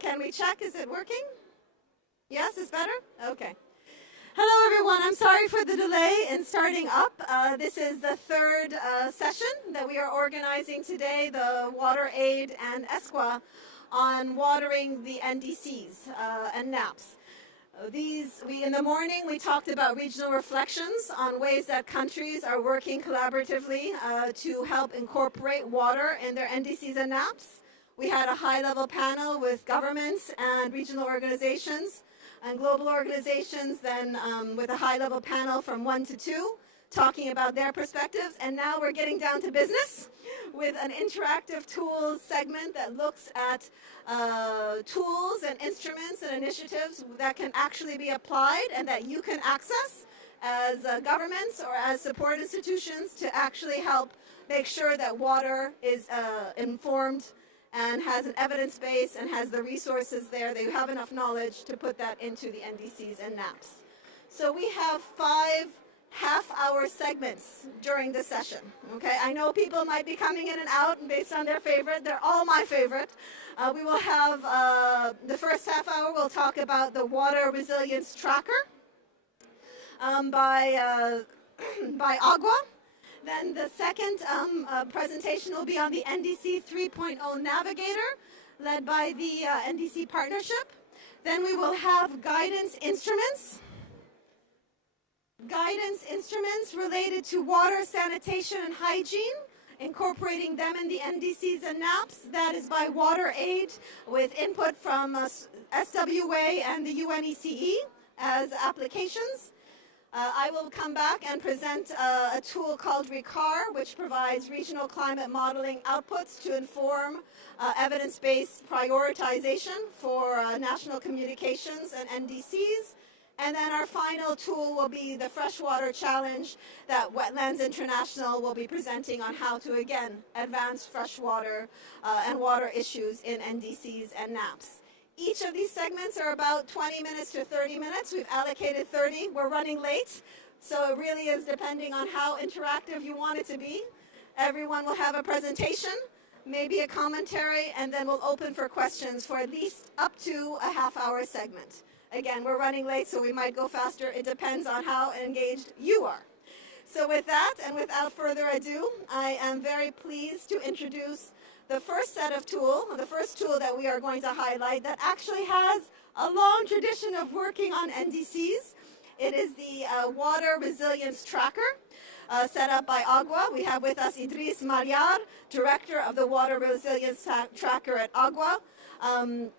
Can we check? Is it working? Yes, it's better? Okay. Hello, everyone. I'm sorry for the delay in starting up. This is the third session that we are organizing today, the Water Aid and ESQA on watering the NDCs and NAPs. In the morning, we talked about regional reflections on ways that countries are working collaboratively to help incorporate water in their NDCs and NAPs. We had a high-level panel with governments and regional organizations and global organizations, then with a high-level panel from 1 to 2, talking about their perspectives. And now we're getting down to business with an interactive tools segment that looks at tools and instruments and initiatives that can actually be applied and that you can access as governments or as support institutions to actually help make sure that water is informed and has an evidence base and has the resources there, that you have enough knowledge to put that into the NDCs and NAPs. So we have 5 half-hour segments during the session, okay? I know people might be coming in and out and based on their favorite. They're all my favorite. We will have the first half hour, we'll talk about the Water Resilience Tracker by Agua. Then the second presentation will be on the NDC 3.0 Navigator, led by the NDC Partnership. Then we will have guidance instruments related to water, sanitation, and hygiene, incorporating them in the NDCs and NAPs. That is by Water Aid with input from SWA and the UNECE as applications. I will come back and present a tool called RECAR, which provides regional climate modeling outputs to inform evidence-based prioritization for national communications and NDCs. And then our final tool will be the Freshwater Challenge that Wetlands International will be presenting on how to, again, advance freshwater and water issues in NDCs and NAPs. Each of these segments are about 20 minutes to 30 minutes. We've allocated 30. We're running late, so it really is depending on how interactive you want it to be. Everyone will have a presentation, maybe a commentary, and then we'll open for questions for at least up to a half-hour segment. Again, we're running late, so we might go faster. It depends on how engaged you are. So with that, and without further ado, I am very pleased to introduce the first set of tools, the first tool that we are going to highlight that actually has a long tradition of working on NDCs. It is the Water Resilience Tracker set up by Agua. We have with us Idris Mariar, Director of the Water Resilience Tracker at Agua, who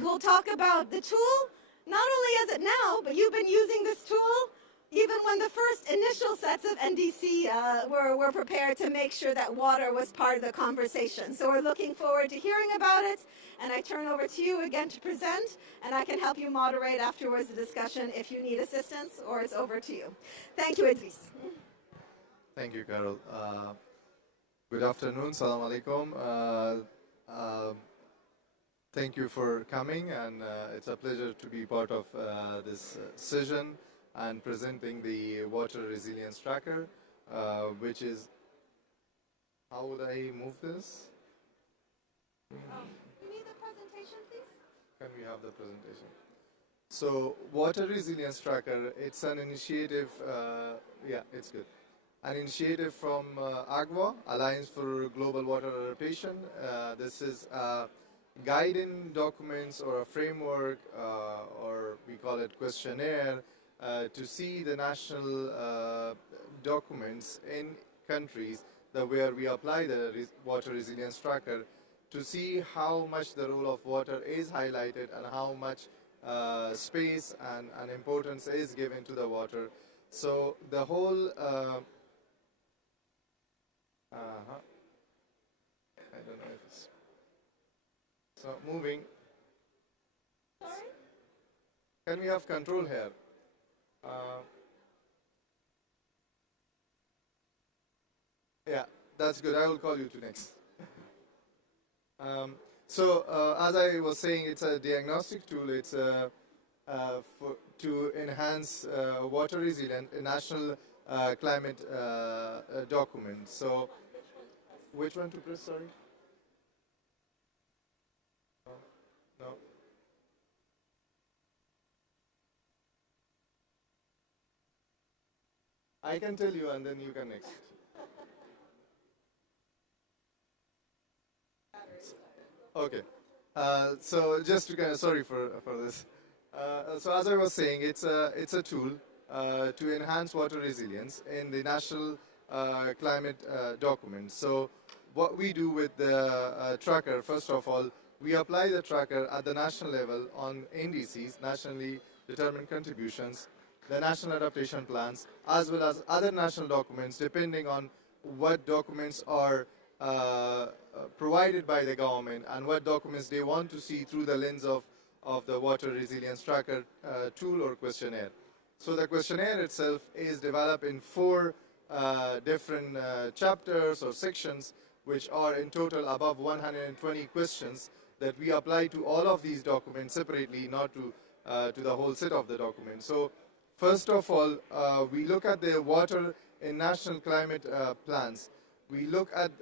will talk about the tool, not only is it now, but you've been using this tool even when the first initial sets of NDC were prepared to make sure that water was part of the conversation. So we're looking forward to hearing about it, and I turn over to you again to present, and I can help you moderate afterwards the discussion if you need assistance, or it's over to you. Thank you, Idris. Thank you, Carol. Good afternoon, salam alaikum. Thank you for coming, and it's a pleasure to be part of this session and presenting the Water Resilience Tracker, which is, how would I move this? You need the presentation, please? Can we have the presentation? So, Water Resilience Tracker, it's an initiative, yeah, it's good. An initiative from Agua, Alliance for Global Water Adaptation. This is guiding documents or a framework, or we call it questionnaire, to see the national documents in countries where we apply the Water Resilience Tracker, to see how much the role of water is highlighted and how much space and importance is given to the water. So the whole, I don't know if it's, so moving. Sorry? Can we have control here? Yeah, that's good. I will call you to next. As I was saying, it's a diagnostic tool. It's to enhance water resilience, a national climate document. So, which one to press? Sorry. No. I can tell you and then you can next. Okay. So just to kind of sorry for this. So as I was saying, it's a tool to enhance water resilience in the national climate document. So what we do with the tracker, first of all, we apply the tracker at the national level on NDCs, nationally determined contributions, the national adaptation plans, as well as other national documents, depending on what documents are provided by the government and what documents they want to see through the lens of the water resilience tracker tool or questionnaire. So the questionnaire itself is developed in 4 different chapters or sections, which are in total above 120 questions that we apply to all of these documents separately, not to the whole set of the documents. So first of all, we look at the water in national climate plans. We look at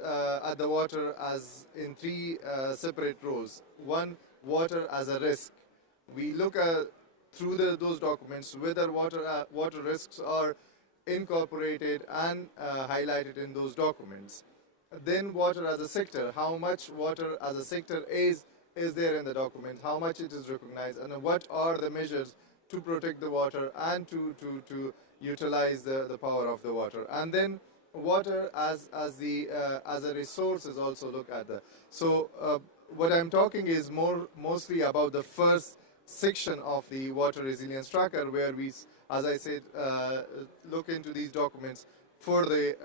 the water as in 3 separate roles. One, water as a risk. We look at through those documents whether water risks are incorporated and highlighted in those documents. Then water as a sector, how much water as a sector is there in the document, how much it is recognized, and what are the measures to protect the water and to utilize the power of the water. And then water as a resource is also looked at. So what I'm talking is mostly about the first section of the water resilience tracker, where we, as I said, look into these documents for the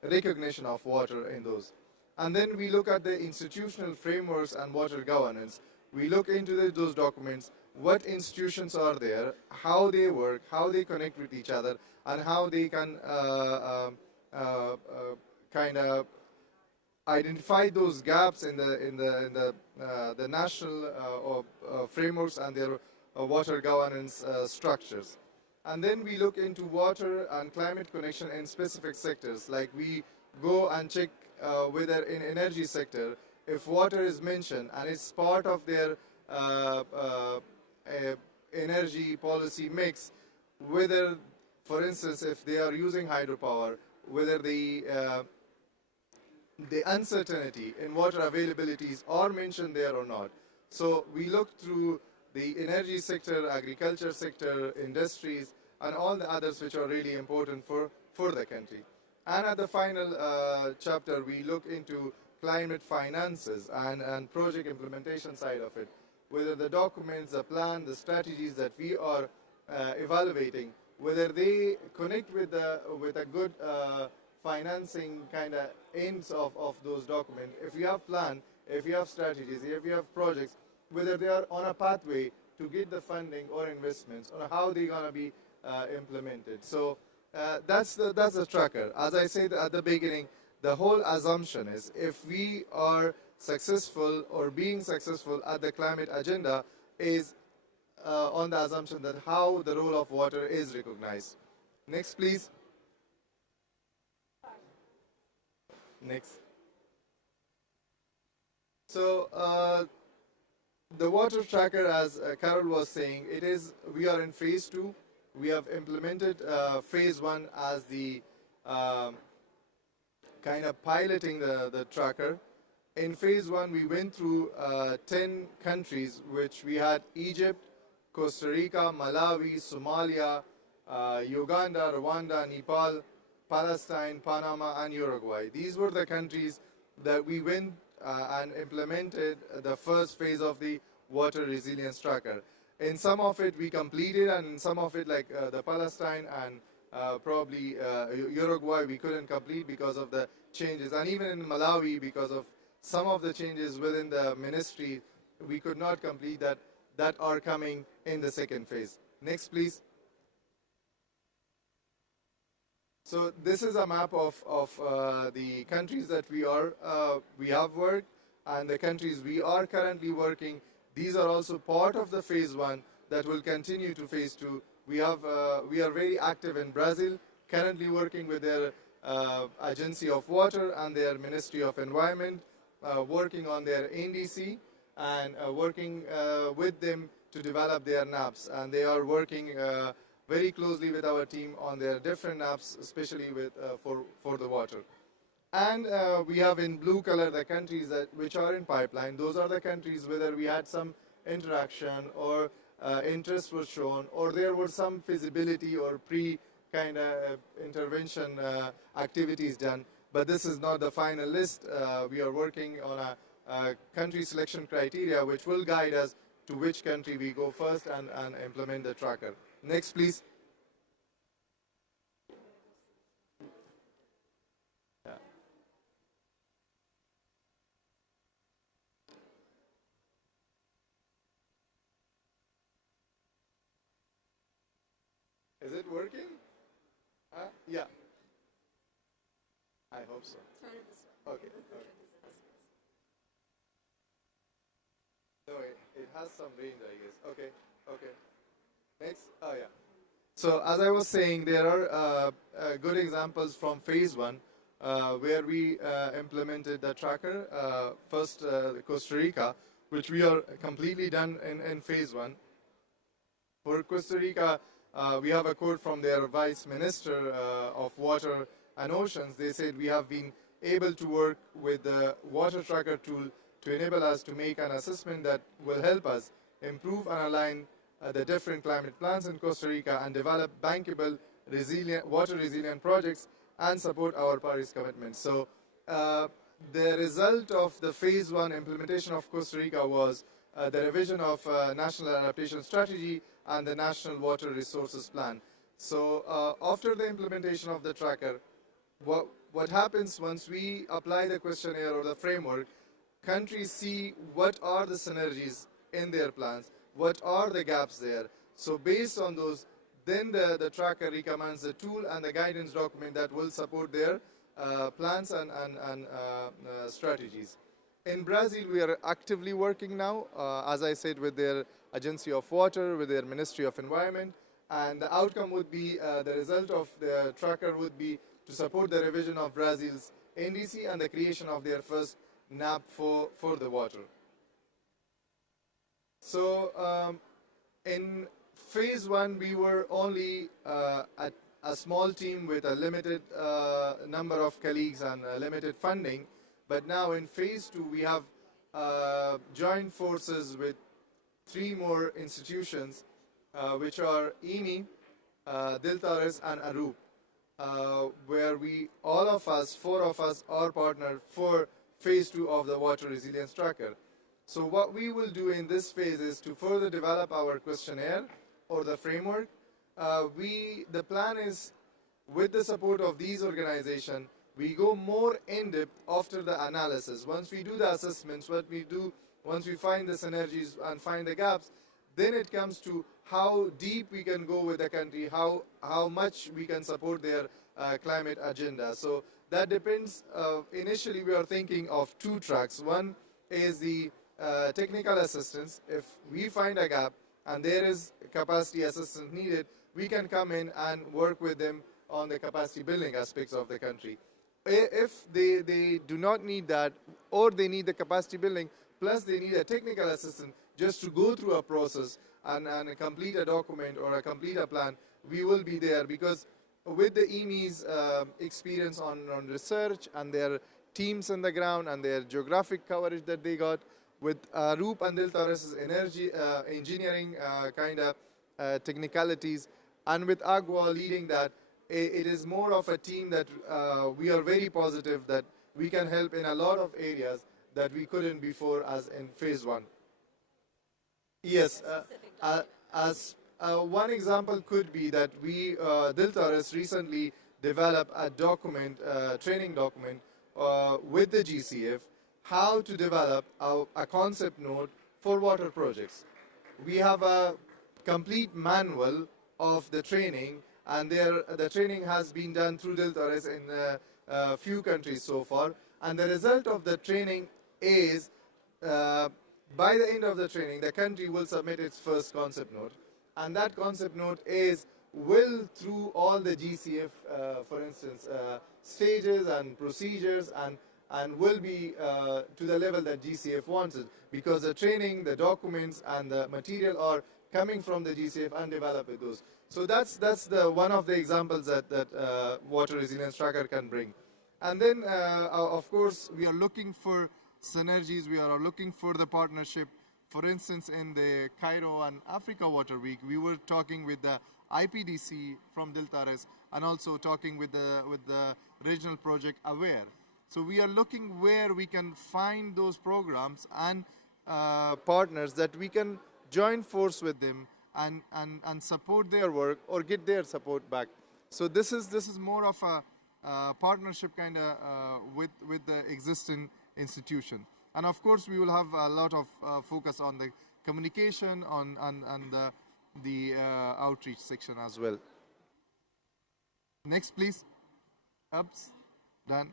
recognition of water in those. And then we look at the institutional frameworks and water governance. We look into those documents, what institutions are there, how they work, how they connect with each other, and how they can kind of identify those gaps in the national frameworks and their water governance structures. And then we look into water and climate connection in specific sectors, like we go and check whether in energy sector, if water is mentioned and it's part of their energy policy mix, whether, for instance, if they are using hydropower, whether the uncertainty in water availabilities are mentioned there or not. So we look through the energy sector, agriculture sector, industries, and all the others which are really important for the country. And at the final chapter, we look into climate finances and project implementation side of it, whether the documents, the plan, the strategies that we are evaluating, whether they connect with a good financing kind of ends of those documents. If you have plan, if you have strategies, if you have projects, whether they are on a pathway to get the funding or investments, on how they're going to be implemented. So that's the tracker. As I said at the beginning, the whole assumption is if we are successful or being successful at the climate agenda is on the assumption that how the role of water is recognized. Next, please. Next. So the water tracker, as Carol was saying, we are in phase 2. We have implemented phase 1 as the kind of piloting the tracker. In phase 1, we went through 10 countries, which we had Egypt, Costa Rica, Malawi, Somalia, Uganda, Rwanda, Nepal, Palestine, Panama, and Uruguay. These were the countries that we went and implemented the first phase of the water resilience tracker. In some of it we completed, and in some of it, like the Palestine and probably Uruguay, we couldn't complete because of the changes. And even in Malawi, because of some of the changes within the ministry, we could not complete that are coming in the second phase. Next, please. So this is a map of the countries that we have worked and the countries we are currently working. These are also part of the phase 1 that will continue to phase 2. We are very active in Brazil, currently working with their Agency of Water and their Ministry of Environment, working on their NDC. and working with them to develop their naps. And they are working very closely with our team on their different naps, especially with, for the water. And we have in blue color the countries which are in pipeline. Those are the countries whether we had some interaction or interest was shown, or there was some feasibility or pre kind of intervention activities done. But this is not the final list. We are working on a country selection criteria which will guide us to which country we go first and implement the tracker. Next, please. Is it working? Yeah. I hope so. Turn it this way. Okay. No, it has some range, I guess. Okay. Okay. Next. Oh, yeah. So as I was saying, there are good examples from phase one where we implemented the tracker. First, Costa Rica, which we are completely done in phase one. For Costa Rica, we have a quote from their Vice Minister of Water and Oceans. They said, we have been able to work with the water tracker tool to enable us to make an assessment that will help us improve and align the different climate plans in Costa Rica and develop bankable, water resilient projects and support our Paris commitments. So the result of the phase one implementation of Costa Rica was the revision of National Adaptation Strategy and the National Water Resources Plan. So after the implementation of the tracker, what happens once we apply the questionnaire or the framework, countries see what are the synergies in their plans, what are the gaps there. So based on those, then the tracker recommends the tool and the guidance document that will support their plans and strategies. In Brazil, we are actively working now, as I said, with their Agency of Water, with their Ministry of Environment, and the outcome would be, the result of the tracker would be to support the revision of Brazil's NDC and the creation of their first NAP for the water. So in phase one, we were only a small team with a limited number of colleagues and limited funding. But now in phase two, we have joined forces with 3 more institutions, which are IMI, Diltares, and ARUP, where all of us, 4 of us, are partnered for phase 2 of the Water Resilience Tracker. So what we will do in this phase is to further develop our questionnaire or the framework. The plan is, with the support of these organizations, we go more in-depth after the analysis. Once we do the assessments, what we do, once we find the synergies and find the gaps, then it comes to how deep we can go with the country, how much we can support their climate agenda. So that depends. Initially, we are thinking of 2 tracks. One is the technical assistance. If we find a gap and there is capacity assistance needed, we can come in and work with them on the capacity building aspects of the country. If they do not need that, or they need the capacity building, plus they need a technical assistance just to go through a process and complete a document or complete a plan, we will be there. Because with the EME's experience on research and their teams on the ground and their geographic coverage that they got, with Roop and Diltares' energy engineering kind of technicalities, and with Agua leading that, it is more of a team that we are very positive that we can help in a lot of areas that we couldn't before as in phase 1. Yes, as one example could be that Diltares recently developed a document, training document with the GCF, how to develop a concept note for water projects. We have a complete manual of the training, and the training has been done through Diltares in a few countries so far. And the result of the training is, by the end of the training, the country will submit its first concept note. And that concept note will through all the GCF, for instance, stages and procedures, and and will be to the level that GCF wants it, because the training, the documents, and the material are coming from the GCF and develop with those. So that's the one of the examples that Water Resilience Tracker can bring. And then, of course, we are looking for synergies. We are looking for the partnership. For instance, in the Cairo and Africa Water Week, we were talking with the IPDC from Diltares and also talking with the regional project AWARE. So we are looking where we can find those programs and partners that we can join force with them and support their work or get their support back. So this is more of a partnership kind of with the existing institution. And of course, we will have a lot of focus on the communication and the outreach section as well. Next, please. Oops, done.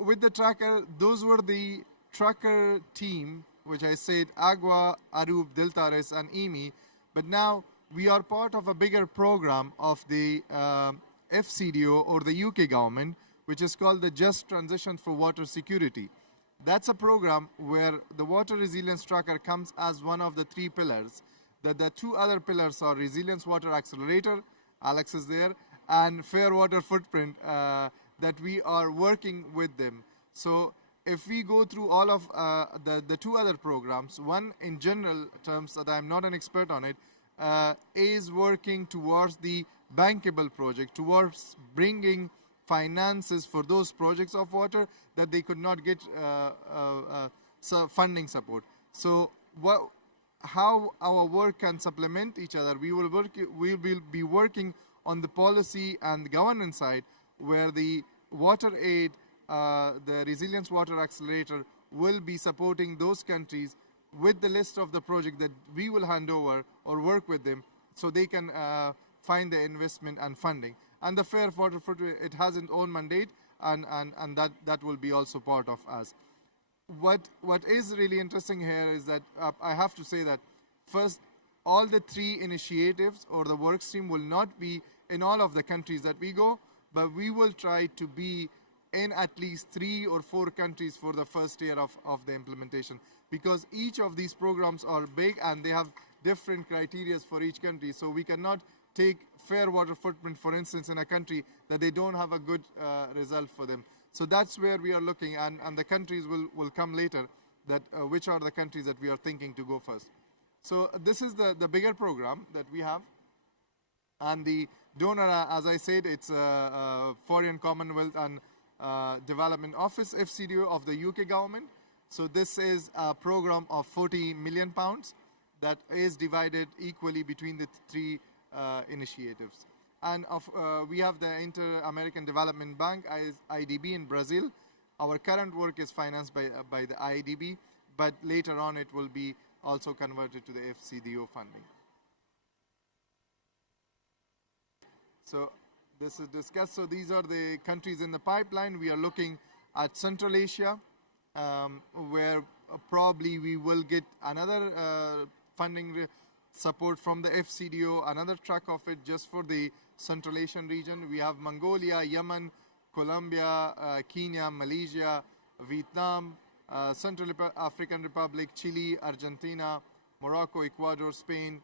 With the tracker, those were the tracker team, which I said Agua, Arub, Diltares, and EMI. But now we are part of a bigger program of the FCDO or the UK government, which is called the Just Transition for Water Security. That's a program where the Water Resilience Tracker comes as one of the three pillars. The two other pillars are Resilience Water Accelerator, Alex is there, and Fair Water Footprint that we are working with them. So if we go through all of the two other programs, one in general terms that I'm not an expert on it, is working towards the bankable project, towards bringing finances for those projects of water that they could not get funding support. So how our work can supplement each other, we will be working on the policy and the governance side, where the water aid, the Resilience Water Accelerator will be supporting those countries with the list of the project that we will hand over or work with them so they can find the investment and funding. And the Fair Water Footprint, it has its own mandate, and that will be also part of us. What is really interesting here is that I have to say that first, all the three initiatives or the work stream will not be in all of the countries that we go, but we will try to be in at least 3 or 4 countries for the first year of the implementation, because each of these programs are big and they have different criteria for each country. So we cannot take Fair Water Footprint, for instance, in a country that they don't have a good result for them. So that's where we are looking, and the countries will come later, that which are the countries that we are thinking to go first. So this is the bigger program that we have. And the donor, as I said, it's Foreign Commonwealth and Development Office, FCDO of the UK government. So this is a program of £40 million that is divided equally between the three initiatives. And we have the Inter-American Development Bank, IDB, in Brazil. Our current work is financed by the IDB, but later on it will be also converted to the FCDO funding. So this is discussed. So these are the countries in the pipeline. We are looking at Central Asia, where probably we will get another funding support from the FCDO, another track of it just for the Central Asian region. We have Mongolia, Yemen, Colombia, Kenya, Malaysia, Vietnam, Central African Republic, Chile, Argentina, Morocco, Ecuador, Spain,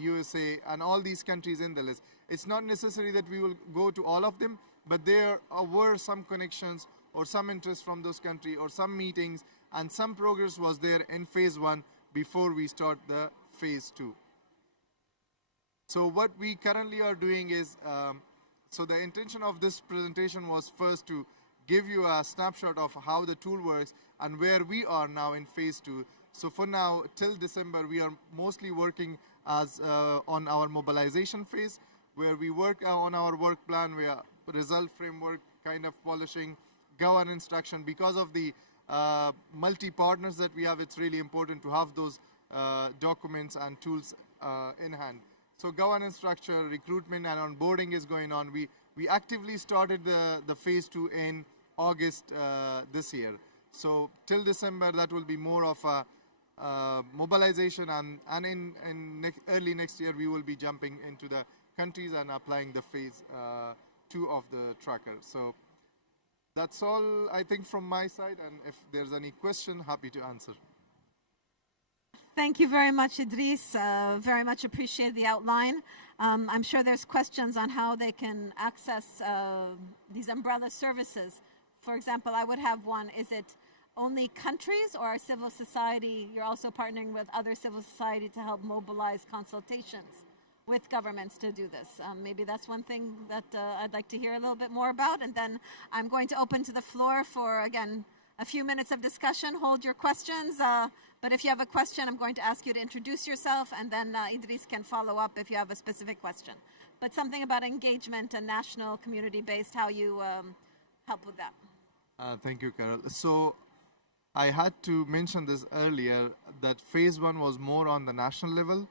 USA, and all these countries in the list. It's not necessary that we will go to all of them, but there were some connections or some interest from those countries or some meetings, and some progress was there in phase 1 before we start the phase 2. So what we currently are doing is, so the intention of this presentation was first to give you a snapshot of how the tool works and where we are now in phase 2. So for now, till December, we are mostly working as on our mobilization phase, where we work on our work plan, we are result framework kind of polishing, governance structure. Because of the multi-partners that we have, it's really important to have those documents and tools in hand. So governance structure, recruitment and onboarding is going on. We actively started the phase 2 in August this year. So till December, that will be more of a mobilization, and in early next year, we will be jumping into the countries and applying the phase 2 of the tracker. So that's all, I think, from my side. And if there's any question, happy to answer. Thank you very much, Idris. Very much appreciate the outline. I'm sure there's questions on how they can access these umbrella services. For example, I would have one. Is it only countries or civil society? You're also partnering with other civil society to help mobilize consultations with governments to do this. Maybe that's one thing that I'd like to hear a little bit more about. And then I'm going to open to the floor for, again, a few minutes of discussion. Hold your questions. But if you have a question, I'm going to ask you to introduce yourself, and then Idris can follow up if you have a specific question. But something about engagement and national community-based, how you help with that. Thank you, Carol. So I had to mention this earlier, that phase 1 was more on the national level.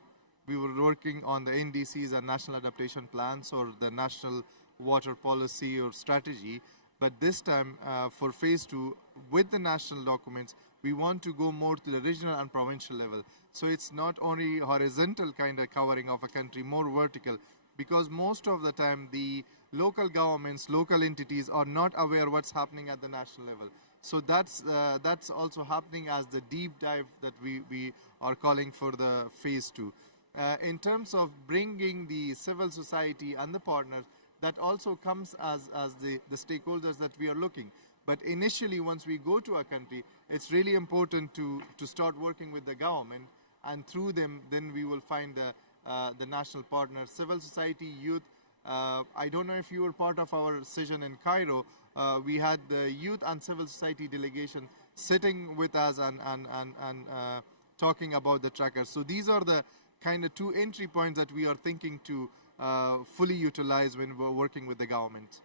We were working on the NDCS and National Adaptation Plans or the National Water Policy or Strategy. But this time, for phase 2, with the national documents, we want to go more to the regional and provincial level. So it's not only horizontal kind of covering of a country, more vertical, because most of the time the local governments, local entities are not aware what's happening at the national level. So that's also happening as the deep dive that we are calling for the phase 2. In terms of bringing the civil society and the partners, that also comes as the stakeholders that we are looking. But initially, once we go to a country, it's really important to start working with the government, and through them, then we will find the national partners, civil society, youth. I don't know if you were part of our session in Cairo. We had the youth and civil society delegation sitting with us and talking about the trackers. So these are the kind of 2 entry points that we are thinking to fully utilize when we're working with the government.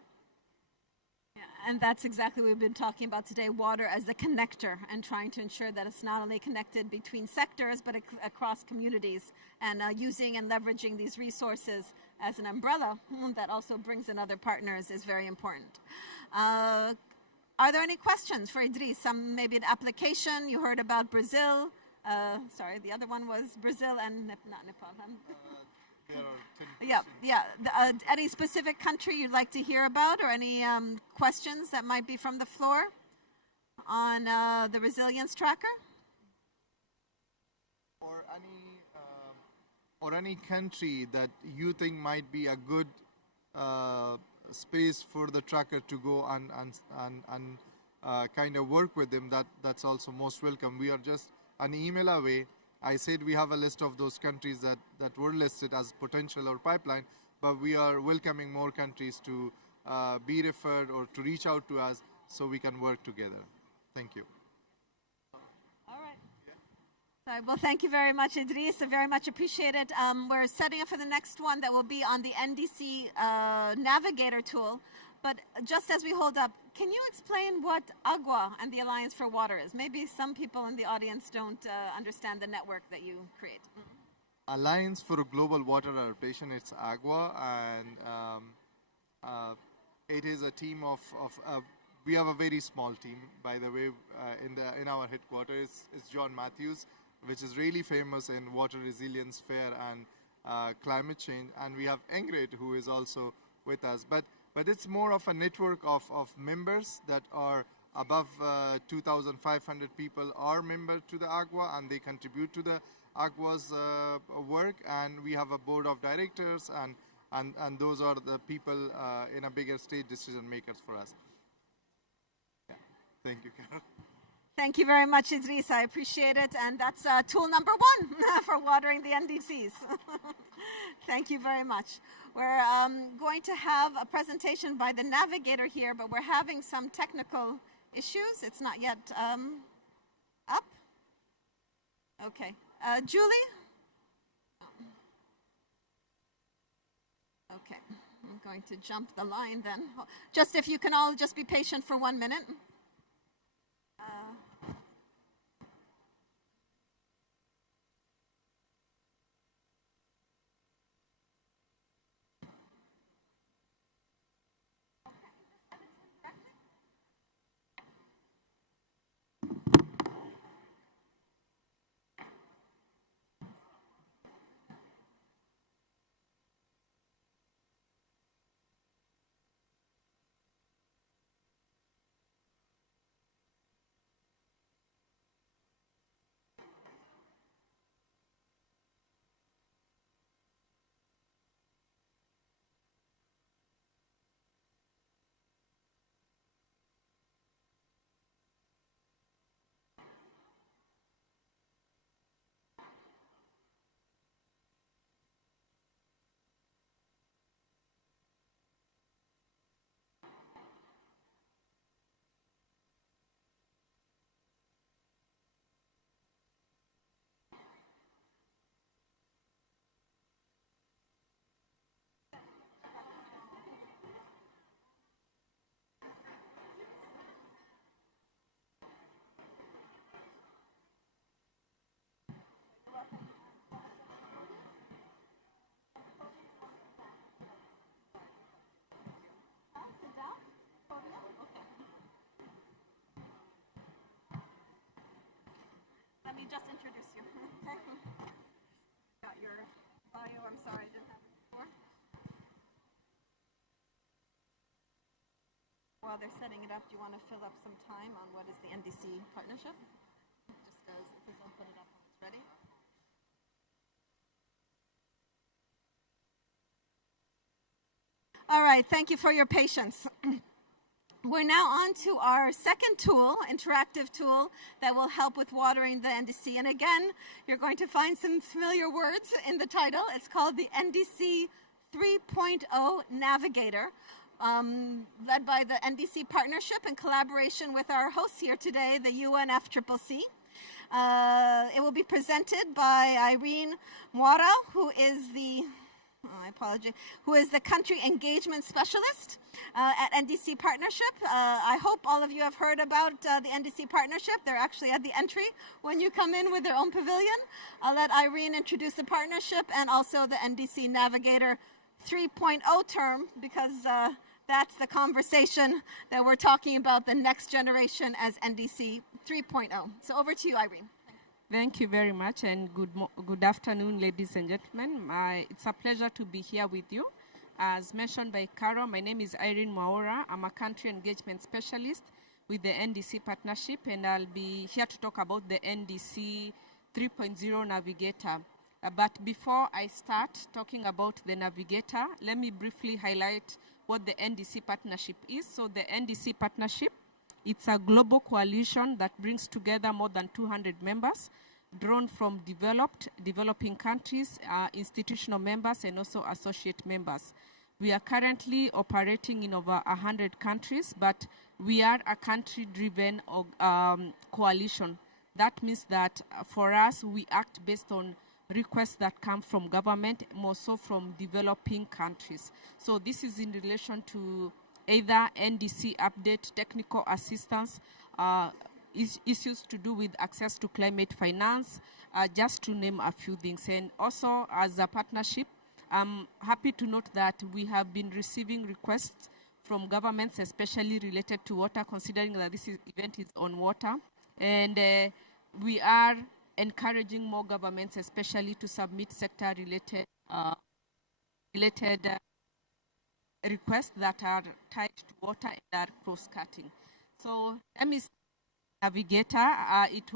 Yeah, and that's exactly what we've been talking about today, water as a connector, and trying to ensure that it's not only connected between sectors, but across communities, and using and leveraging these resources as an umbrella that also brings in other partners is very important. Are there any questions for Idris? Maybe an application, you heard about Brazil. Sorry, the other one was Brazil and not Nepal. Any specific country you'd like to hear about, or any questions that might be from the floor on the resilience tracker? Or any country that you think might be a good space for the tracker to go and kind of work with them, that's also most welcome. We are just an email away. I said we have a list of those countries that were listed as potential or pipeline, but we are welcoming more countries to be referred or to reach out to us so we can work together. Thank you. All right. Yeah. Well, thank you very much, Idris. I very much appreciate it. We're setting up for the next one that will be on the NDC Navigator tool. But just as we hold up, can you explain what AGWA and the Alliance for Water is? Maybe some people in the audience don't understand the network that you create. Alliance for Global Water Adaptation, it's AGWA, and it is a team of we have a very small team, by the way, in our headquarters. It's John Matthews, which is really famous in water resilience fair and climate change, and we have Ingrid, who is also with us. But it's more of a network of members that are above 2,500 people are members to the AGWA, and they contribute to the AGWA's work. And we have a board of directors, and those are the people in a bigger stage decision makers for us. Yeah. Thank you, Carol. Thank you very much, Idris. I appreciate it. And that's tool number 1 for watering the NDCs. Thank you very much. We're going to have a presentation by the navigator here, but we're having some technical issues. It's not yet up. Okay. Julie? Okay. I'm going to jump the line then. Just if you can all just be patient for 1 minute. me just introduce you. Okay. Got your bio. I'm sorry, I didn't have it before. While they're setting it up, do you want to fill up some time on what is the NDC partnership? Just as, because I'll put it up when it's ready. All right, thank you for your patience. We're now on to our second tool, interactive tool, that will help with watering the NDC. And again, you're going to find some familiar words in the title. It's called the NDC 3.0 Navigator, led by the NDC Partnership in collaboration with our hosts here today, the UNFCCC. It will be presented by Irene Moira, who is the country engagement specialist at NDC Partnership. I hope all of you have heard about the NDC Partnership. They're actually at the entry when you come in with their own pavilion. I'll let Irene introduce the partnership and also the NDC Navigator 3.0 term, because that's the conversation that we're talking about, the next generation as NDC 3.0. So over to you, Irene. Thank you very much, and good afternoon, ladies and gentlemen. It's a pleasure to be here with you. As mentioned by Caro, my name is Irene Moira. I'm a country engagement specialist with the NDC Partnership, and I'll be here to talk about the NDC 3.0 Navigator. But before I start talking about the Navigator, let me briefly highlight what the NDC Partnership is. So the NDC Partnership, it's a global coalition that brings together more than 200 members, drawn from developing countries, institutional members, and also associate members. We are currently operating in over 100 countries, but we are a country-driven coalition. That means that for us, we act based on requests that come from government, more so from developing countries. So this is in relation to either NDC update, technical assistance, issues to do with access to climate finance, just to name a few things. And also, as a partnership, I'm happy to note that we have been receiving requests from governments, especially related to water, considering that this event is on water. And we are encouraging more governments, especially to submit sector-related requests that are tied to water and are cross-cutting. So let me Navigator. It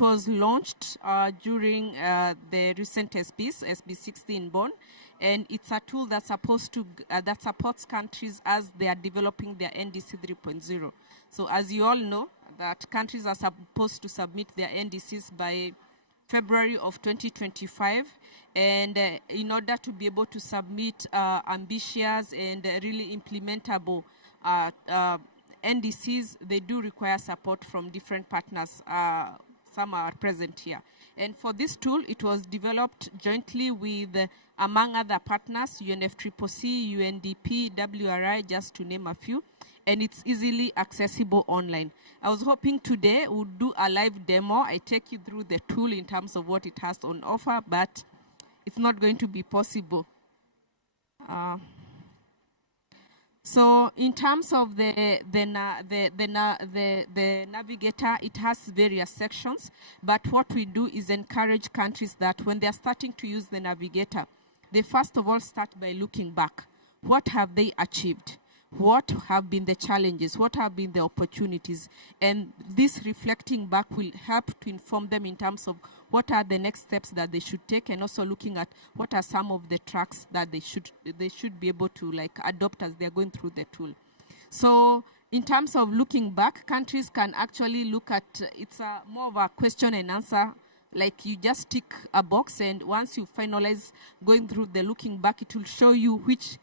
was launched during the recent SBs, SB60 in Bonn, and it's a tool that's that supports countries as they are developing their NDC 3.0. So as you all know, that countries are supposed to submit their NDCs by February of 2025, and in order to be able to submit ambitious and really implementable NDCs, they do require support from different partners. Some are present here. And for this tool, it was developed jointly with, among other partners, UNFCCC, UNDP, WRI, just to name a few. And it's easily accessible online. I was hoping today we'll do a live demo. I take you through the tool in terms of what it has on offer, but it's not going to be possible. So in terms of the Navigator, it has various sections, but what we do is encourage countries that when they're starting to use the Navigator, they first of all start by looking back. What have they achieved? What have been the challenges? What have been the opportunities? And this reflecting back will help to inform them in terms of what are the next steps that they should take, and also looking at what are some of the tracks that they should be able to adopt as they're going through the tool. So in terms of looking back, countries can actually look at, it's more of a question and answer, like you just tick a box, and once you finalize going through the looking back, it will show you which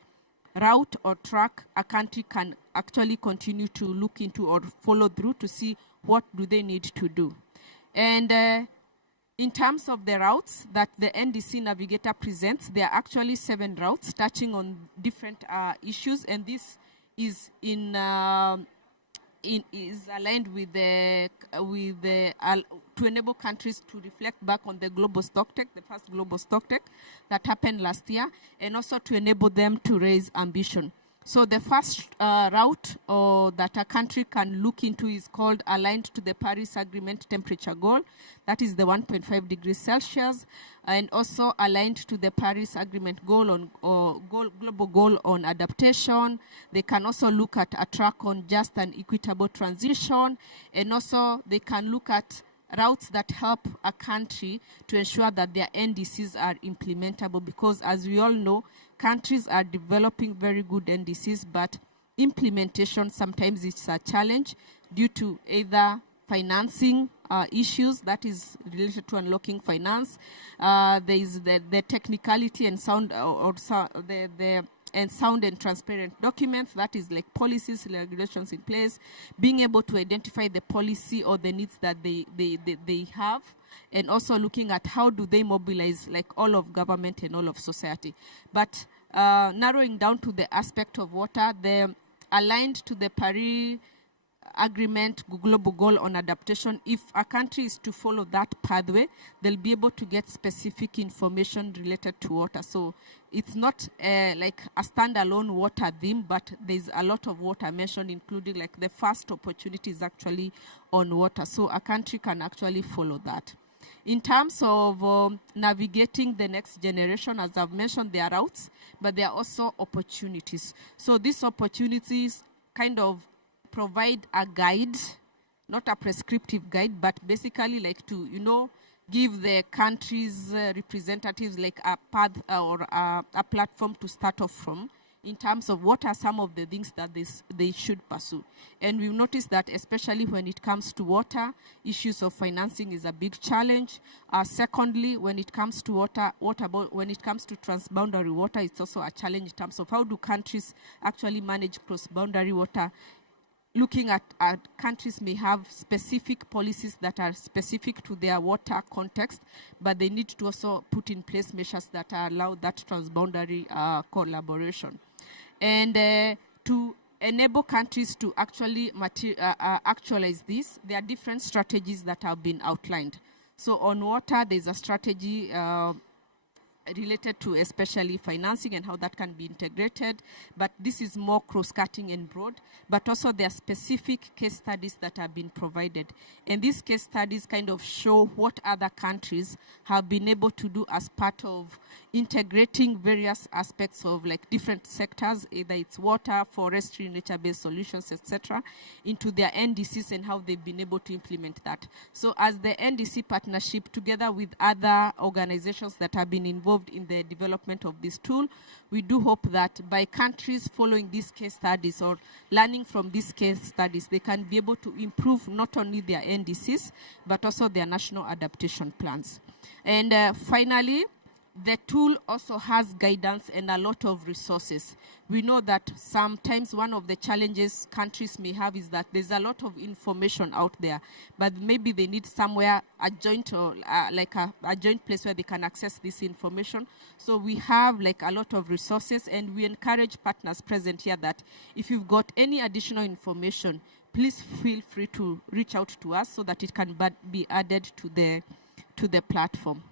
route or track a country can actually continue to look into or follow through to see what do they need to do. And in terms of the routes that the NDC Navigator presents, there are actually 7 routes touching on different issues, and this is is aligned with to enable countries to reflect back on the global stocktake, the first global stocktake that happened last year, and also to enable them to raise ambition. So the first route that a country can look into is called aligned to the Paris Agreement temperature goal. That is the 1.5 degrees Celsius, and also aligned to the Paris Agreement goal on global goal on adaptation. They can also look at a track on just and equitable transition, and also they can look at routes that help a country to ensure that their NDCs are implementable, because as we all know, countries are developing very good NDCs, but implementation sometimes it's a challenge due to either financing issues that is related to unlocking finance. There is the technicality and sound and sound and transparent documents, that is like policies, regulations in place, being able to identify the policy or the needs that they have, and also looking at how do they mobilize like all of government and all of society. But narrowing down to the aspect of water, they're aligned to the Paris Agreement global goal on adaptation. If a country is to follow that pathway, they'll be able to get specific information related to water. So it's not like a standalone water theme, but there's a lot of water mentioned, including like the first opportunities actually on water. So a country can actually follow that. In terms of navigating the next generation, as I've mentioned, there are routes, but there are also opportunities. So these opportunities kind of provide a guide, not a prescriptive guide, but basically like to, give the country's representatives like a path or a platform to start off from in terms of what are some of the things that they should pursue. And we've noticed that especially when it comes to water, issues of financing is a big challenge. Secondly, when it comes to when it comes to transboundary water, it's also a challenge in terms of how do countries actually manage cross-boundary water. Looking at countries may have specific policies that are specific to their water context, but they need to also put in place measures that allow that transboundary collaboration. And to enable countries to actually actualize this, there are different strategies that have been outlined. So on water, there's a strategy related to especially financing and how that can be integrated, but this is more cross-cutting and broad, but also there are specific case studies that have been provided. And these case studies kind of show what other countries have been able to do as part of integrating various aspects of like different sectors, either it's water, forestry, nature-based solutions, etc., into their NDCs and how they've been able to implement that. So as the NDC partnership, together with other organizations that have been involved in the development of this tool, we do hope that by countries following these case studies or learning from these case studies, they can be able to improve not only their NDCs, but also their national adaptation plans. And finally, the tool also has guidance and a lot of resources. We know that sometimes one of the challenges countries may have is that there's a lot of information out there, but maybe they need somewhere, a joint or like a joint place where they can access this information. So we have like a lot of resources, and we encourage partners present here that if you've got any additional information, please feel free to reach out to us so that it can be added to the platform.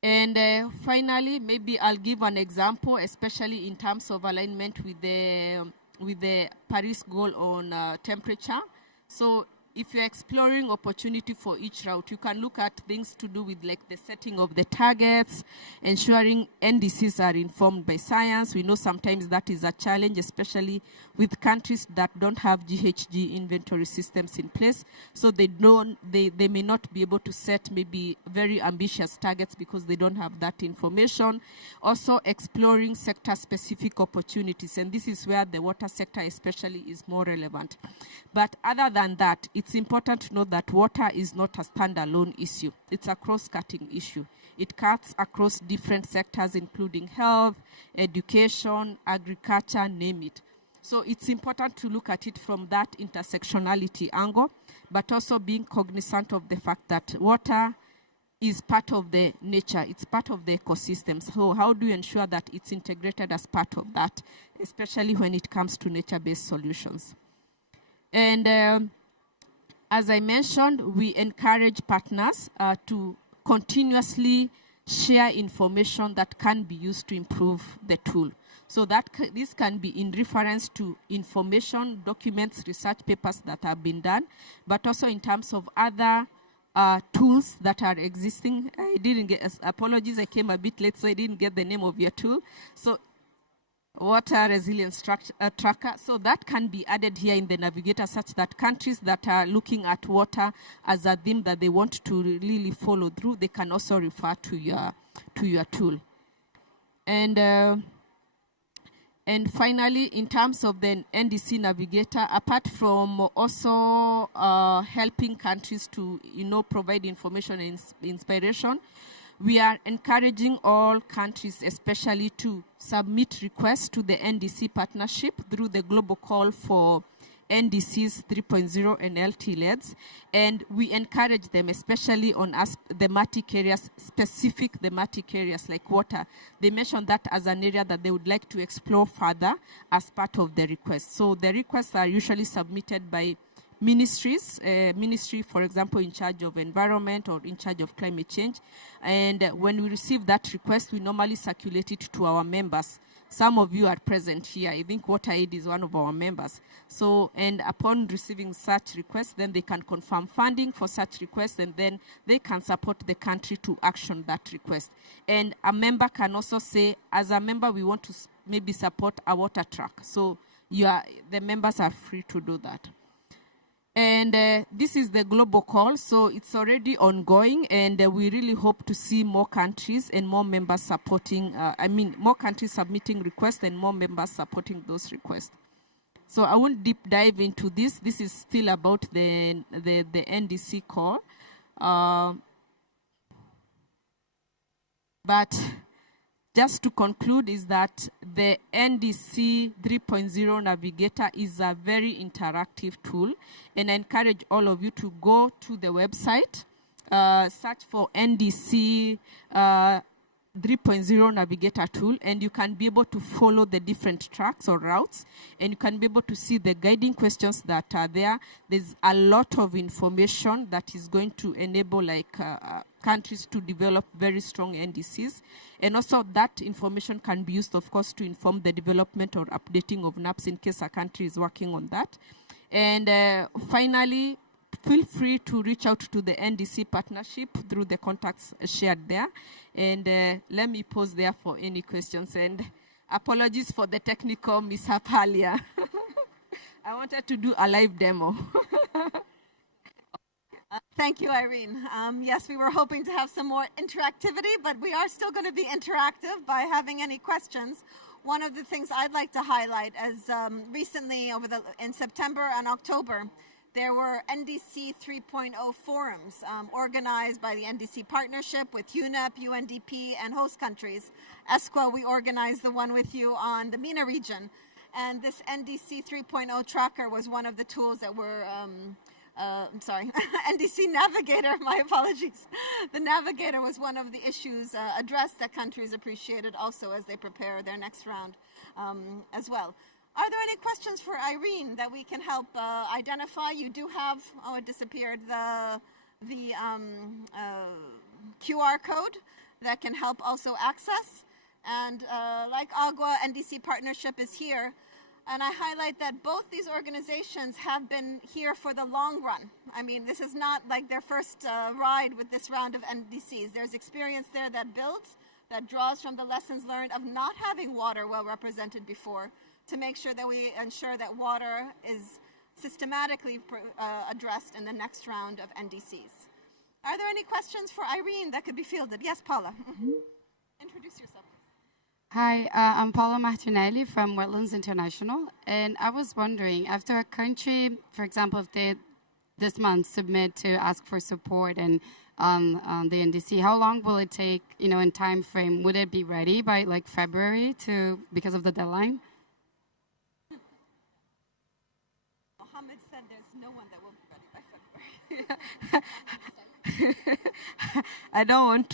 And finally, maybe I'll give an example, especially in terms of alignment with the Paris goal on temperature. So if you're exploring opportunity for each route, you can look at things to do with like the setting of the targets, ensuring NDCs are informed by science. We know sometimes that is a challenge, especially with countries that don't have GHG inventory systems in place. So they may not be able to set maybe very ambitious targets because they don't have that information. Also exploring sector-specific opportunities, and this is where the water sector especially is more relevant. But other than that, it's important to know that water is not a standalone issue. It's a cross-cutting issue. It cuts across different sectors, including health, education, agriculture, name it. So it's important to look at it from that intersectionality angle, but also being cognizant of the fact that water is part of the nature, it's part of the ecosystem. So how do you ensure that it's integrated as part of that, especially when it comes to nature-based solutions? And as I mentioned, we encourage partners to continuously share information that can be used to improve the tool. So that this can be in reference to information, documents, research papers that have been done, but also in terms of other tools that are existing. I didn't get, apologies, I came a bit late, so I didn't get the name of your tool. So water resilience tracker. So that can be added here in the navigator such that countries that are looking at water as a theme that they want to really follow through, they can also refer to your tool. And finally, in terms of the NDC Navigator, apart from also helping countries to, provide information and inspiration, we are encouraging all countries, especially to submit requests to the NDC partnership through the global call for NDCs 3.0 and LT-LEDs, and we encourage them, especially on thematic areas, specific thematic areas like water. They mentioned that as an area that they would like to explore further as part of the request. So the requests are usually submitted by ministries, ministry, for example, in charge of environment or in charge of climate change. And when we receive that request, we normally circulate it to our members. Some of you are present here. I think WaterAid is one of our members. So, and upon receiving such requests, then they can confirm funding for such requests, and then they can support the country to action that request. And a member can also say, as a member, we want to maybe support a water truck. So the members are free to do that. And this is the global call, so it's already ongoing, and we really hope to see more countries and more members supporting, more countries submitting requests and more members supporting those requests. So I won't deep dive into this. This is still about the NDC call. But just to conclude is that the NDC 3.0 Navigator is a very interactive tool, and I encourage all of you to go to the website, search for NDC 3.0 Navigator tool, and you can be able to follow the different tracks or routes, and you can be able to see the guiding questions that are there. There's a lot of information that is going to enable countries to develop very strong NDCs. And also that information can be used, of course, to inform the development or updating of NAPs in case a country is working on that. And finally, feel free to reach out to the NDC partnership through the contacts shared there. And let me pause there for any questions. And apologies for the technical mishap earlier. I wanted to do a live demo. Thank you, Irene. Yes, we were hoping to have some more interactivity, but we are still going to be interactive by having any questions. One of the things I'd like to highlight is recently, in September and October, there were NDC 3.0 forums organized by the NDC partnership with UNEP, UNDP, and host countries. ESQA, we organized the one with you on the MENA region. And this NDC 3.0 tracker was one of the tools that were NDC Navigator, my apologies. The Navigator was one of the issues addressed that countries appreciated also as they prepare their next round as well. Are there any questions for Irene that we can help identify? You do have, it disappeared, the QR code that can help also access. And like Agua, NDC Partnership is here. And I highlight that both these organizations have been here for the long run. I mean, this is not like their first ride with this round of NDCs. There's experience there that builds, that draws from the lessons learned of not having water well represented before, to make sure that we ensure that water is systematically addressed in the next round of NDCs. Are there any questions for Irene that could be fielded? Yes, Paula. Introduce yourself. Hi, I'm Paula Martinelli from Wetlands International, and I was wondering, after a country, for example, if they this month submit to ask for support and on the NDC, how long will it take, in time frame? Would it be ready by February because of the deadline? Mohammed said there's no one that will be ready by February. I don't want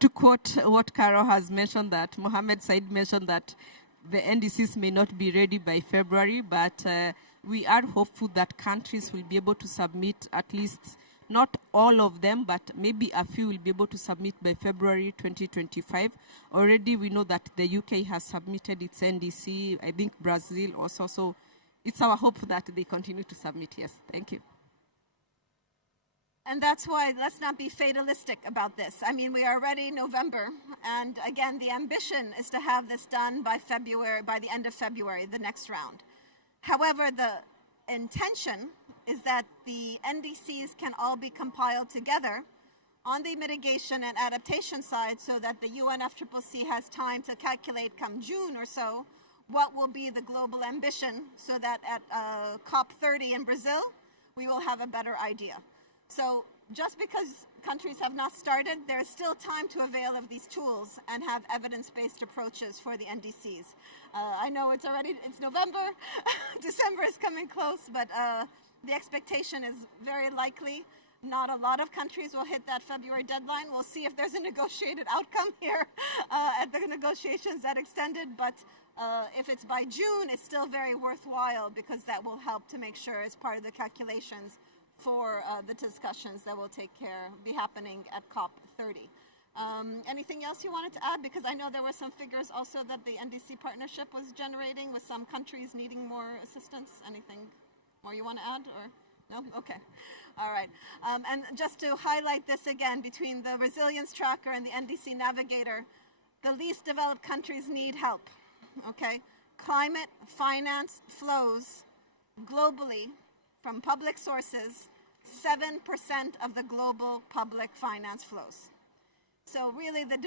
to quote what Carol has mentioned, that Mohammed Said mentioned that the NDCs may not be ready by February, but we are hopeful that countries will be able to submit at least Not all of them, but maybe a few will be able to submit by February 2025. Already we know that the UK has submitted its NDC, I think Brazil also, so it's our hope that they continue to submit, yes. Thank you. And that's why let's not be fatalistic about this. I mean, we are already November, and again, the ambition is to have this done by February, by the end of February, the next round. However, the intention is that the NDCs can all be compiled together on the mitigation and adaptation side so that the UNFCCC has time to calculate come June or so what will be the global ambition so that at COP30 in Brazil, we will have a better idea. So just because countries have not started, there is still time to avail of these tools and have evidence-based approaches for the NDCs. I know it's November, December is coming close, but the expectation is very likely not a lot of countries will hit that February deadline. We'll see if there's a negotiated outcome here at the negotiations that extended, but if it's by June, it's still very worthwhile because that will help to make sure it's part of the calculations for the discussions that will be happening at COP30. Anything else you wanted to add? Because I know there were some figures also that the NDC partnership was generating with some countries needing more assistance. Anything more you want to add, or no? Okay. All right. And just to highlight this again, between the Resilience Tracker and the NDC Navigator, the least developed countries need help, okay? Climate finance flows globally from public sources, 7% of the global public finance flows. So really the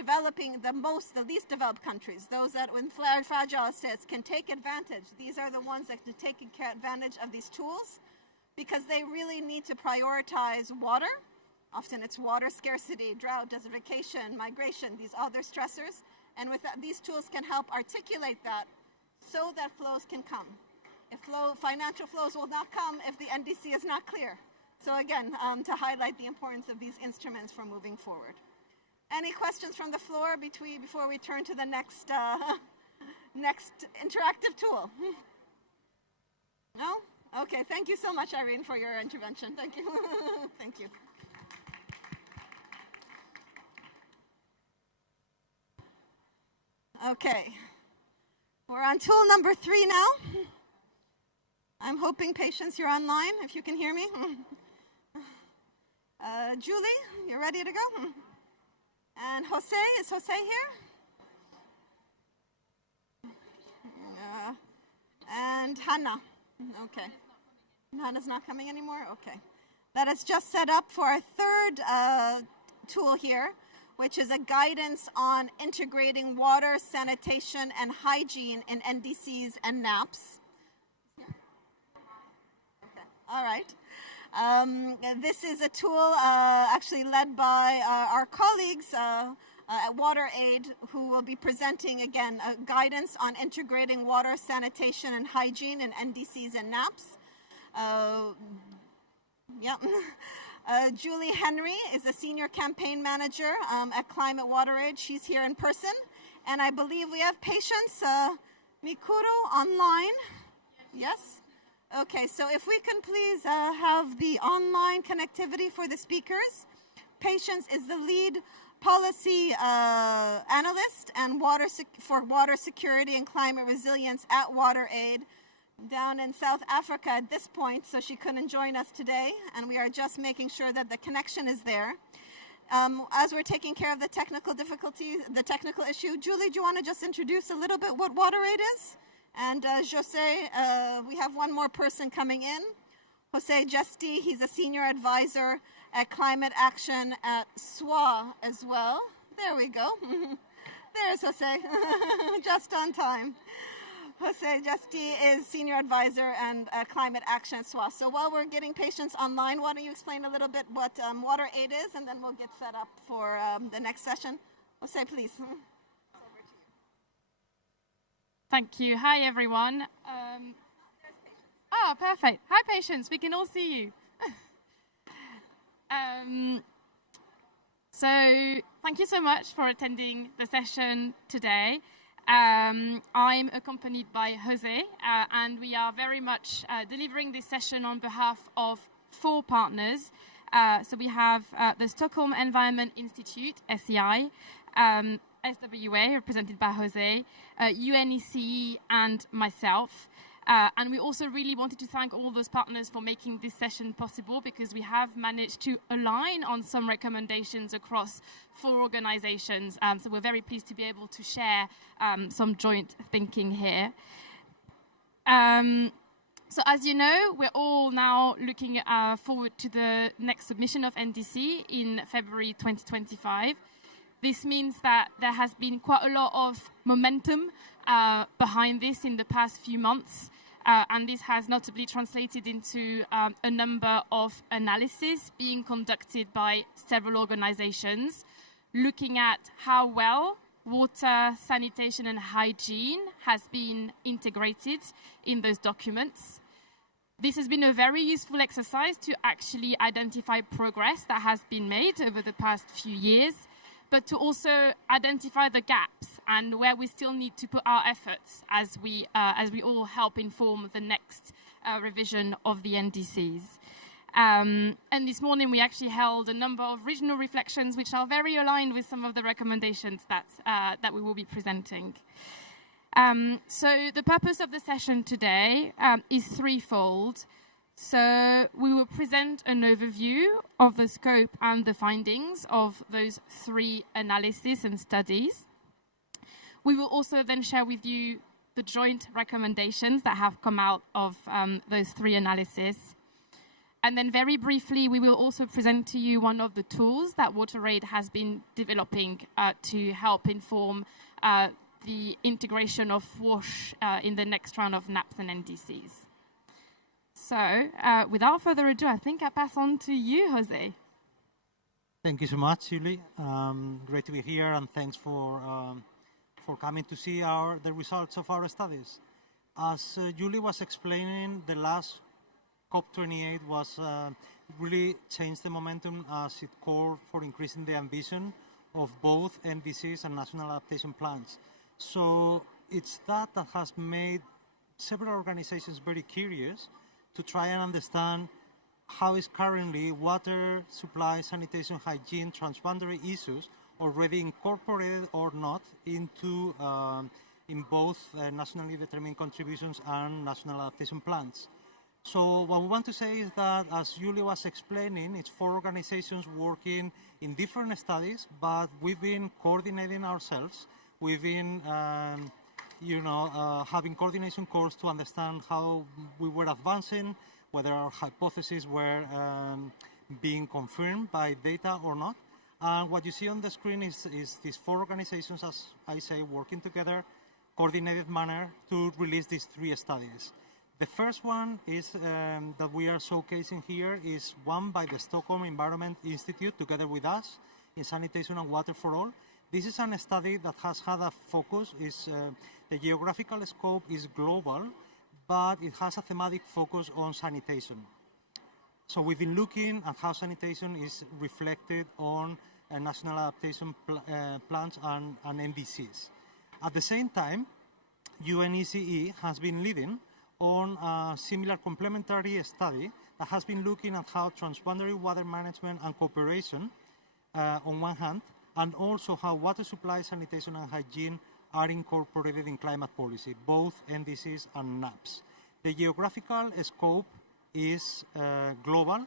least developed countries, those that in fragile states can take advantage. These are the ones that can take advantage of these tools because they really need to prioritize water. Often it's water scarcity, drought, desertification, migration, these other stressors. And with that, these tools can help articulate that so that flows can come. Financial flows will not come if the NDC is not clear. So again, to highlight the importance of these instruments for moving forward. Any questions from the floor before we turn to the next interactive tool? No? Okay, thank you so much, Irene, for your intervention. Thank you. Thank you. Okay, we're on tool number 3 now. I'm hoping, patience, you're online, if you can hear me. Julie, you ready to go? And Jose, is Jose here? And Hannah, okay. Hannah's not coming anymore? Okay. That is just set up for our third tool here, which is a guidance on integrating water, sanitation, and hygiene in NDCs and NAPs. Okay. All right. This is a tool actually led by our colleagues at WaterAid, who will be presenting, again, guidance on integrating water, sanitation, and hygiene in NDCs and NAPs. Julie Henry is a senior campaign manager at Climate WaterAid. She's here in person. And I believe we have Patience Mikuro online. Yes? Okay, so if we can please have the online connectivity for the speakers. Patience is the lead policy analyst and for water security and climate resilience at WaterAid down in South Africa at this point, so she couldn't join us today, and we are just making sure that the connection is there. As we're taking care of the technical difficulties, the technical issue, Julie, do you want to just introduce a little bit what WaterAid is? And Jose, we have one more person coming in. Jose Gesti, he's a senior advisor at Climate Action at SWA as well. There we go. There's Jose, just on time. Jose Gesti is senior advisor and Climate Action at SWA. So while we're getting patients online, why don't you explain a little bit what WaterAid is, and then we'll get set up for the next session. Jose, please. Thank you. Hi, everyone. Perfect. Hi, Patience. We can all see you. So thank you so much for attending the session today. I'm accompanied by Jose, and we are very much delivering this session on behalf of 4 partners. So we have the Stockholm Environment Institute, SEI, SWA, represented by Jose, UNECE, and myself. And we also really wanted to thank all those partners for making this session possible, because we have managed to align on some recommendations across 4 organizations. So we're very pleased to be able to share some joint thinking here. So as you know, we're all now looking forward to the next submission of NDC in February 2025. This means that there has been quite a lot of momentum behind this in the past few months. And this has notably translated into a number of analyses being conducted by several organizations, looking at how well water, sanitation and hygiene has been integrated in those documents. This has been a very useful exercise to actually identify progress that has been made over the past few years, but to also identify the gaps and where we still need to put our efforts as we all help inform the next revision of the NDCs. And this morning we actually held a number of regional reflections which are very aligned with some of the recommendations that we will be presenting. So the purpose of the session today is threefold. So we will present an overview of the scope and the findings of those 3 analyses and studies. We will also then share with you the joint recommendations that have come out of those 3 analyses. And then very briefly, we will also present to you one of the tools that WaterAid has been developing to help inform the integration of WASH in the next round of NAPs and NDCs. So, without further ado, I think I pass on to you, Jose. Thank you so much, Julie. Great to be here, and thanks for coming to see the results of our studies. As Julie was explaining, the last COP28 was really changed the momentum as it called for increasing the ambition of both NDCs and national adaptation plans. So it's that has made several organizations very curious to try and understand how is currently water supply, sanitation, hygiene, transboundary issues already incorporated or not into in both nationally determined contributions and national adaptation plans. So what we want to say is that, as Julie was explaining, it's 4 organizations working in different studies, but we've been coordinating ourselves. We've been having coordination calls to understand how we were advancing, whether our hypotheses were being confirmed by data or not. And what you see on the screen is these 4 organizations, as I say, working together, coordinated manner to release these 3 studies. The first one is that we are showcasing here is one by the Stockholm Environment Institute together with us in Sanitation and Water for All. This is a study that has had a focus, the geographical scope is global, but it has a thematic focus on sanitation. So we've been looking at how sanitation is reflected on national adaptation plans and NDCs. At the same time, UNECE has been leading on a similar complementary study that has been looking at how transboundary water management and cooperation on one hand, and also how water supply, sanitation and hygiene are incorporated in climate policy, both NDCs and NAPs. The geographical scope is global,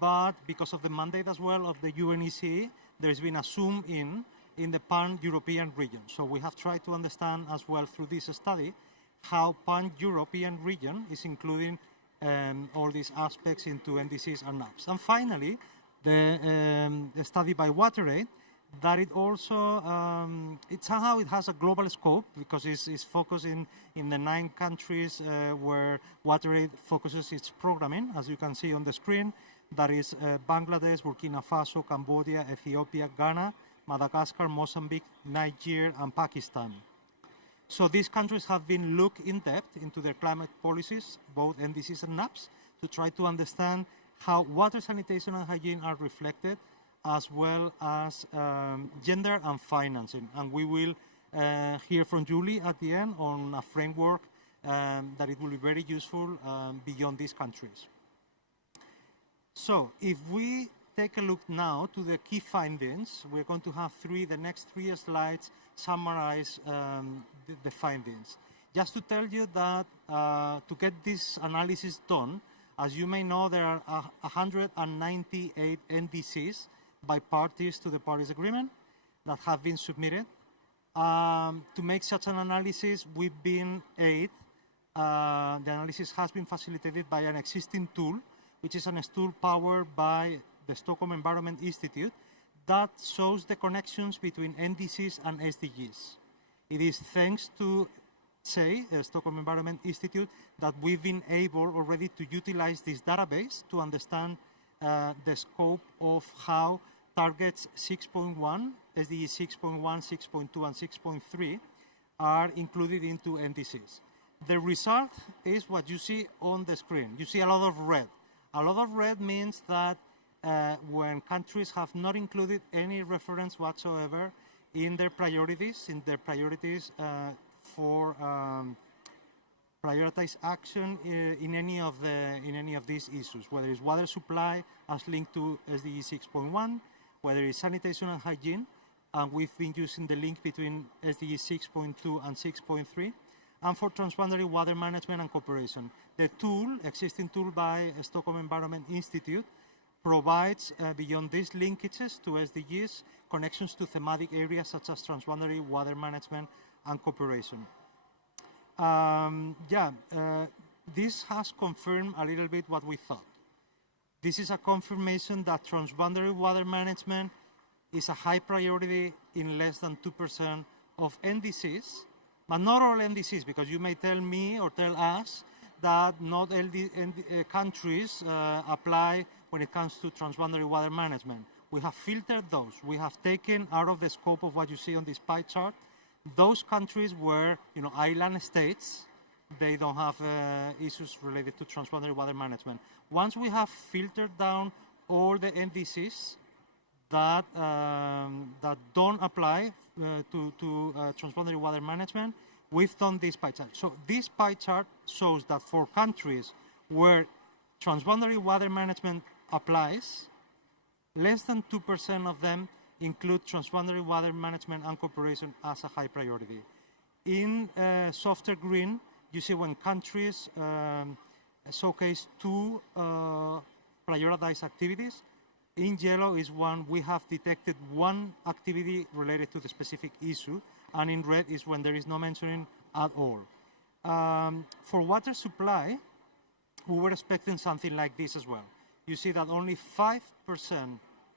but because of the mandate as well of the UNECE, there's been a zoom in the pan-European region. So we have tried to understand as well through this study how pan-European region is including all these aspects into NDCs and NAPs. And finally, the study by WaterAid, that it also, it somehow it has a global scope because it's focused in the 9 countries where WaterAid focuses its programming, as you can see on the screen. That is Bangladesh, Burkina Faso, Cambodia, Ethiopia, Ghana, Madagascar, Mozambique, Niger, and Pakistan. So these countries have been looked in depth into their climate policies, both NDCs and NAPs, to try to understand how water, sanitation, and hygiene are reflected, as well as gender and financing. And we will hear from Julie at the end on a framework that it will be very useful beyond these countries. So if we take a look now to the key findings. We're going to have the next three slides summarize the findings. Just to tell you that to get this analysis done, as you may know, there are 198 NDCs by parties to the Paris Agreement that have been submitted. To make such an analysis, we've been aided. The analysis has been facilitated by an existing tool, which is a tool powered by the Stockholm Environment Institute that shows the connections between NDCs and SDGs. It is thanks to, say, the Stockholm Environment Institute that we've been able already to utilize this database to understand the scope of how targets 6.1, SDG 6.1, 6.2, and 6.3 are included into NDCs. The result is what you see on the screen. You see a lot of red. A lot of red means that when countries have not included any reference whatsoever in their priorities, for prioritize action in any of these issues, whether it's water supply as linked to SDG 6.1, whether it's sanitation and hygiene, and we've been using the link between SDG 6.2 and 6.3, and for transboundary water management and cooperation. The existing tool by Stockholm Environment Institute, provides, beyond these linkages to SDGs, connections to thematic areas such as transboundary water management and cooperation. This has confirmed a little bit what we thought. This is a confirmation that transboundary water management is a high priority in less than 2% of NDCs, but not all NDCs, because you may tell me or tell us that not countries apply when it comes to transboundary water management. We have filtered those. We have taken out of the scope of what you see on this pie chart those countries where, island states, they don't have issues related to transboundary water management. Once we have filtered down all the NDCs that don't apply to transboundary water management, we've done this pie chart. So this pie chart shows that for countries where transboundary water management applies, less than 2% of them include transboundary water management and cooperation as a high priority. In softer green, you see when countries showcase two prioritized activities. In yellow is one we have detected one activity related to the specific issue, and in red is when there is no mentioning at all. For water supply, we were expecting something like this as well. You see that only 5%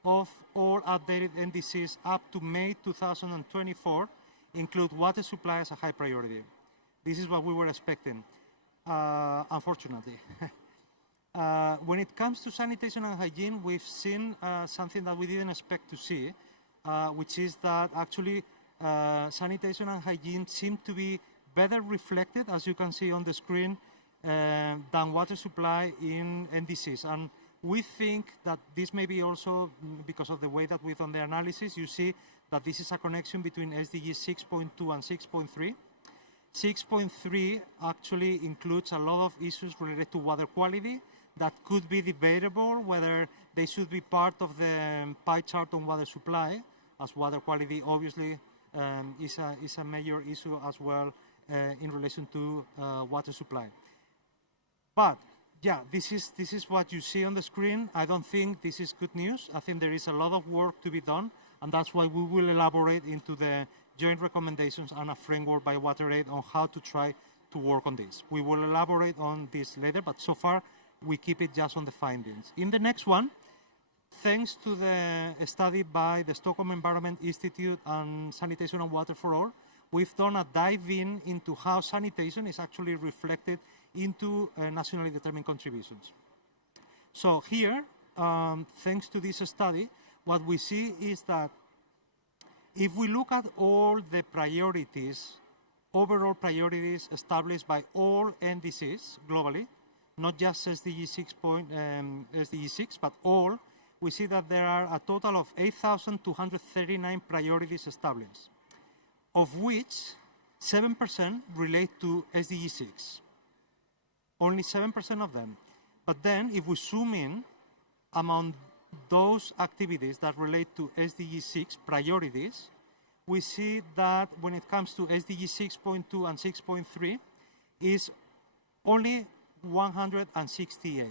of all updated NDCs up to May 2024 include water supply as a high priority. This is what we were expecting, unfortunately. When it comes to sanitation and hygiene, we've seen something that we didn't expect to see, which is that actually sanitation and hygiene seem to be better reflected, as you can see on the screen, than water supply in NDCs. And we think that this may be also because of the way that we've done the analysis. You see that this is a connection between SDG 6.2 and 6.3. 6.3 actually includes a lot of issues related to water quality that could be debatable whether they should be part of the pie chart on water supply, as water quality obviously is a major issue as well in relation to water supply. But yeah, this is what you see on the screen. I don't think this is good news. I think there is a lot of work to be done, and that's why we will elaborate into the joint recommendations and a framework by WaterAid on how to try to work on this. We will elaborate on this later, but so far we keep it just on the findings. In the next one, thanks to the study by the Stockholm Environment Institute and Sanitation and Water for All, we've done a dive-in into how sanitation is actually reflected into nationally determined contributions. So here, thanks to this study, what we see is that if we look at all the priorities, overall priorities established by all NDCs globally, not just SDG 6, but all, we see that there are a total of 8,239 priorities established, of which 7% relate to SDG 6. Only 7% of them. But then, if we zoom in among those activities that relate to SDG 6 priorities, we see that when it comes to SDG 6.2 and 6.3, is only 168.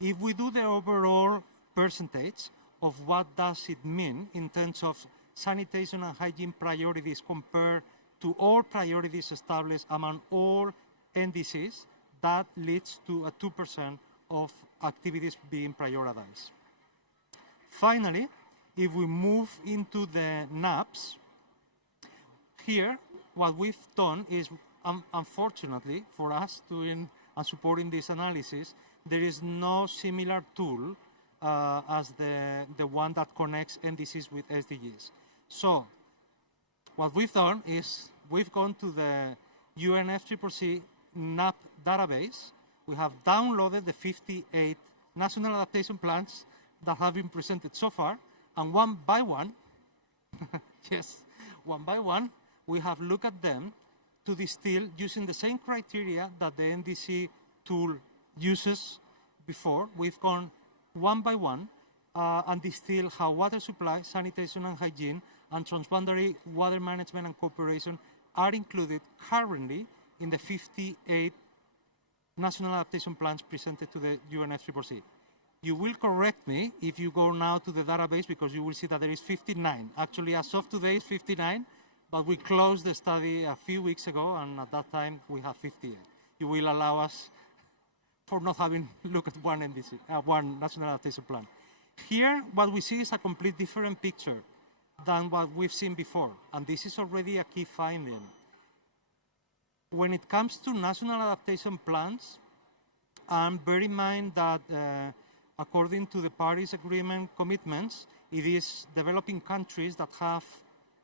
If we do the overall percentage of what does it mean in terms of sanitation and hygiene priorities compared to all priorities established among all NDCs, that leads to a 2% of activities being prioritized. Finally, if we move into the NAPs, here what we've done is, unfortunately for us doing and supporting this analysis, there is no similar tool as the one that connects NDCs with SDGs. So what we've done is we've gone to the UNFCCC NAP database. We have downloaded the 58 national adaptation plans that have been presented so far, and one by one, yes, one by one, we have looked at them to distill using the same criteria that the NDC tool uses before. We've gone one by one and distill how water supply, sanitation and hygiene, and transboundary water management and cooperation are included currently in the 58 national adaptation plans presented to the UNFCCC. You will correct me if you go now to the database, because you will see that there is 59. Actually, as of today, it's 59, but we closed the study a few weeks ago, and at that time, we have 58. You will allow us for not having looked at one NDC, one national adaptation plan. Here, what we see is a complete different picture than what we've seen before, and this is already a key finding. When it comes to national adaptation plans, and bear in mind that according to the Paris Agreement commitments, it is developing countries that have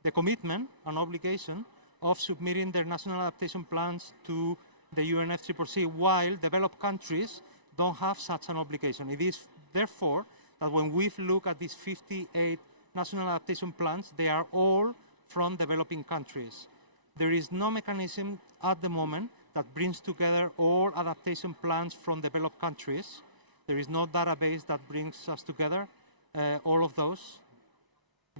the commitment and obligation of submitting their national adaptation plans to the UNFCCC, while developed countries don't have such an obligation. It is therefore that when we've looked at these 58 national adaptation plans, they are all from developing countries. There is no mechanism at the moment that brings together all adaptation plans from developed countries. There is no database that brings us together, all of those.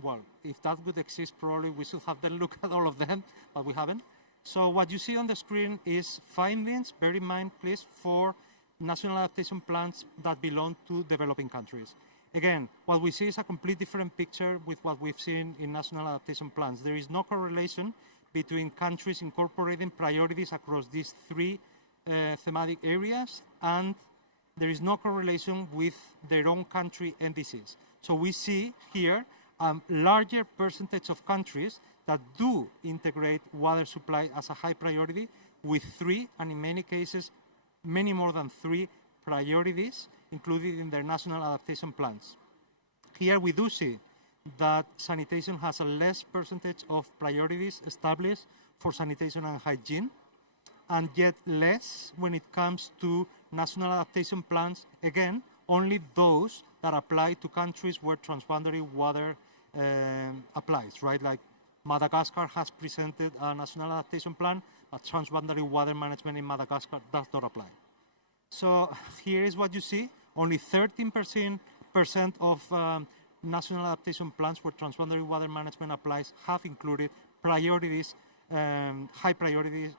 Well, if that would exist, probably we should have them look at all of them, but we haven't. So what you see on the screen is findings, bear in mind, please, for national adaptation plans that belong to developing countries. Again, what we see is a complete different picture with what we've seen in national adaptation plans. There is no correlation between countries incorporating priorities across these three thematic areas, and there is no correlation with their own country NDCs. So we see here a larger percentage of countries that do integrate water supply as a high priority, with 3, and in many cases, many more than 3 priorities included in their national adaptation plans. Here we do see that sanitation has a less percentage of priorities established for sanitation and hygiene, and yet less when it comes to national adaptation plans, again, only those that apply to countries where transboundary water applies, right? Like Madagascar has presented a national adaptation plan, but transboundary water management in Madagascar does not apply. So here is what you see. Only 13% of national adaptation plans where transboundary water management applies have included priorities, high priority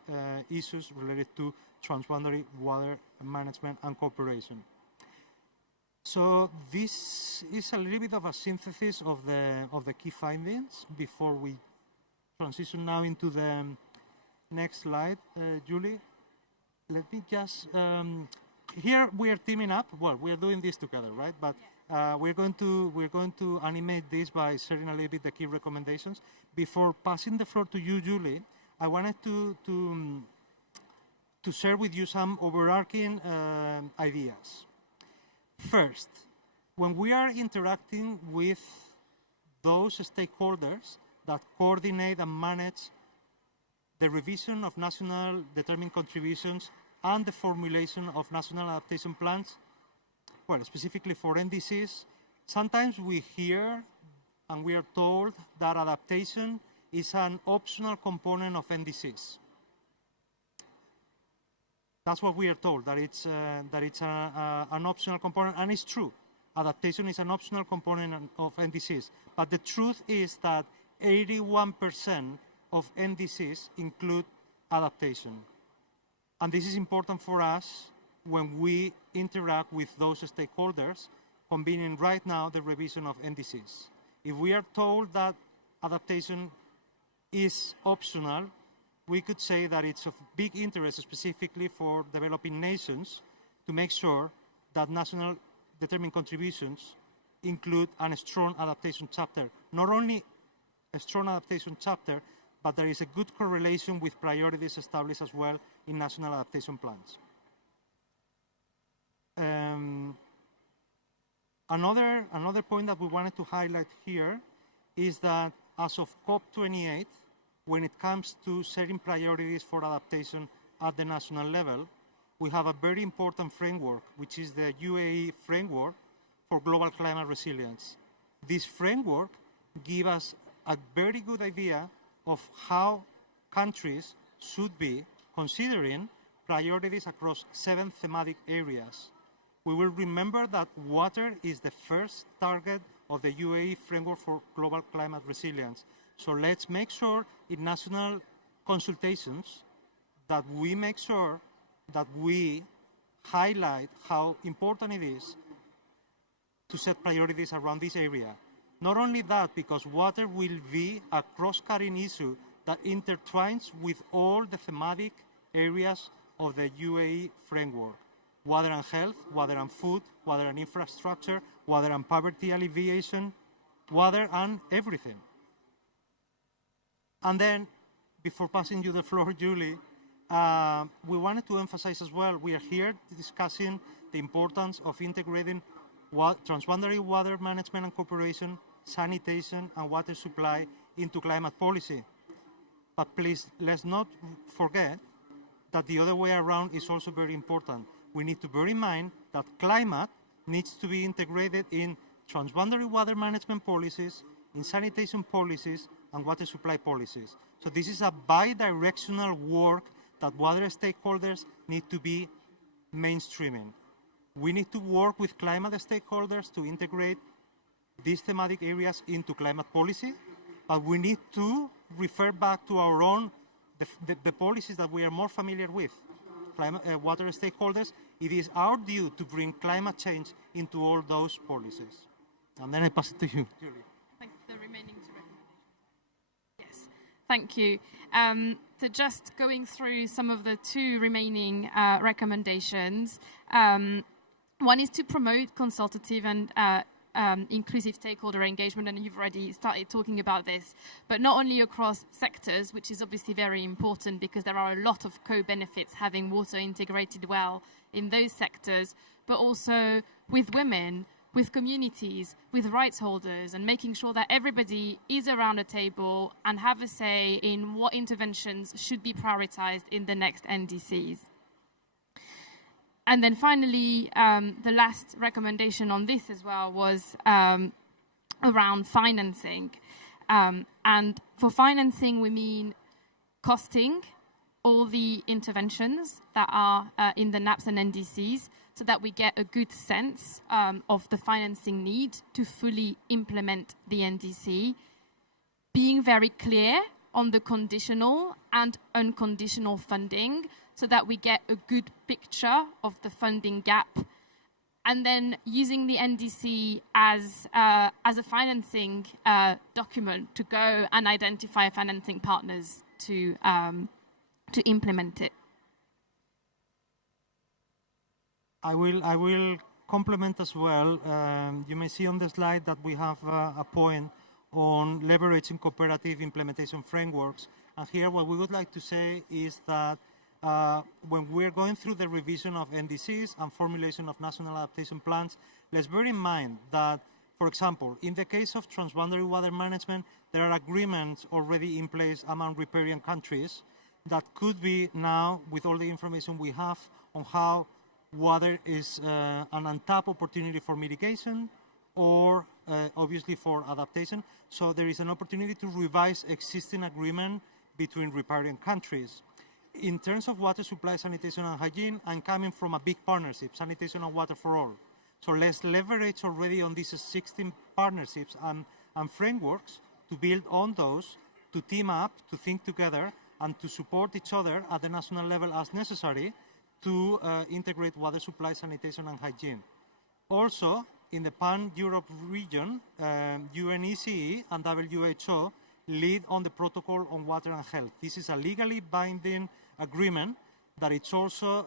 issues related to transboundary water management and cooperation. So this is a little bit of a synthesis of the key findings before we transition now into the next slide. Julie, let me just, here we are teaming up. Well, we are doing this together, right? But we're going to animate this by sharing a little bit the key recommendations. Before passing the floor to you, Julie, I wanted to share with you some overarching ideas. First, when we are interacting with those stakeholders that coordinate and manage the revision of national determined contributions and the formulation of national adaptation plans, well, specifically for NDCs, sometimes we hear and we are told that adaptation is an optional component of NDCs. That's what we are told, that it's an optional component, and it's true. adaptation is an optional component of NDCs. But the truth is that 81% of NDCs include adaptation. And this is important for us when we interact with those stakeholders, convening right now the revision of NDCs. If we are told that adaptation is optional, we could say that it's of big interest specifically for developing nations to make sure that national determined contributions include a strong adaptation chapter. Not only a strong adaptation chapter, but there is a good correlation with priorities established as well in national adaptation plans. Another point that we wanted to highlight here is that as of COP28, when it comes to setting priorities for adaptation at the national level, we have a very important framework, which is the UAE framework for global climate resilience. This framework gives us a very good idea of how countries should be considering priorities across 7 thematic areas. We will remember that water is the first target of the UAE framework for global climate resilience. So let's make sure in national consultations that we make sure that we highlight how important it is to set priorities around this area. Not only that, because water will be a cross-cutting issue that intertwines with all the thematic areas of the UAE framework. Water and health, water and food, water and infrastructure, water and poverty alleviation, water and everything. And then, before passing you the floor, Julie, we wanted to emphasize as well, we are here discussing the importance of integrating transboundary water management and cooperation, sanitation and water supply into climate policy. But please, let's not forget that the other way around is also very important. We need to bear in mind that climate needs to be integrated in transboundary water management policies, in sanitation policies, and water supply policies. So this is a bi-directional work that water stakeholders need to be mainstreaming. We need to work with climate stakeholders to integrate these thematic areas into climate policy, but we need to refer back to our own, the policies that we are more familiar with. Water stakeholders, it is our due to bring climate change into all those policies. And then I pass it to you, Julie. Thank you for the remaining two recommendations. Yes, thank you. So just going through some of the 2 remaining recommendations. One is to promote consultative and inclusive stakeholder engagement, and you've already started talking about this, but not only across sectors, which is obviously very important because there are a lot of co-benefits having water integrated well in those sectors, but also with women, with communities, with rights holders, and making sure that everybody is around a table and have a say in what interventions should be prioritized in the next NDCs. And then finally, the last recommendation on this as well was around financing. And for financing, we mean costing all the interventions that are in the NAPs and NDCs so that we get a good sense of the financing need to fully implement the NDC, being very clear on the conditional and unconditional funding so that we get a good picture of the funding gap, and then using the NDC as a financing document to go and identify financing partners to implement it. I will complement as well. You may see on the slide that we have a point on leveraging cooperative implementation frameworks. And here what we would like to say is that when we're going through the revision of NDCs and formulation of national adaptation plans, let's bear in mind that, for example, in the case of transboundary water management, there are agreements already in place among riparian countries that could be now, with all the information we have on how water is an untapped opportunity for mitigation or obviously for adaptation. So there is an opportunity to revise existing agreement between riparian countries. In terms of water supply, sanitation and hygiene, I'm coming from a big partnership, sanitation and water for all. So let's leverage already on these 16 partnerships and frameworks to build on those, to team up, to think together, and to support each other at the national level as necessary to integrate water supply, sanitation, and hygiene. Also, in the Pan-Europe region, UNECE and WHO lead on the protocol on water and health. This is a legally binding agreement that it's also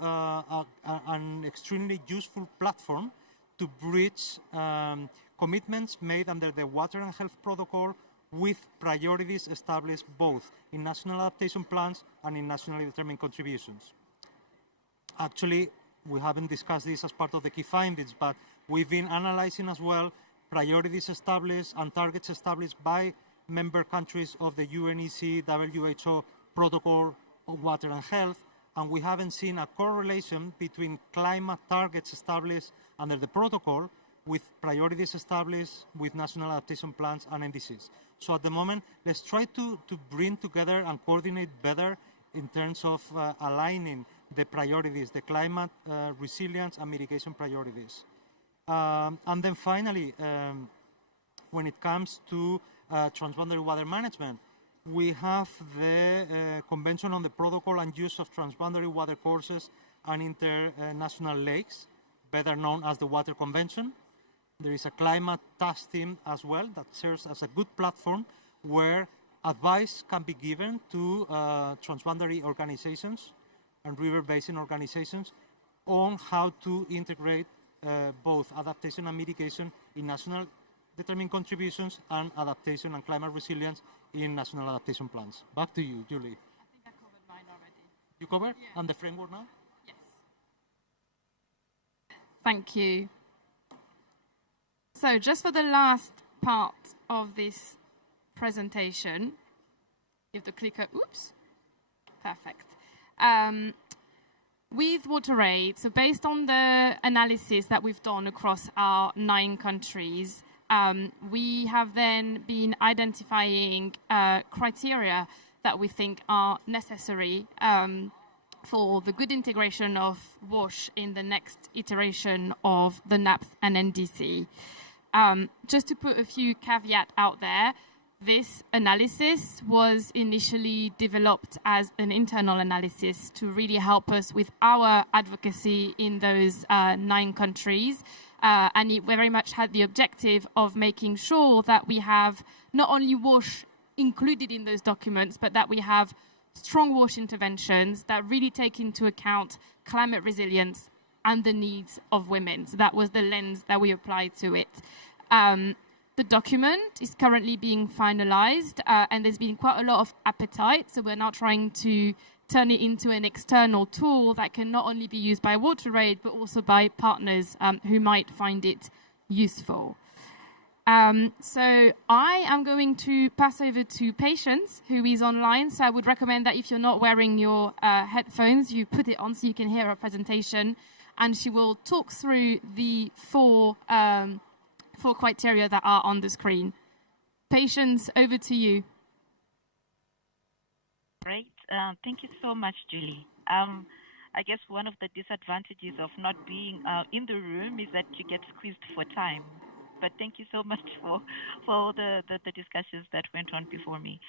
an extremely useful platform to bridge commitments made under the water and health protocol with priorities established both in national adaptation plans and in nationally determined contributions. Actually, we haven't discussed this as part of the key findings, but we've been analyzing as well priorities established and targets established by member countries of the UNECE WHO protocol on water and health, and we haven't seen a correlation between climate targets established under the protocol with priorities established with national adaptation plans and NDCs. So at the moment, let's try to bring together and coordinate better in terms of aligning the priorities, the climate resilience and mitigation priorities. And then finally, when it comes to transboundary water management, we have the Convention on the Protocol and Use of Transboundary Water Courses and International Lakes, better known as the Water Convention. There is a climate task team as well that serves as a good platform where advice can be given to transboundary organizations and river basin organizations on how to integrate both adaptation and mitigation in national determined contributions and adaptation and climate resilience in national adaptation plans. Back to you, Julie. I think I covered mine already. You covered? Yeah. And the framework now? Yes. Thank you. So just for the last part of this presentation, give the clicker, oops, perfect. With WaterAid, so based on the analysis that we've done across our 9 countries, we have then been identifying criteria that we think are necessary for the good integration of WASH in the next iteration of the NAPS and NDC. Just to put a few caveats out there, this analysis was initially developed as an internal analysis to really help us with our advocacy in those 9 countries. And it very much had the objective of making sure that we have not only WASH included in those documents, but that we have strong WASH interventions that really take into account climate resilience and the needs of women. So that was the lens that we applied to it. The document is currently being finalized, and there's been quite a lot of appetite. So we're now trying to turn it into an external tool that can not only be used by WaterAid, but also by partners who might find it useful. So I am going to pass over to Patience, who is online. So I would recommend that if you're not wearing your headphones, you put it on so you can hear her presentation. And she will talk through the four criteria that are on the screen. Patience, over to you. Great. Thank you so much, Julie. I guess one of the disadvantages of not being in the room is that you get squeezed for time. But thank you so much for the discussions that went on before me.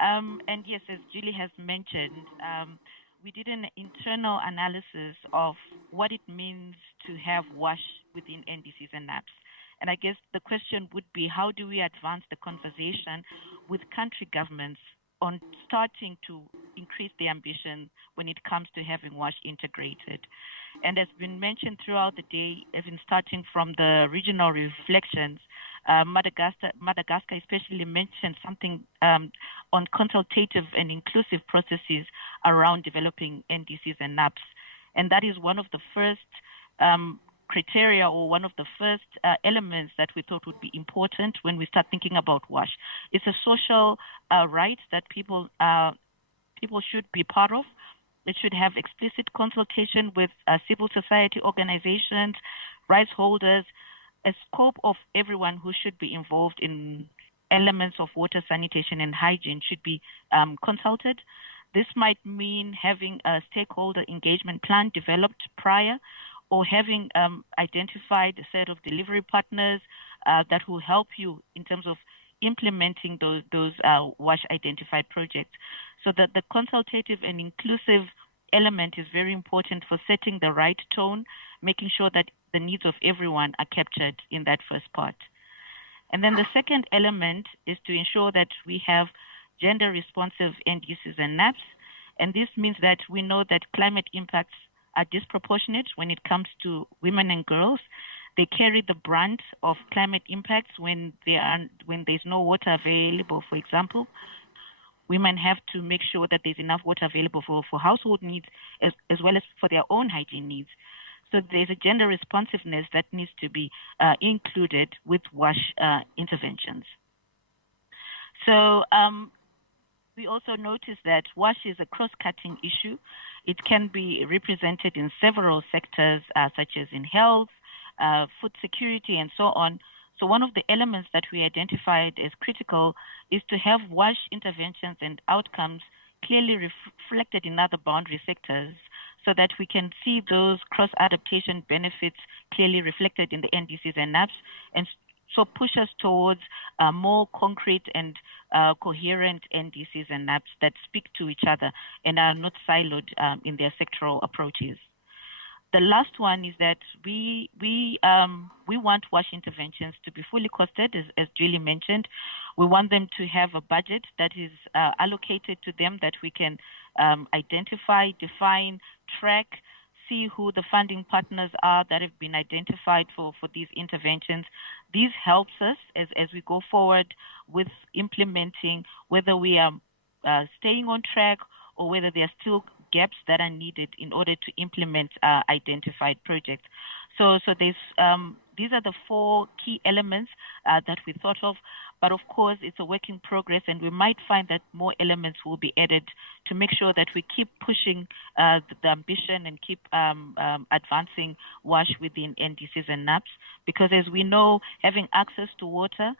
And yes, as Julie has mentioned, we did an internal analysis of what it means to have WASH within NDCs and NAPS. And I guess the question would be, how do we advance the conversation with country governments on starting to increase the ambition when it comes to having WASH integrated? And as been mentioned throughout the day, even starting from the regional reflections, Madagascar especially mentioned something on consultative and inclusive processes around developing NDCs and NAPS. And that is one of the first criteria or one of the first elements that we thought would be important when we start thinking about WASH. It's a social right that people should be part of. It should have explicit consultation with civil society organizations, rights holders, a scope of everyone who should be involved in elements of water sanitation and hygiene should be consulted. This might mean having a stakeholder engagement plan developed prior, or having identified a set of delivery partners that will help you in terms of implementing those WASH identified projects. So that the consultative and inclusive element is very important for setting the right tone, making sure that the needs of everyone are captured in that first part. And then the second element is to ensure that we have gender responsive NDCs and NAPs. And this means that we know that climate impacts are disproportionate when it comes to women and girls. They carry the brunt of climate impacts when there's no water available, for example. Women have to make sure that there's enough water available for household needs as well as for their own hygiene needs. So there's a gender responsiveness that needs to be included with WASH interventions. So we also notice that WASH is a cross-cutting issue. It can be represented in several sectors, such as in health, food security, and so on. So one of the elements that we identified as critical is to have WASH interventions and outcomes clearly reflected in other boundary sectors so that we can see those cross-adaptation benefits clearly reflected in the NDCs and NAPs, and so push us towards more concrete and coherent NDCs and NAPs that speak to each other and are not siloed in their sectoral approaches. The last one is that we want WASH interventions to be fully costed, as Julie mentioned. We want them to have a budget that is allocated to them, that we can identify, define, track, see who the funding partners are that have been identified for these interventions. This helps us as we go forward with implementing, whether we are staying on track or whether there are still gaps that are needed in order to implement identified projects. So there's, these are the four key elements that we thought of, but of course it's a work in progress, and we might find that more elements will be added to make sure that we keep pushing the ambition and keep advancing WASH within NDCs and NAPs, because as we know, having access to water,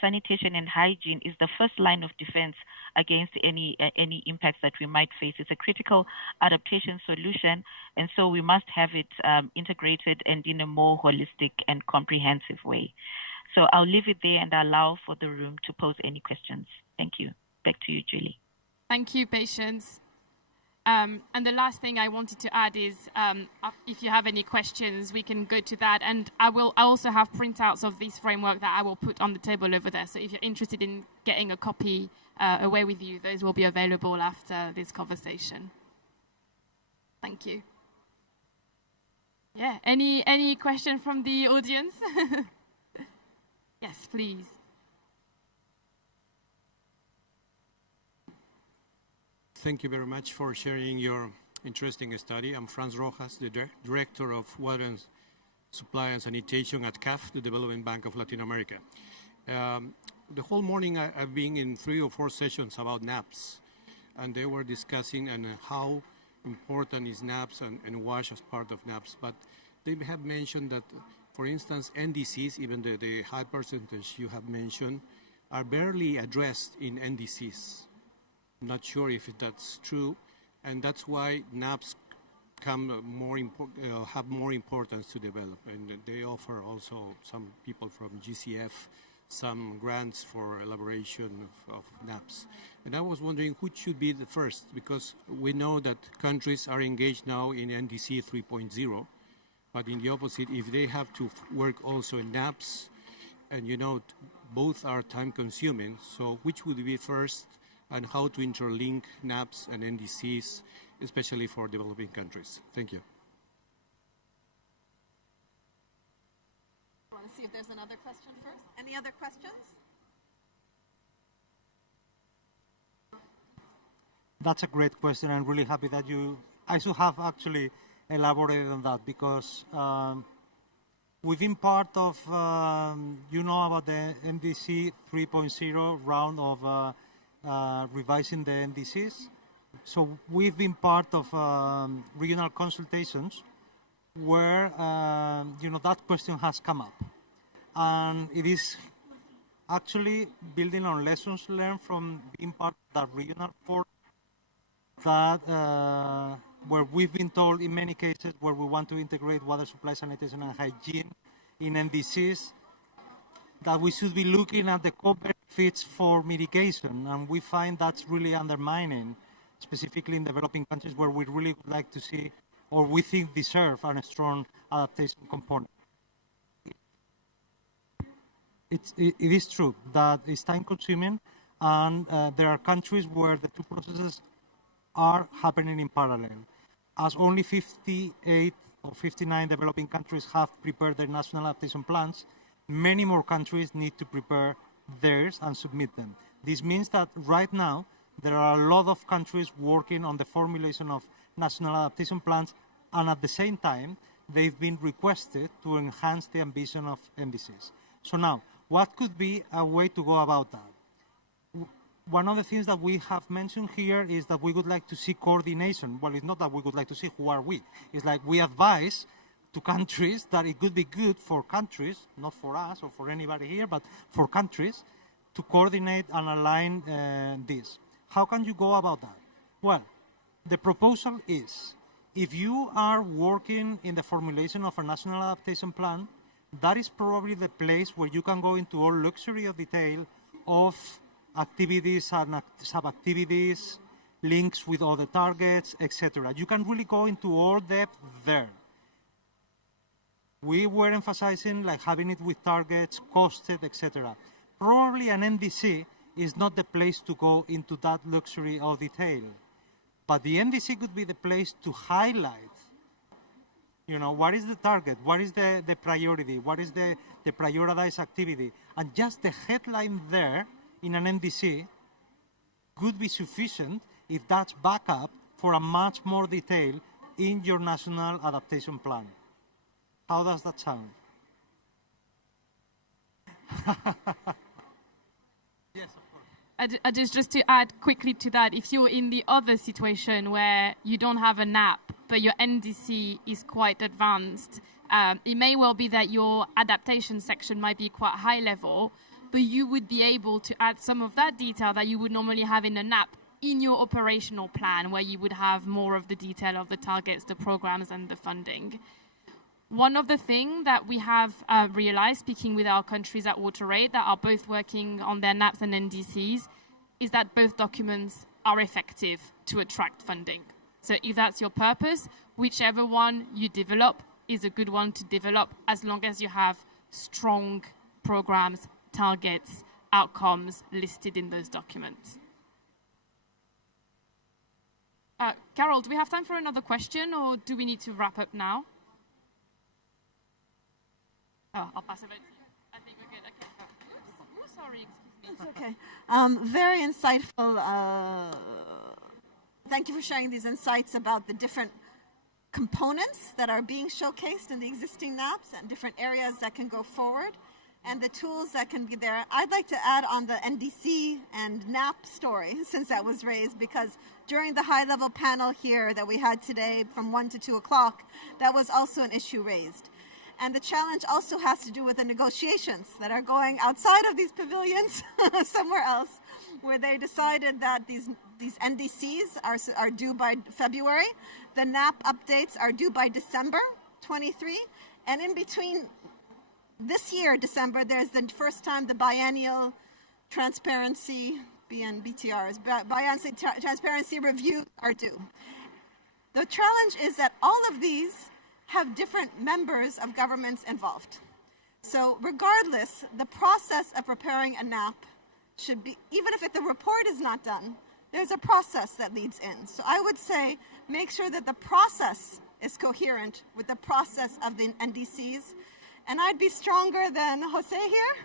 sanitation and hygiene is the first line of defense against any impacts that we might face. It's a critical adaptation solution, and so we must have it integrated and in a more holistic and comprehensive way. So I'll leave it there and allow for the room to pose any questions. Thank you. Back to you, Julie. Thank you, Patience. And the last thing I wanted to add is, if you have any questions, we can go to that. And I also have printouts of this framework that I will put on the table over there. So if you're interested in getting a copy away with you, those will be available after this conversation. Thank you. Yeah, any question from the audience? Yes, please. Thank you very much for sharing your interesting study. I'm Franz Rojas, the Director of Water and Supply and Sanitation at CAF, the Development Bank of Latin America. The whole morning I've been in 3 or 4 sessions about NAPs, and they were discussing how important is NAPs and WASH as part of NAPs. But they have mentioned that, for instance, NDCs, even the high percentage you have mentioned, are barely addressed in NDCs. I'm not sure if that's true, and that's why NAPs have more importance to develop, and they offer also some people from GCF some grants for elaboration of NAPs. And I was wondering who should be the first, because we know that countries are engaged now in NDC 3.0, but in the opposite, if they have to work also in NAPs, and you know, both are time consuming, so which would be first, and how to interlink NAPs and NDCs, especially for developing countries. Thank you. Want to see if there's another question first? Any other questions? That's a great question. I'm really happy that I should have actually elaborated on that, because we've been part of, you know, about the NDC 3.0 round of revising the NDCs. So we've been part of regional consultations where, you know, that question has come up. And it is actually building on lessons learned from being part of that regional forum that where we've been told in many cases where we want to integrate water supply, sanitation and hygiene in NDCs, that we should be looking at the co-benefits for mitigation, and we find that's really undermining, specifically in developing countries where we really would like to see, or we think deserve, a strong adaptation component. It is true that it's time-consuming, and there are countries where the two processes are happening in parallel. As only 58 or 59 developing countries have prepared their national adaptation plans, many more countries need to prepare theirs and submit them. This means that right now, there are a lot of countries working on the formulation of national adaptation plans, and at the same time, they've been requested to enhance the ambition of NDCs. So now, what could be a way to go about that? One of the things that we have mentioned here is that we would like to see coordination. Well, it's not that we would like to see who are we. It's like we advise to countries that it could be good for countries, not for us or for anybody here, but for countries to coordinate and align this. How can you go about that? Well, the proposal is, if you are working in the formulation of a national adaptation plan, that is probably the place where you can go into all luxury of detail of activities and sub-activities, links with other targets, etc. You can really go into all depth there. We were emphasizing like having it with targets, costed, etc. Probably an NDC is not the place to go into that luxury of detail. But the NDC could be the place to highlight, you know, what is the target, what is the priority, what is the prioritized activity. And just the headline there in an NDC could be sufficient if that's backup for a much more detail in your national adaptation plan. How does that sound? Yes, of course. Just to add quickly to that, if you're in the other situation where you don't have an app, but your NDC is quite advanced, it may well be that your adaptation section might be quite high level, but you would be able to add some of that detail that you would normally have in an app in your operational plan, where you would have more of the detail of the targets, the programs, and the funding. One of the things that we have realized, speaking with our countries at WaterAid that are both working on their NAPs and NDCs, is that both documents are effective to attract funding. So if that's your purpose, whichever one you develop is a good one to develop, as long as you have strong programs, targets, outcomes listed in those documents. Carol, do we have time for another question, or do we need to wrap up now? Oh, I'll pass it over to you. I think we're good. Okay. Oops, sorry, excuse me. It's okay. Very insightful. Thank you for sharing these insights about the different components that are being showcased in the existing NAPs and different areas that can go forward and the tools that can be there. I'd like to add on the NDC and NAP story, since that was raised, because during the high-level panel here that we had today from 1 to 2 o'clock, that was also an issue raised. And the challenge also has to do with the negotiations that are going outside of these pavilions, somewhere else, where they decided that these NDCs are due by February. The NAP updates are due by December 23. And in between this year, December, there's the first time the biennial transparency, BTRs, transparency reviews are due. The challenge is that all of these have different members of governments involved. So regardless, the process of preparing a NAP should be, even if the report is not done, there's a process that leads in. So I would say make sure that the process is coherent with the process of the NDCs. And I'd be stronger than Jose here.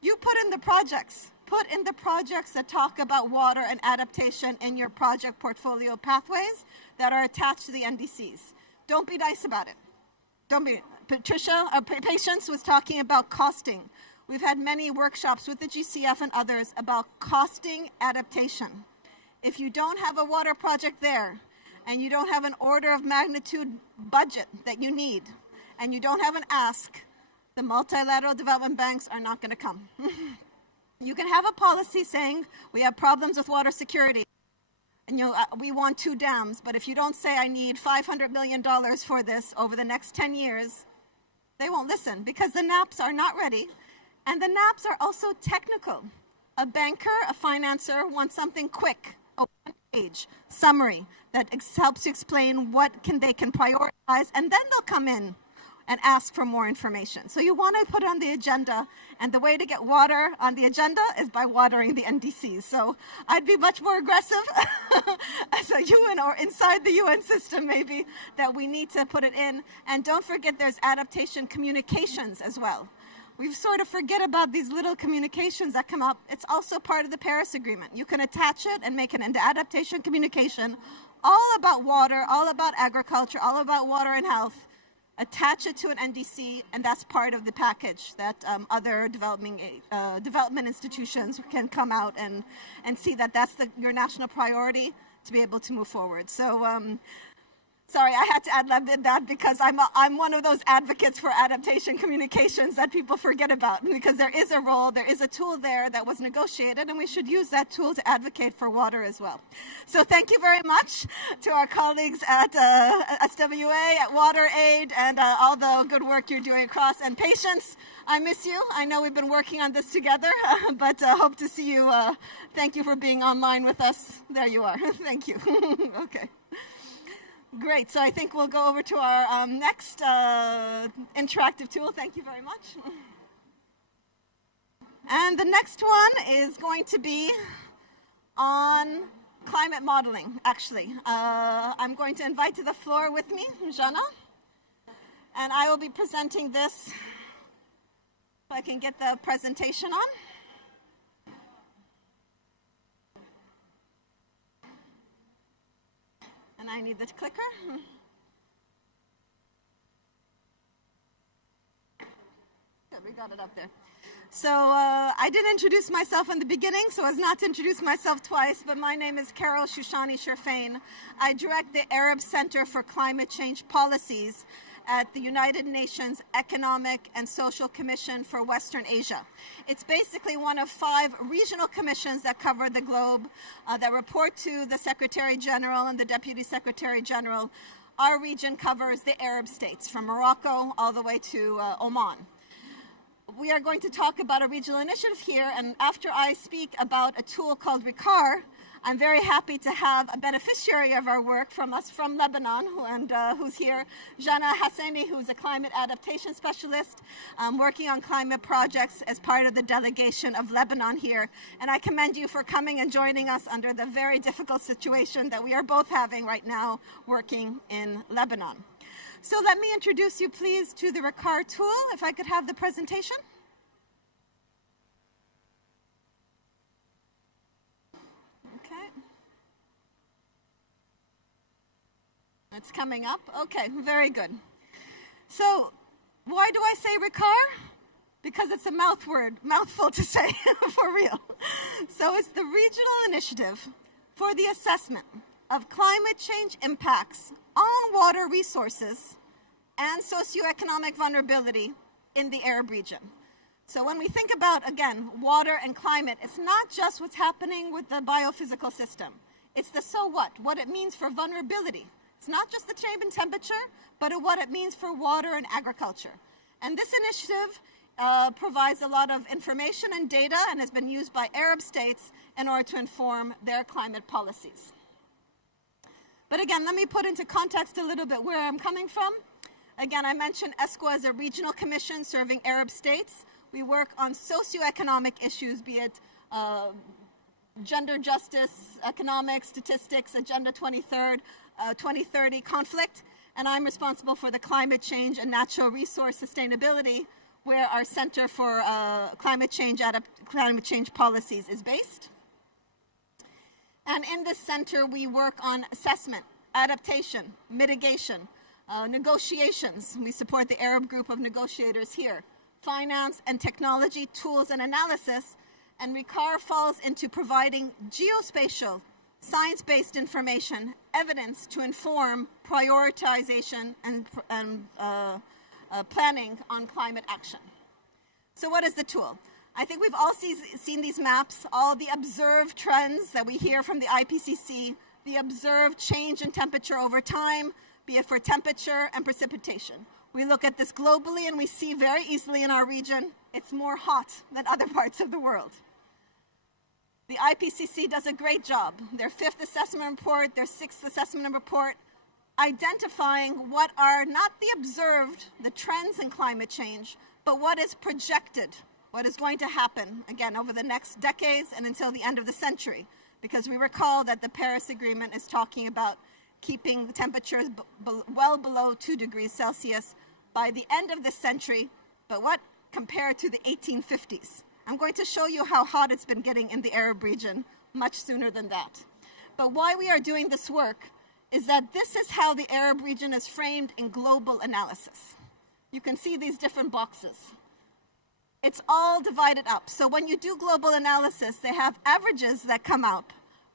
You put in the projects. Put in the projects that talk about water and adaptation in your project portfolio pathways that are attached to the NDCs. Don't be nice about it. Don't be. Patience was talking about costing. We've had many workshops with the GCF and others about costing adaptation. If you don't have a water project there, and you don't have an order of magnitude budget that you need, and you don't have an ask, the multilateral development banks are not going to come. You can have a policy saying we have problems with water security, and we want 2 dams, but if you don't say I need $500 million for this over the next 10 years, they won't listen because the NAPs are not ready. And the NAPs are also technical. A banker, a financer wants something quick, a one-page summary that helps you explain what they can prioritize, and then they'll come in and ask for more information. So you want to put it on the agenda, and the way to get water on the agenda is by watering the NDCs. So I'd be much more aggressive as a UN or inside the UN system maybe, that we need to put it in. And don't forget there's adaptation communications as well. We sort of forget about these little communications that come up. It's also part of the Paris Agreement. You can attach it and make it into adaptation communication, all about water, all about agriculture, all about water and health. Attach it to an NDC, and that's part of the package that other development institutions can come out and see that that's your national priority to be able to move forward. So sorry, I had to ad-lib that because I'm one of those advocates for adaptation communications that people forget about, because there is a role, there is a tool there that was negotiated, and we should use that tool to advocate for water as well. So thank you very much to our colleagues at SWA, at WaterAid, and all the good work you're doing across. And patience, I miss you. I know we've been working on this together, but hope to see you. Thank you for being online with us. There you are. Thank you. Okay. Great, so I think we'll go over to our next interactive tool. Thank you very much. And the next one is going to be on climate modeling, actually. I'm going to invite to the floor with me, Jana, and I will be presenting this, if I can get the presentation on. And I need the clicker. Good, we got it up there. So I didn't introduce myself in the beginning, so as not to introduce myself twice, but my name is Carol Shushani Sherfain. I direct the Arab Center for Climate Change Policies at the United Nations Economic and Social Commission for Western Asia. It's basically one of 5 regional commissions that cover the globe that report to the Secretary General and the Deputy Secretary General. Our region covers the Arab states, from Morocco all the way to Oman. We are going to talk about a regional initiative here, and after I speak about a tool called RICAR, I'm very happy to have a beneficiary of our work from Lebanon, who's here, Jana Hassani, who's a climate adaptation specialist working on climate projects as part of the delegation of Lebanon here. And I commend you for coming and joining us under the very difficult situation that we are both having right now working in Lebanon. So let me introduce you, please, to the RICAR tool. If I could have the presentation. It's coming up. Okay, very good. So why do I say RICAR? Because it's a mouthful to say, for real. So it's the Regional Initiative for the Assessment of Climate Change Impacts on Water Resources and Socioeconomic Vulnerability in the Arab region. So when we think about, again, water and climate, it's not just what's happening with the biophysical system. It's the so what it means for vulnerability. It's not just the change in temperature, but what it means for water and agriculture. And this initiative provides a lot of information and data and has been used by Arab states in order to inform their climate policies. But again, let me put into context a little bit where I'm coming from. Again, I mentioned ESCO as a regional commission serving Arab states. We work on socioeconomic issues, be it gender justice, economic, statistics, Agenda 2030 conflict, and I'm responsible for the climate change and natural resource sustainability, where our Center for Climate Change Policies is based. And in this center, we work on assessment, adaptation, mitigation, negotiations. We support the Arab group of negotiators here, finance and technology, tools and analysis, and RICAR falls into providing geospatial, science-based information, evidence to inform prioritization and planning on climate action. So what is the tool? I think we've all seen these maps, all the observed trends that we hear from the IPCC the observed change in temperature over time, be it for temperature and precipitation. We look at this globally and we see very easily in our region, it's more hot than other parts of the world. The IPCC does a great job. Their 5th assessment report, their 6th assessment report, identifying what are not the observed, the trends in climate change, but what is projected, what is going to happen, again, over the next decades and until the end of the century. Because we recall that the Paris Agreement is talking about keeping the temperatures well below 2 degrees Celsius by the end of this century, but what compared to the 1850s? I'm going to show you how hot it's been getting in the Arab region much sooner than that. But why we are doing this work is that this is how the Arab region is framed in global analysis. You can see these different boxes. It's all divided up. So when you do global analysis, they have averages that come out.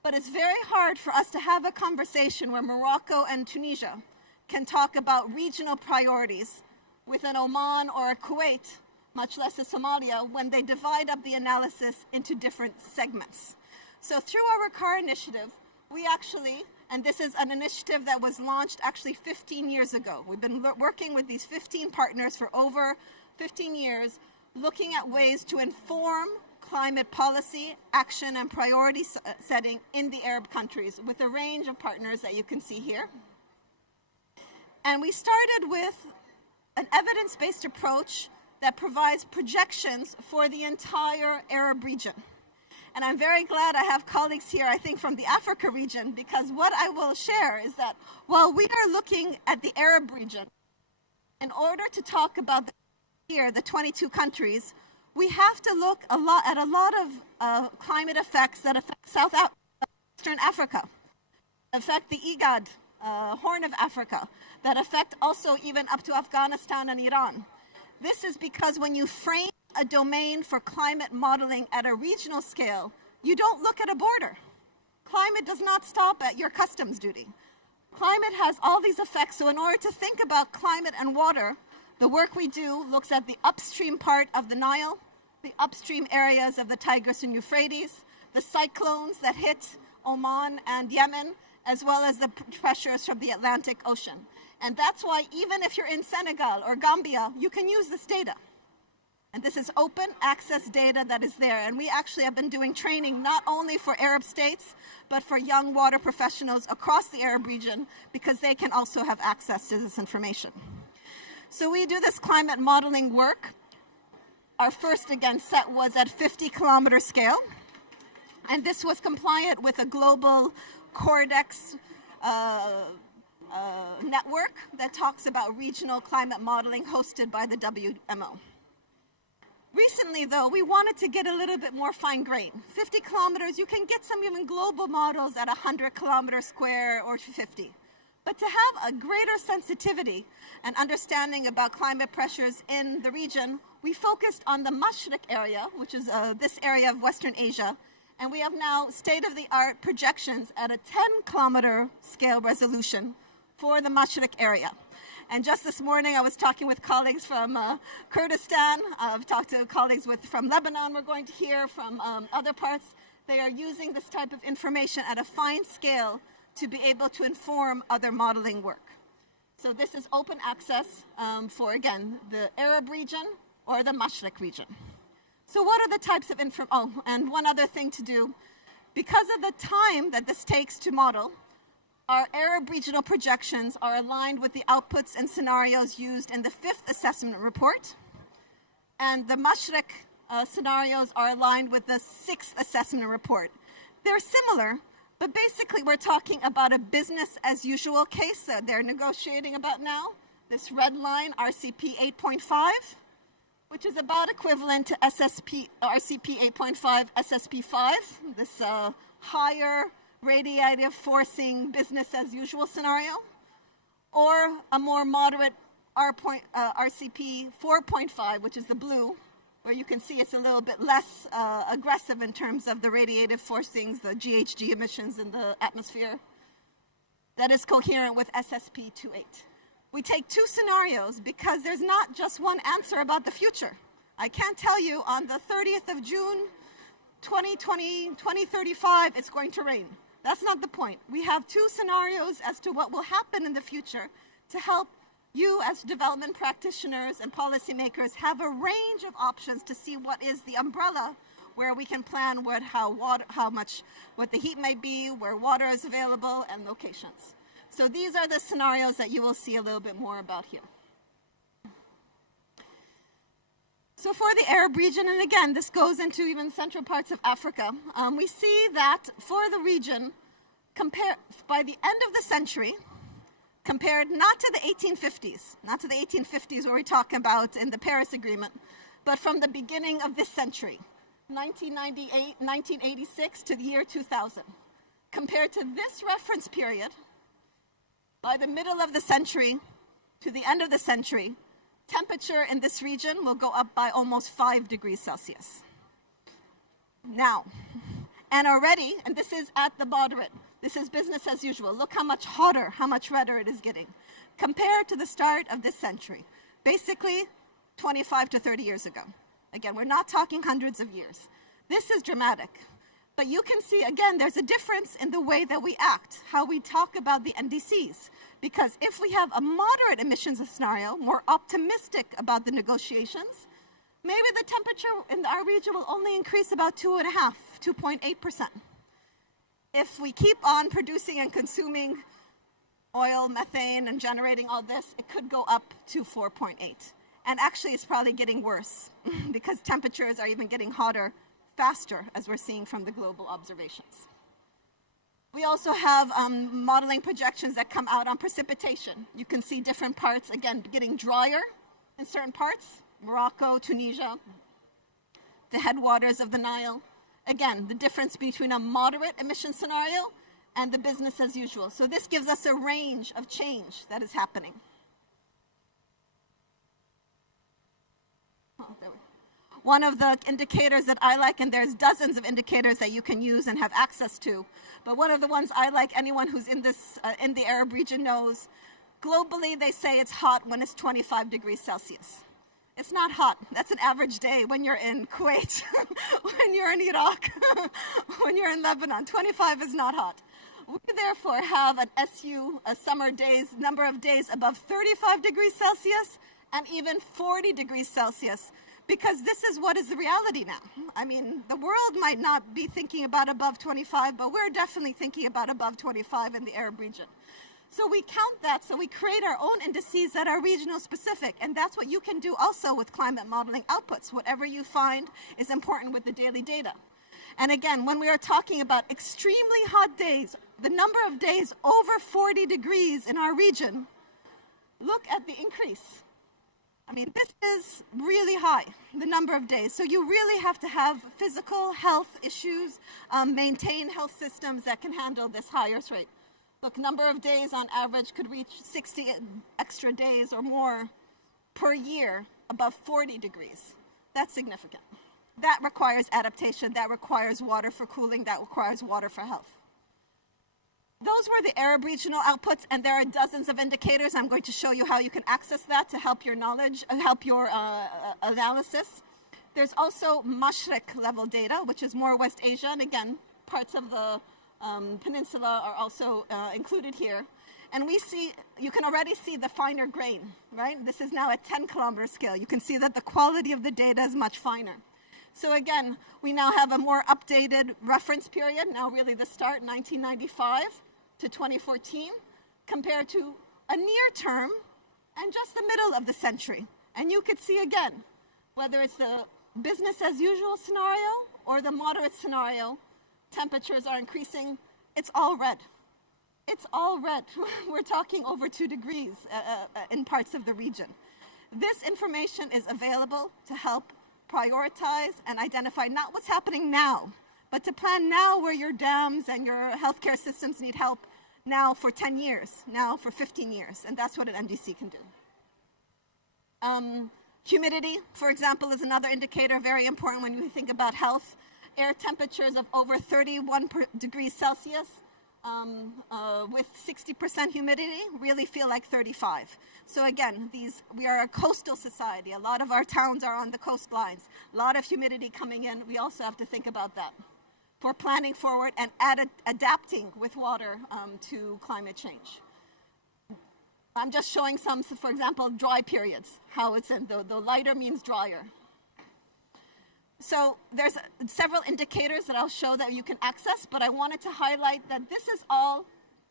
But it's very hard for us to have a conversation where Morocco and Tunisia can talk about regional priorities with an Oman or a Kuwait, much less a Somalia, when they divide up the analysis into different segments. So through our CAR initiative, we actually, and this is an initiative that was launched actually 15 years ago. We've been working with these 15 partners for over 15 years, looking at ways to inform climate policy, action, and priority setting in the Arab countries with a range of partners that you can see here. And we started with an evidence-based approach that provides projections for the entire Arab region. And I'm very glad I have colleagues here, I think, from the Africa region, because what I will share is that while we are looking at the Arab region, in order to talk about the 22 countries, we have to look at a lot of climate effects that affect Western Africa, affect the IGAD, Horn of Africa, that affect also even up to Afghanistan and Iran. This is because when you frame a domain for climate modeling at a regional scale, you don't look at a border. Climate does not stop at your customs duty. Climate has all these effects, so in order to think about climate and water, the work we do looks at the upstream part of the Nile, the upstream areas of the Tigris and Euphrates, the cyclones that hit Oman and Yemen, as well as the pressures from the Atlantic Ocean. And that's why even if you're in Senegal or Gambia, you can use this data. And this is open access data that is there. And we actually have been doing training not only for Arab states, but for young water professionals across the Arab region, because they can also have access to this information. So we do this climate modeling work. Our first, again, set was at 50-kilometer scale. And this was compliant with a global Cordex network that talks about regional climate modeling hosted by the WMO. Recently, though, we wanted to get a little bit more fine-grained. 50 kilometers, you can get some even global models at 100 kilometers square or 50. But to have a greater sensitivity and understanding about climate pressures in the region, we focused on the Mashriq area, which is this area of Western Asia, and we have now state-of-the-art projections at a 10-kilometer scale resolution for the Mashriq area. And just this morning, I was talking with colleagues from Kurdistan. I've talked to colleagues from Lebanon. We're going to hear from other parts. They are using this type of information at a fine scale to be able to inform other modeling work. So this is open access for, again, the Arab region or the Mashriq region. So what are the types of and one other thing to do. Because of the time that this takes to model, our Arab regional projections are aligned with the outputs and scenarios used in the 5th assessment report. And the Mashriq scenarios are aligned with the 6th assessment report. They're similar, but basically we're talking about a business as usual case that they're negotiating about now. This red line, RCP 8.5, which is about equivalent to RCP 8.5, SSP 5, this higher radiative forcing business as usual scenario, or a more moderate RCP 4.5, which is the blue, where you can see it's a little bit less aggressive in terms of the radiative forcings, the GHG emissions in the atmosphere, that is coherent with SSP 2.8. We take two scenarios because there's not just one answer about the future. I can't tell you on the 30th of June, 2035, it's going to rain. That's not the point. We have two scenarios as to what will happen in the future to help you as development practitioners and policymakers have a range of options to see what is the umbrella where we can plan what the heat may be, where water is available, and locations. So these are the scenarios that you will see a little bit more about here. So for the Arab region, and again, this goes into even central parts of Africa, we see that for the region, by the end of the century, compared not to the 1850s where we talk about in the Paris Agreement, but from the beginning of this century, 1986 to the year 2000. Compared to this reference period, by the middle of the century to the end of the century, temperature in this region will go up by almost 5 degrees Celsius. Now, and already, and this is at the moderate, this is business as usual. Look how much hotter, how much redder it is getting compared to the start of this century, basically 25 to 30 years ago. Again, we're not talking hundreds of years. This is dramatic. But you can see, again, there's a difference in the way that we act, how we talk about the NDCs. Because if we have a moderate emissions scenario, more optimistic about the negotiations, maybe the temperature in our region will only increase about 2.8%. If we keep on producing and consuming oil, methane, and generating all this, it could go up to 4.8. And actually, it's probably getting worse because temperatures are even getting hotter faster, as we're seeing from the global observations. We also have modeling projections that come out on precipitation. You can see different parts, again, getting drier in certain parts, Morocco, Tunisia, the headwaters of the Nile. Again, the difference between a moderate emission scenario and the business as usual. So this gives us a range of change that is happening. One of the indicators that I like, and there's dozens of indicators that you can use and have access to, but one of the ones I like, anyone who's in the Arab region knows, globally they say it's hot when it's 25 degrees Celsius. It's not hot. That's an average day when you're in Kuwait, when you're in Iraq, when you're in Lebanon. 25 is not hot. We therefore have an SU, a summer days, number of days above 35 degrees Celsius and even 40 degrees Celsius, because this is what is the reality now. I mean, the world might not be thinking about above 25, but we're definitely thinking about above 25 in the Arab region. So we count that, so we create our own indices that are regional specific, and that's what you can do also with climate modeling outputs. Whatever you find is important with the daily data. And again, when we are talking about extremely hot days, the number of days over 40 degrees in our region, look at the increase. I mean, this is really high, the number of days. So you really have to have physical health issues, maintain health systems that can handle this higher rate. Look, number of days on average could reach 60 extra days or more per year above 40 degrees. That's significant. That requires adaptation, that requires water for cooling, that requires water for health. Those were the Arab regional outputs, and there are dozens of indicators. I'm going to show you how you can access that to help your knowledge, help your analysis. There's also Mashriq level data, which is more West Asia, and again, parts of the peninsula are also included here. And we see, you can already see the finer grain, right? This is now a 10-kilometer scale. You can see that the quality of the data is much finer. So again, we now have a more updated reference period, now really the start, 1995 to 2014, compared to a near term and just the middle of the century. And you could see again, whether it's the business as usual scenario or the moderate scenario, temperatures are increasing. It's all red. It's all red. We're talking over 2 degrees in parts of the region. This information is available to help prioritize and identify not what's happening now, but to plan now where your dams and your healthcare systems need help now for 10 years, now for 15 years, and that's what an NDC can do. Humidity, for example, is another indicator, very important when you think about health. Air temperatures of over 31 degrees Celsius with 60% humidity really feel like 35. So again, we are a coastal society. A lot of our towns are on the coastlines. A lot of humidity coming in. We also have to think about that. for planning forward and adapting with water to climate change. I'm just showing some, for example, dry periods, how it's in, the lighter means drier. So there's several indicators that I'll show that you can access, but I wanted to highlight that this is all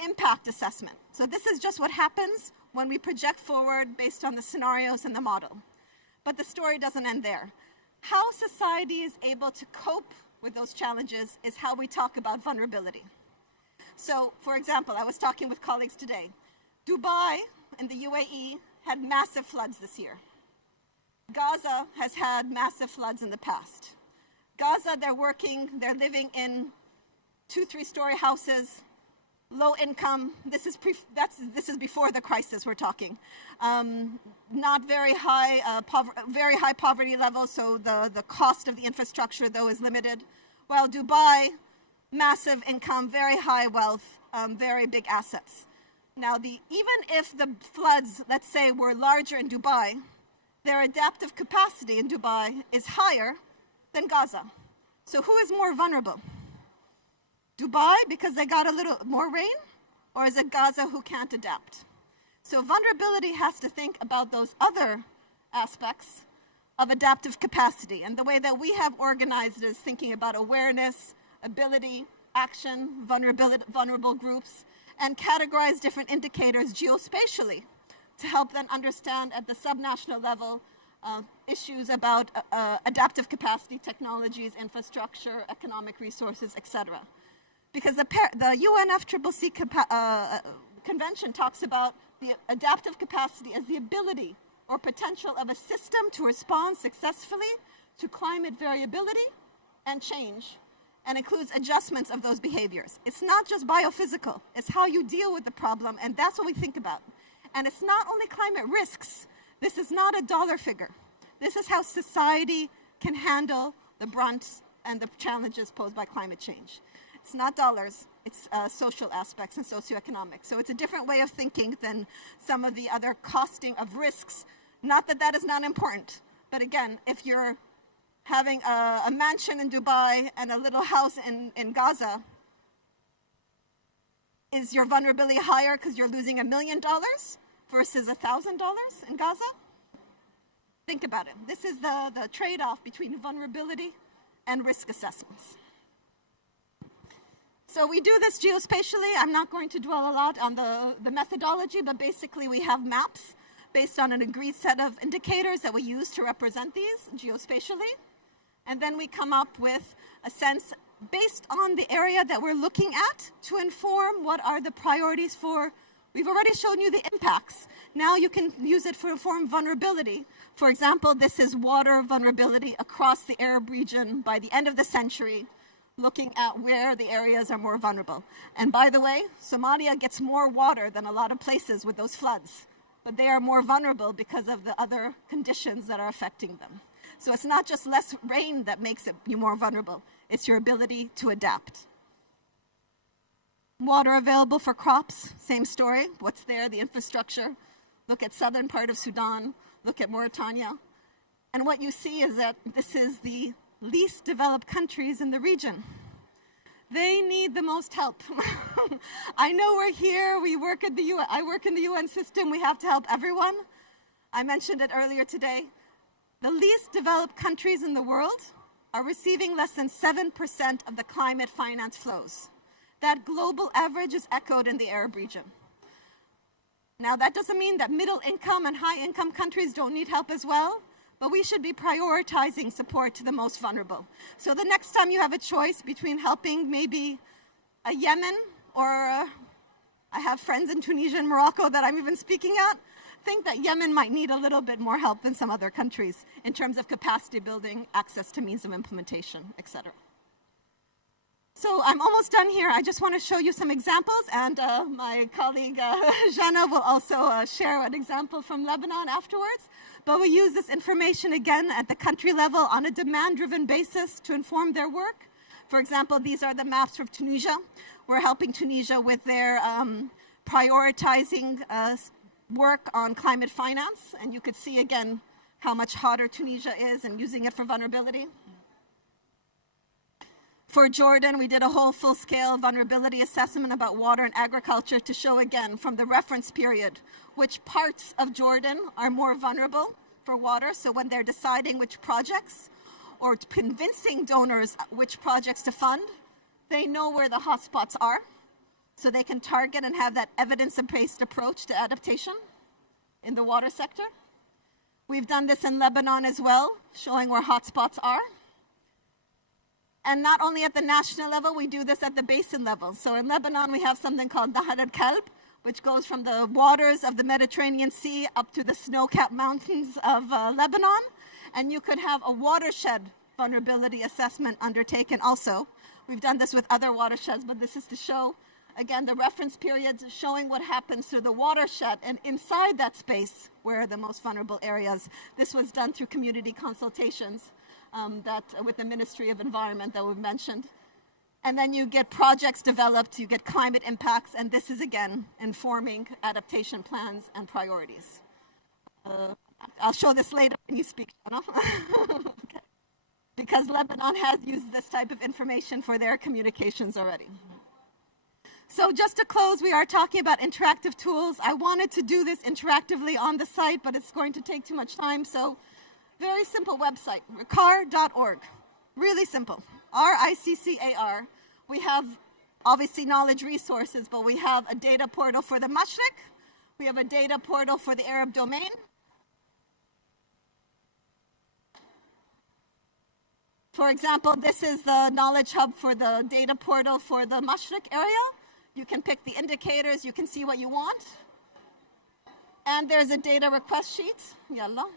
impact assessment. So this is just what happens when we project forward based on the scenarios in the model. But the story doesn't end there. How society is able to cope with those challenges is how we talk about vulnerability. So, for example, I was talking with colleagues today. Dubai in the UAE had massive floods this year. Gaza has had massive floods in the past. Gaza, they're living in 2-3-story houses, low income. This is before the crisis we're talking. Not very high, very high poverty levels, so the cost of the infrastructure, though, is limited. While Dubai, massive income, very high wealth, very big assets. Now, even if the floods, let's say, were larger in Dubai, their adaptive capacity in Dubai is higher than Gaza. So who is more vulnerable? Dubai, because they got a little more rain? Or is it Gaza who can't adapt? So vulnerability has to think about those other aspects of adaptive capacity. And the way that we have organized is thinking about awareness, ability, action, vulnerable groups, and categorize different indicators geospatially to help them understand at the subnational level issues about adaptive capacity, technologies, infrastructure, economic resources, etc. Because the UNFCCC convention talks about the adaptive capacity as the ability or potential of a system to respond successfully to climate variability and change, and includes adjustments of those behaviors. It's not just biophysical, it's how you deal with the problem, and that's what we think about. And it's not only climate risks. This is not a dollar figure. This is how society can handle the brunt and the challenges posed by climate change. It's not dollars, it's social aspects and socioeconomic. So it's a different way of thinking than some of the other costing of risks. Not that that is not important, but again, if you're having a mansion in Dubai and a little house in Gaza, is your vulnerability higher because you're losing $1 million versus $1,000 in Gaza? Think about it. This is the trade-off between vulnerability and risk assessments. So we do this geospatially. I'm not going to dwell a lot on the methodology, but basically we have maps based on an agreed set of indicators that we use to represent these geospatially. And then we come up with a sense based on the area that we're looking at to inform what are the priorities for. We've already shown you the impacts. Now you can use it to inform vulnerability. For example, this is water vulnerability across the Arab region by the end of the century, looking at where the areas are more vulnerable. And by the way, Somalia gets more water than a lot of places with those floods, but they are more vulnerable because of the other conditions that are affecting them. So it's not just less rain that makes you more vulnerable, it's your ability to adapt. Water available for crops, same story. What's there? The infrastructure. Look at southern part of Sudan, look at Mauritania. And what you see is that this is the least developed countries in the region. They need the most help. I know we're here, we work at the UN, I work in the UN system, we have to help everyone. I mentioned it earlier today. The least developed countries in the world are receiving less than 7% of the climate finance flows. That global average is echoed in the Arab region. Now, that doesn't mean that middle income and high income countries don't need help as well, but we should be prioritizing support to the most vulnerable. So the next time you have a choice between helping maybe a Yemen or I have friends in Tunisia and Morocco that I'm even speaking at, think that Yemen might need a little bit more help than some other countries in terms of capacity building, access to means of implementation, etc. So I'm almost done here. I just want to show you some examples, and my colleague Jana will also share an example from Lebanon afterwards. But we use this information again at the country level on a demand-driven basis to inform their work. For example, these are the maps for Tunisia. We're helping Tunisia with their prioritizing work on climate finance, and you could see again how much hotter Tunisia is and using it for vulnerability. For Jordan, we did a whole full-scale vulnerability assessment about water and agriculture to show, again, from the reference period, which parts of Jordan are more vulnerable for water. So when they're deciding which projects or convincing donors which projects to fund, they know where the hotspots are, so they can target and have that evidence-based approach to adaptation in the water sector. We've done this in Lebanon as well, showing where hotspots are. And not only at the national level, we do this at the basin level. So in Lebanon, we have something called Nahar al-Kalb, which goes from the waters of the Mediterranean Sea up to the snow-capped mountains of Lebanon. And you could have a watershed vulnerability assessment undertaken also. We've done this with other watersheds, but this is to show, again, the reference periods showing what happens to the watershed and inside that space where are the most vulnerable areas. This was done through community consultations with the Ministry of Environment that we've mentioned. And then you get projects developed, you get climate impacts, and this is, again, informing adaptation plans and priorities. I'll show this later when you speak, Shana. Okay. Because Lebanon has used this type of information for their communications already. So just to close, we are talking about interactive tools. I wanted to do this interactively on the site, but it's going to take too much time. So very simple website, riccar.org. Really simple, R-I-C-C-A-R. We have obviously knowledge resources, but we have a data portal for the Mashriq. We have a data portal for the Arab domain. For example, this is the knowledge hub for the data portal for the Mashriq area. You can pick the indicators, you can see what you want. And there's a data request sheet. Yalla.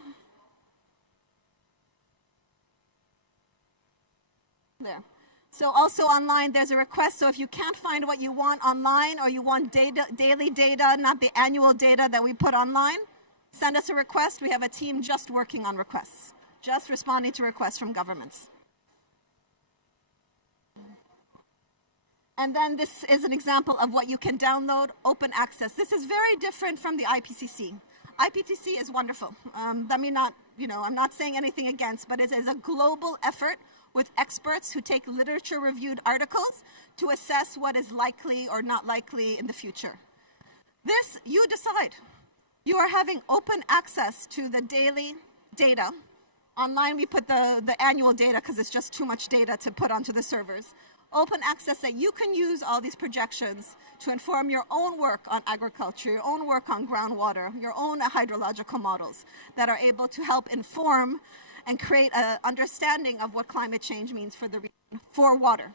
There. So also online, there's a request. So if you can't find what you want online or you want data, daily data, not the annual data that we put online, send us a request. We have a team just working on requests, just responding to requests from governments. And then this is an example of what you can download, open access. This is very different from the IPCC. IPCC is wonderful. Let me not, I'm not saying anything against, but it is a global effort with experts who take literature-reviewed articles to assess what is likely or not likely in the future. This, you decide. You are having open access to the daily data. Online, we put the annual data because it's just too much data to put onto the servers. Open access that you can use all these projections to inform your own work on agriculture, your own work on groundwater, your own hydrological models that are able to help inform and create an understanding of what climate change means for the region, for water.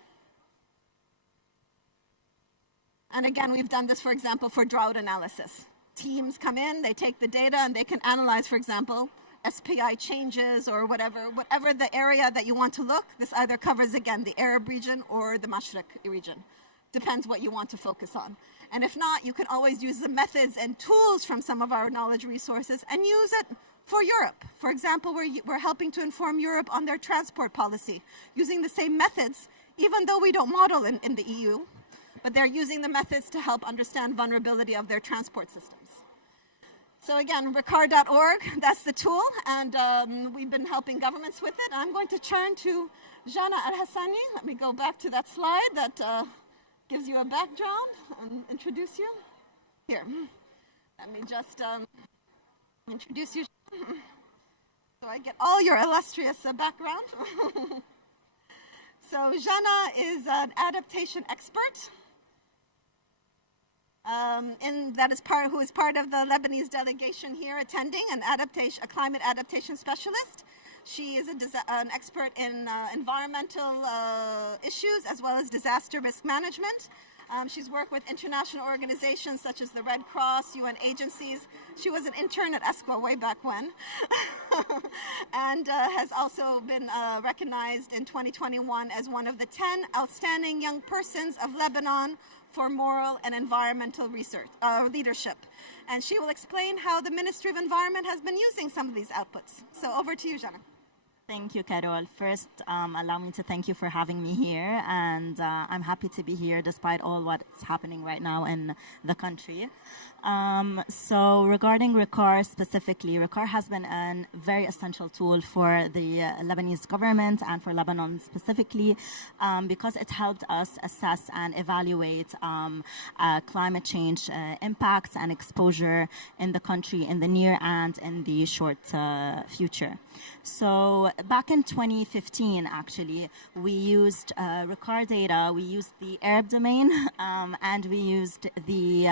And again, we've done this, for example, for drought analysis. Teams come in, they take the data, and they can analyze, for example, SPI changes or whatever the area that you want to look. This either covers, again, the Arab region or the Mashriq region. Depends what you want to focus on. And if not, you can always use the methods and tools from some of our knowledge resources and use it for Europe. For example, we're helping to inform Europe on their transport policy, using the same methods, even though we don't model in the EU, but they're using the methods to help understand vulnerability of their transport systems. So again, riccar.org, that's the tool, and we've been helping governments with it. I'm going to turn to Jana Al-Hassani. Let me go back to that slide that gives you a background and introduce you. Here, let me just introduce you. So I get all your illustrious background. So Jana is an adaptation expert. Who is part of the Lebanese delegation here attending, a climate adaptation specialist. She is an expert in environmental issues as well as disaster risk management. She's worked with international organizations such as the Red Cross, UN agencies. She was an intern at ESCWA way back when, and has also been recognized in 2021 as one of the 10 outstanding young persons of Lebanon for moral and environmental leadership. And she will explain how the Ministry of Environment has been using some of these outputs. So over to you, Jana. Thank you, Carol. First, allow me to thank you for having me here, and I'm happy to be here despite all what's happening right now in the country. So regarding RICAR specifically, RICAR has been a very essential tool for the Lebanese government and for Lebanon specifically because it helped us assess and evaluate climate change impacts and exposure in the country in the near and in the short future. So back in 2015, actually, we used RICAR data, we used the Arab domain, and we used the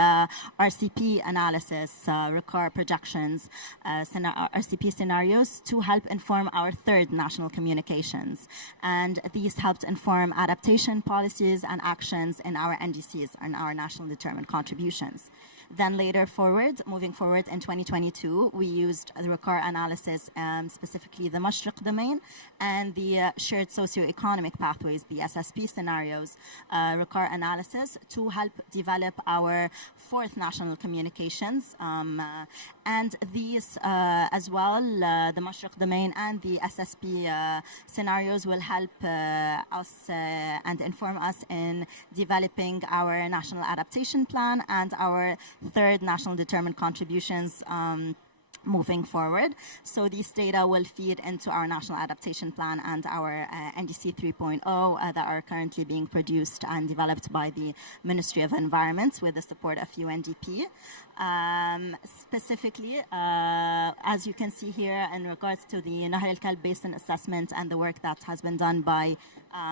RCP analysis, RICAR projections, RCP scenarios to help inform our third national communications. And these helped inform adaptation policies and actions in our NDCs, and our national determined contributions. Then later moving forward in 2022, we used the RICAR analysis, specifically the Mashriq domain and the shared socioeconomic pathways, the SSP scenarios, RICAR analysis to help develop our fourth national communications. And these as well, the Mashriq domain and the SSP scenarios will help us and inform us in developing our national adaptation plan and our third national determined contributions moving forward. So these data will feed into our national adaptation plan and our NDC 3.0 that are currently being produced and developed by the Ministry of Environment with the support of UNDP. Specifically, as you can see here in regards to the Nahr el-Kalb Basin assessment and the work that has been done by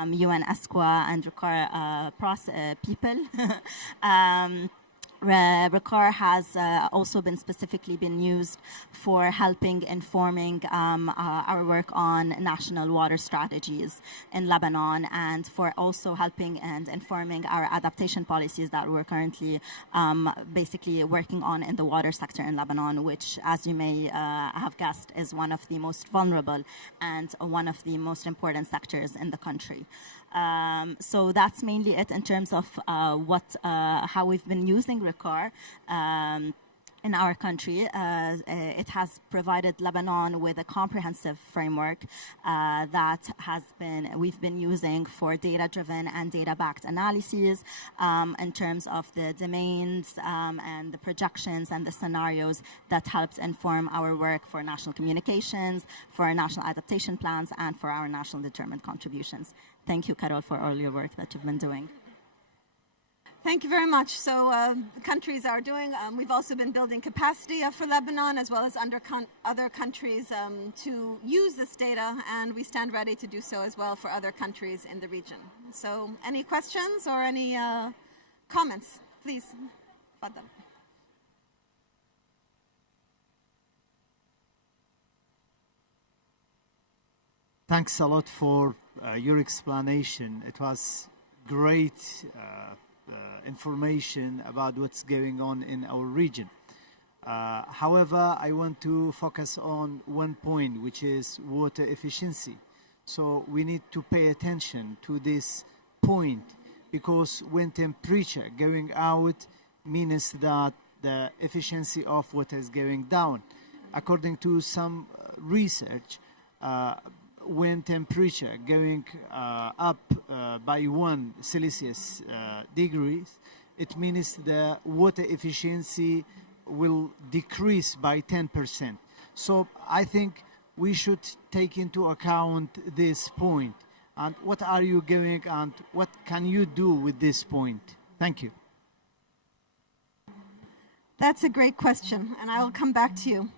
UN ESCWA and RICAR people, RICAR has also specifically been used for helping informing our work on national water strategies in Lebanon, and for also helping and informing our adaptation policies that we're currently basically working on in the water sector in Lebanon, which, as you may have guessed, is one of the most vulnerable and one of the most important sectors in the country. So that's mainly it in terms of how we've been using RICAR in our country. It has provided Lebanon with a comprehensive framework that we've been using for data-driven and data-backed analyses in terms of the domains and the projections and the scenarios that helps inform our work for national communications, for our national adaptation plans, and for our national determined contributions. Thank you, Carol, for all your work that you've been doing. Thank you very much. So countries are doing, we've also been building capacity for Lebanon as well as other countries to use this data, and we stand ready to do so as well for other countries in the region. So any questions or any comments, please? Fadal. Thanks a lot for your explanation. It was great information about what's going on in our region. However, I want to focus on one point, which is water efficiency. So we need to pay attention to this point, because when temperature going out means that the efficiency of water is going down. According to some research, when temperature going up by 1 Celsius degrees, it means the water efficiency will decrease by 10%. So I think we should take into account this point. And what are you doing, and what can you do with this point? Thank you. That's a great question, and I will come back to you.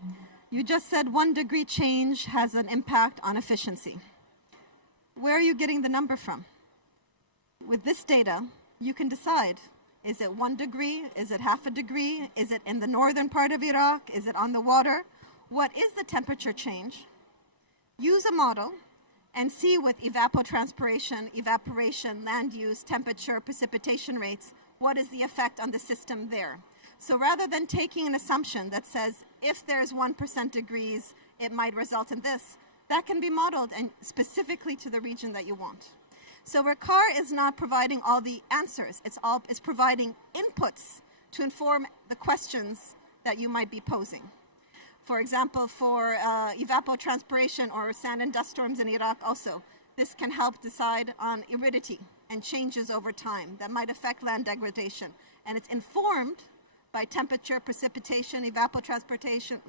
You just said 1 degree change has an impact on efficiency. Where are you getting the number from? With this data, you can decide, is it 1 degree? Is it half a degree? Is it in the northern part of Iraq? Is it on the water? What is the temperature change? Use a model and see with evapotranspiration, evaporation, land use, temperature, precipitation rates, what is the effect on the system there? So rather than taking an assumption that says, if there's 1% degrees, it might result in this, that can be modeled and specifically to the region that you want. So RICAR is not providing all the answers. It's providing inputs to inform the questions that you might be posing. For example, for evapotranspiration or sand and dust storms in Iraq also. This can help decide on aridity and changes over time that might affect land degradation. And it's informed by temperature, precipitation, evapotranspiration,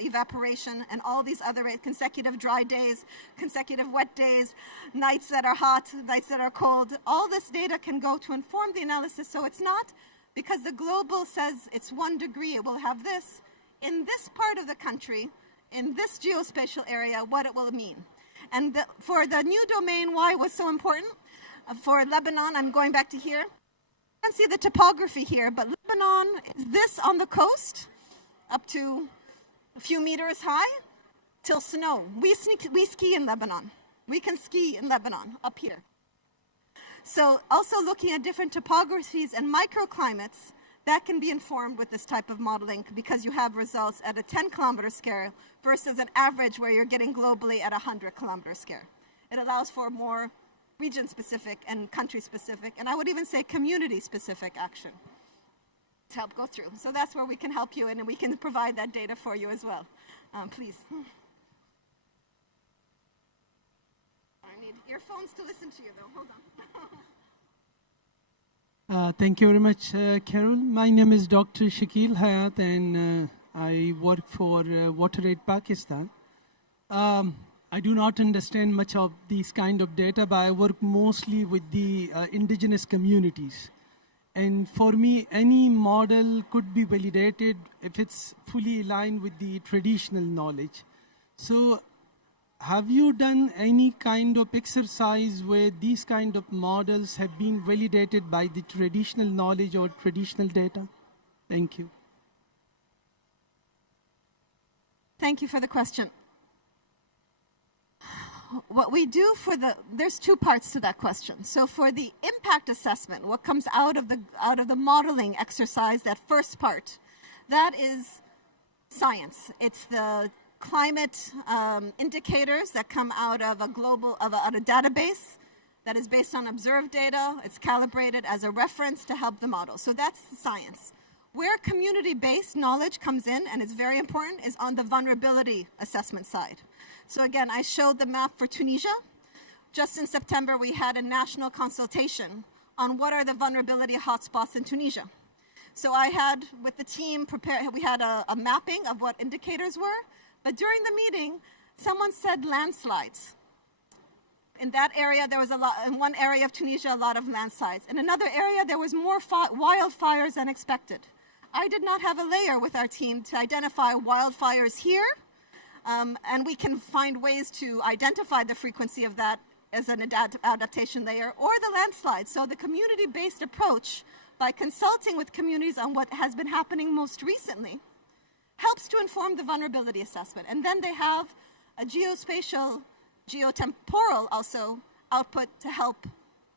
evaporation, and all these other consecutive dry days, consecutive wet days, nights that are hot, nights that are cold. All this data can go to inform the analysis. So it's not because the global says it's 1 degree, it will have this. In this part of the country, in this geospatial area, what it will mean. And for the new domain, why it was so important? For Lebanon, I'm going back to here. You can see the topography here, but Lebanon is this on the coast, up to a few meters high, till snow. We ski in Lebanon. We can ski in Lebanon, up here. So also looking at different topographies and microclimates, that can be informed with this type of modeling because you have results at a 10-kilometer scale versus an average where you're getting globally at a 100-kilometer scale. It allows for more region-specific and country-specific, and I would even say community-specific action to help go through. So that's where we can help you, and we can provide that data for you as well. Please. I need earphones to listen to you, though. Hold on. Thank you very much, Carol. My name is Dr. Shakil Hayat, and I work for WaterAid Pakistan. I do not understand much of these kind of data, but I work mostly with the indigenous communities. And for me, any model could be validated if it's fully aligned with the traditional knowledge. So have you done any kind of exercise where these kind of models have been validated by the traditional knowledge or traditional data? Thank you. Thank you for the question. What we do there's two parts to that question. So for the impact assessment, what comes out of the modeling exercise, that first part, that is science. It's the climate indicators that come out of a database that is based on observed data. It's calibrated as a reference to help the model. So that's science. Where community-based knowledge comes in, and it's very important, is on the vulnerability assessment side. So again, I showed the map for Tunisia. Just in September, we had a national consultation on what are the vulnerability hotspots in Tunisia. So I had, with the team, we had a mapping of what indicators were. But during the meeting, someone said landslides. In that area, there was in one area of Tunisia, a lot of landslides. In another area, there was more wildfires than expected. I did not have a layer with our team to identify wildfires here, and we can find ways to identify the frequency of that as an adaptation layer, or the landslides. So the community-based approach, by consulting with communities on what has been happening most recently, helps to inform the vulnerability assessment. And then they have a geospatial, geotemporal also output to help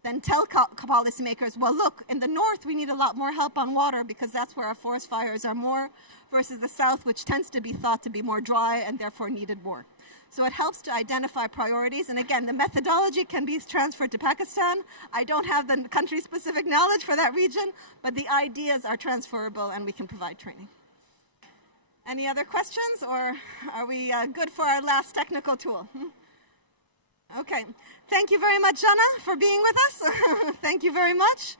then tell policymakers, well, look, in the north, we need a lot more help on water because that's where our forest fires are more, versus the south, which tends to be thought to be more dry and therefore needed more. So it helps to identify priorities. And again, the methodology can be transferred to Pakistan. I don't have the country-specific knowledge for that region, but the ideas are transferable and we can provide training. Any other questions, or are we good for our last technical tool? Okay. Thank you very much, Jana, for being with us. Thank you very much.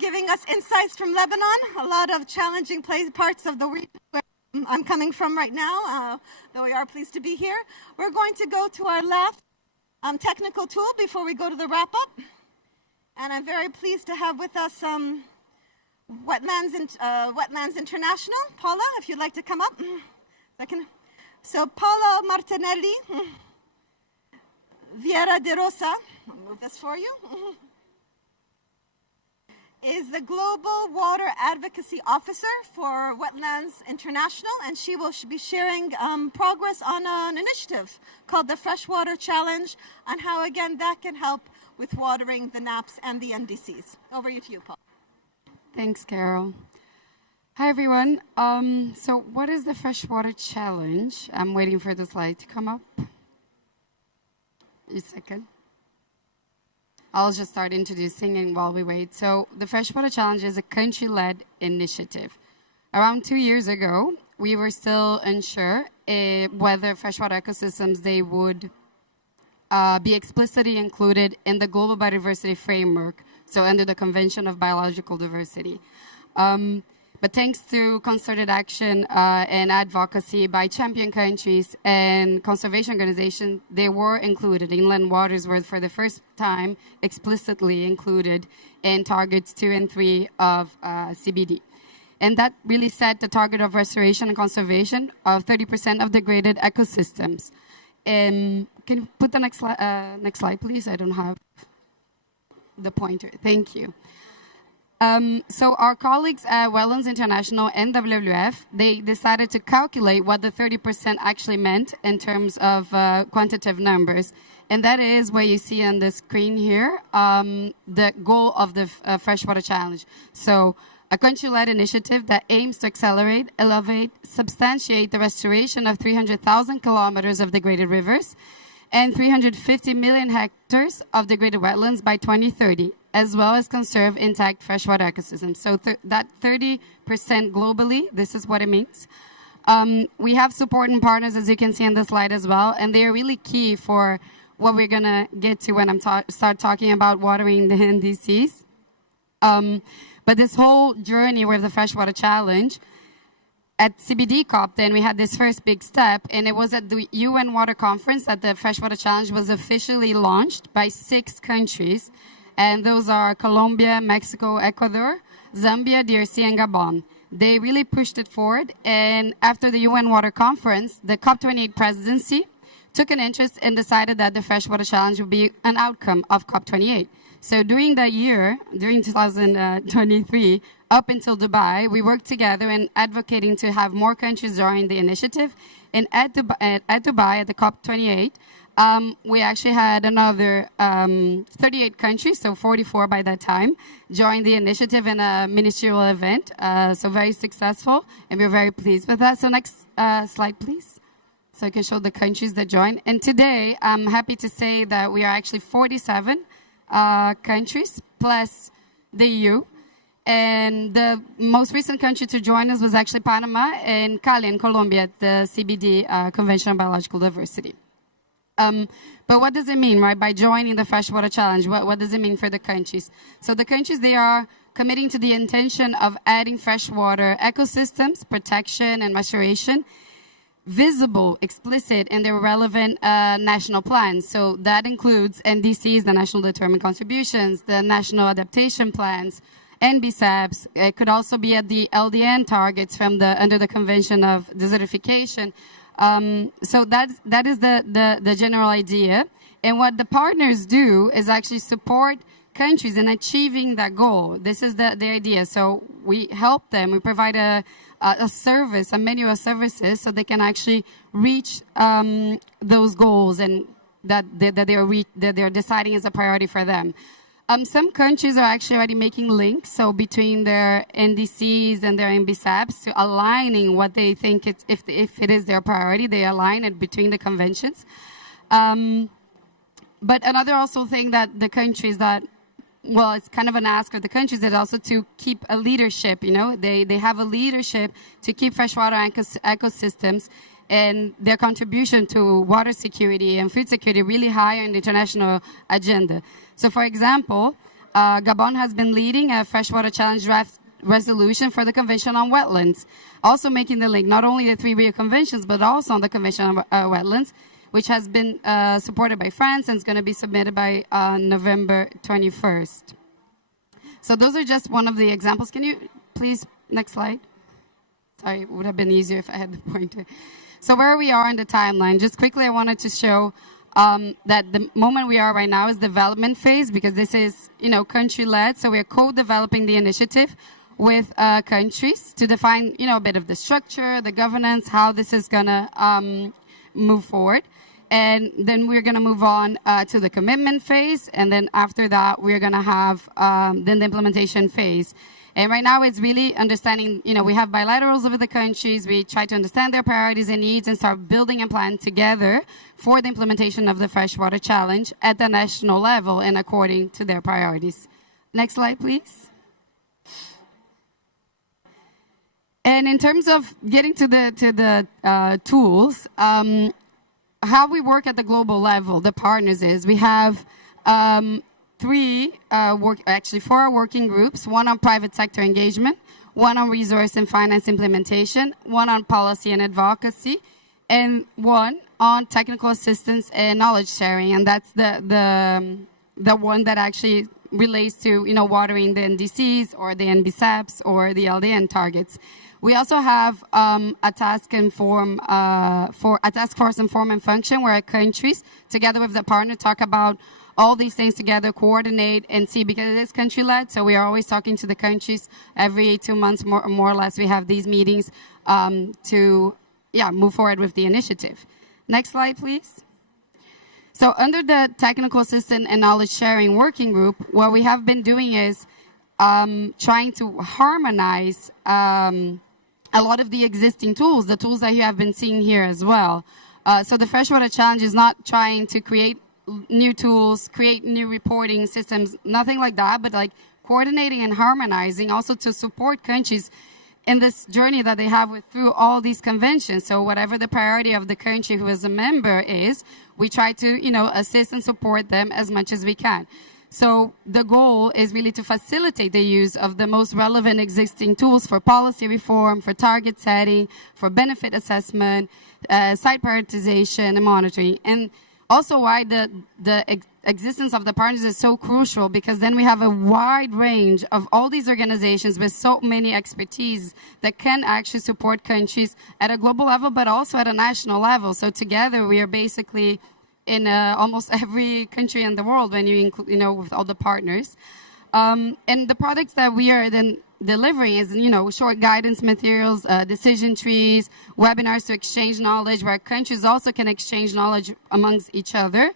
Giving us insights from Lebanon, a lot of challenging parts of the region where I'm coming from right now, though we are pleased to be here. We're going to go to our last technical tool before we go to the wrap-up. And I'm very pleased to have with us Wetlands International. Paula, if you'd like to come up. So Paula Martinelli, Vieira de Rosa, I'll move this for you, is the Global Water Advocacy Officer for Wetlands International, and she will be sharing progress on an initiative called the Freshwater Challenge, on how, again, that can help with watering the NAPs and the NDCs. Over to you, Paul. Thanks, Carol. Hi, everyone. So what is the Freshwater Challenge? I'm waiting for the slide to come up. A second. I'll just start introducing and while we wait. So the Freshwater Challenge is a country-led initiative. Around 2 years ago, we were still unsure whether freshwater ecosystems, they would be explicitly included in the Global Biodiversity Framework, so under the Convention of Biological Diversity. But thanks to concerted action and advocacy by champion countries and conservation organizations, they were included. Inland waters were, for the first time, explicitly included in targets 2 and 3 of CBD. And that really set the target of restoration and conservation of 30% of degraded ecosystems. Can you put the next slide, please? I don't have the pointer. Thank you. So our colleagues at Wetlands International and WWF, they decided to calculate what the 30% actually meant in terms of quantitative numbers. And that is what you see on the screen here, the goal of the Freshwater Challenge. So a country-led initiative that aims to accelerate, elevate, substantiate the restoration of 300,000 kilometers of degraded rivers and 350 million hectares of degraded wetlands by 2030, as well as conserve intact freshwater ecosystems. So that 30% globally, this is what it means. We have supporting partners, as you can see on the slide as well, and they are really key for what we're gonna get to when I start talking about watering the NDCs. But this whole journey with the Freshwater Challenge, at CBD COP, then we had this first big step, and it was at the UN Water Conference that the Freshwater Challenge was officially launched by 6 countries. And those are Colombia, Mexico, Ecuador, Zambia, DRC, and Gabon. They really pushed it forward. And after the UN Water Conference, the COP28 presidency took an interest and decided that the Freshwater Challenge would be an outcome of COP28. So during that year, during 2023, up until Dubai, we worked together in advocating to have more countries join the initiative. And at Dubai, at the COP28, we actually had another 38 countries, so 44 by that time, join the initiative in a ministerial event. So very successful, and we're very pleased with that. So next slide, please. So I can show the countries that joined. And today, I'm happy to say that we are actually 47 countries, plus the EU. And the most recent country to join us was actually Panama and Cali in Colombia at the CBD Convention on Biological Diversity. But what does it mean, right, by joining the Freshwater Challenge? What does it mean for the countries? So the countries, they are committing to the intention of adding freshwater ecosystems, protection, and restoration, visible, explicit, in their relevant national plans. So that includes NDCs, the National Determined Contributions, the National Adaptation Plans, NBSAPs. It could also be at the LDN targets from under the Convention of Desertification. So that is the general idea. And what the partners do is actually support countries in achieving that goal. This is the idea. So we help them. We provide a service, a menu of services, so they can actually reach those goals and that they're deciding is a priority for them. Some countries are actually already making links, so between their NDCs and their NBSAPs, to aligning what they think if it is their priority, they align it between the conventions. But another also thing that the countries that, well, it's kind of an ask of the countries, is also to keep a leadership, they have a leadership to keep freshwater ecosystems and their contribution to water security and food security really high on the international agenda. So, for example, Gabon has been leading a Freshwater Challenge draft resolution for the Convention on Wetlands, also making the link not only the 3 Rio Conventions, but also on the Convention on Wetlands, which has been supported by France and is going to be submitted by November 21st. So those are just one of the examples. Can you please, next slide? Sorry, it would have been easier if I had the pointer. So where we are in the timeline, just quickly I wanted to show that the moment we are right now is development phase, because this is, country-led. So we're co-developing the initiative with countries to define, a bit of the structure, the governance, how this is going to move forward. And then we're going to move on to the commitment phase. And then after that, we're going to have then the implementation phase. And right now, it's really understanding, we have bilaterals with the countries. We try to understand their priorities and needs and start building a plan together for the implementation of the Freshwater Challenge at the national level and according to their priorities. Next slide, please. And in terms of getting to the tools, how we work at the global level, the partners is we have four working groups, one on private sector engagement, one on resource and finance implementation, one on policy and advocacy, and one on technical assistance and knowledge sharing. And that's the one that actually relates to, watering the NDCs or the NBSAPs or the LDN targets. We also have a task force and form and function where countries, together with the partner, talk about all these things together, coordinate and see, because it is country-led, so we are always talking to the countries every 2 months, more or less. We have these meetings to move forward with the initiative. Next slide, please. So under the technical assistance and knowledge sharing working group, what we have been doing is trying to harmonize a lot of the existing tools, the tools that you have been seeing here as well. So the Freshwater Challenge is not trying to create new tools, create new reporting systems, nothing like that, but like coordinating and harmonizing also to support countries in this journey that they have through all these conventions. So whatever the priority of the country who is a member is, we try to, assist and support them as much as we can. So the goal is really to facilitate the use of the most relevant existing tools for policy reform, for target setting, for benefit assessment, site prioritization and monitoring. And also why the existence of the partners is so crucial, because then we have a wide range of all these organizations with so many expertise that can actually support countries at a global level, but also at a national level. So together we are basically in almost every country in the world when you include, with all the partners. And the products that we are then delivering is, short guidance materials, decision trees, webinars to exchange knowledge, where countries also can exchange knowledge amongst each other.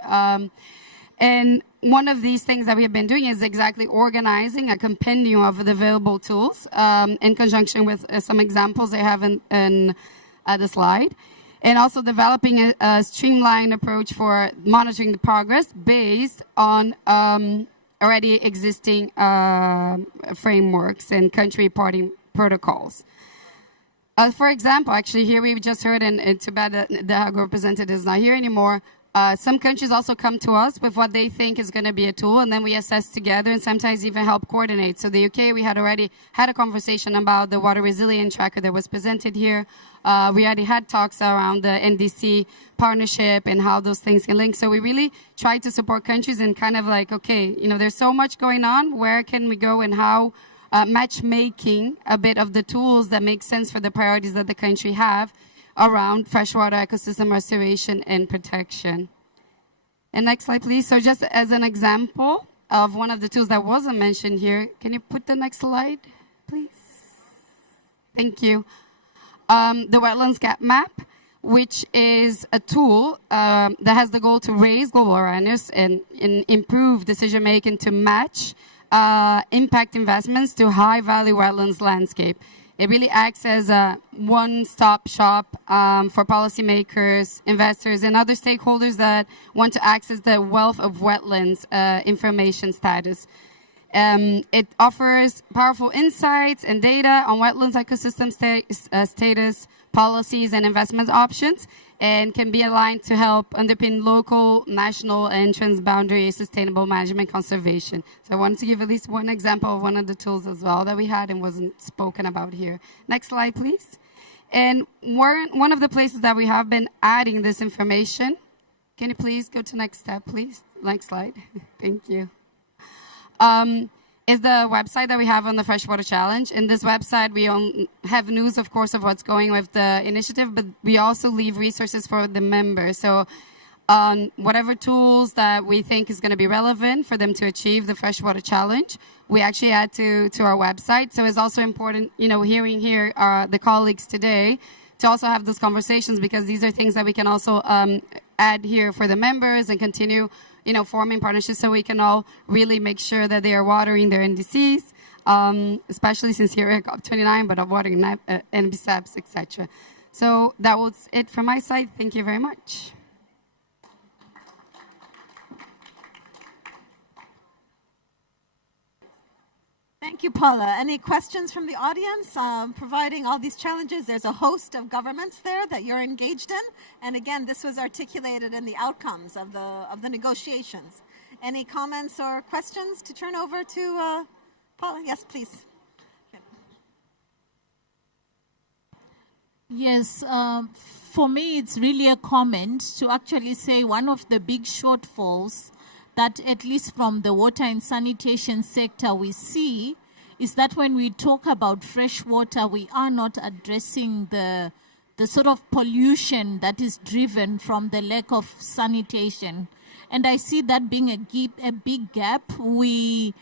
And one of these things that we have been doing is exactly organizing a compendium of the available tools in conjunction with some examples I have in the slide. And also developing a streamlined approach for monitoring the progress based on already existing frameworks and country reporting protocols. For example, actually here we just heard, and too bad that the Hague representative is not here anymore, some countries also come to us with what they think is going to be a tool, and then we assess together and sometimes even help coordinate. So the UK, we had already had a conversation about the water resilience tracker that was presented here. We already had talks around the NDC partnership and how those things can link. So we really try to support countries and kind of like, okay, there's so much going on. Where can we go and how matchmaking a bit of the tools that make sense for the priorities that the country have around freshwater ecosystem restoration and protection. And next slide, please. So just as an example of one of the tools that wasn't mentioned here, can you put the next slide, please? Thank you. The Wetlands Gap Map, which is a tool that has the goal to raise global awareness and improve decision-making to match impact investments to high-value wetlands landscape. It really acts as a one-stop shop for policymakers, investors, and other stakeholders that want to access the wealth of wetlands information status. It offers powerful insights and data on wetlands ecosystem status, policies, and investment options, and can be aligned to help underpin local, national, and transboundary sustainable management conservation. So I wanted to give at least one example of one of the tools as well that we had and wasn't spoken about here. Next slide, please. And one of the places that we have been adding this information, can you please go to next step, please? Next slide. Thank you. Is the website that we have on the Freshwater Challenge. In this website, we have news, of course, of what's going with the initiative, but we also leave resources for the members. So whatever tools that we think is going to be relevant for them to achieve the Freshwater Challenge, we actually add to our website. So it's also important, hearing here the colleagues today to also have those conversations, because these are things that we can also add here for the members and continue forming partnerships so we can all really make sure that they are watering their NDCs, especially since here at COP29, but watering NBSAPs, etc. So that was it from my side. Thank you very much. Thank Thank you, Paula. Any questions from the audience? Providing all these challenges, there's a host of governments there that you're engaged in. And again, this was articulated in the outcomes of the negotiations. Any comments or questions to turn over to Paula? Yes, please. Yes, for me, it's really a comment to actually say one of the big shortfalls that at least from the water and sanitation sector we see is that when we talk about fresh water, we are not addressing the sort of pollution that is driven from the lack of sanitation. And I see that being a big gap. We,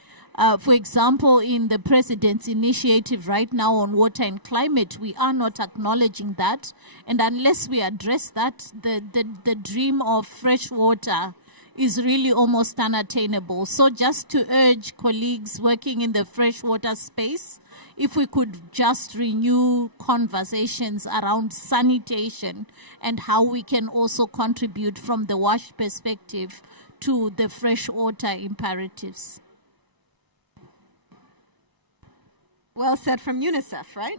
for example, in the President's initiative right now on water and climate, we are not acknowledging that. And unless we address that, the dream of fresh water is really almost unattainable. So just to urge colleagues working in the freshwater space, if we could just renew conversations around sanitation and how we can also contribute from the WASH perspective to the freshwater imperatives. Well said from UNICEF, right?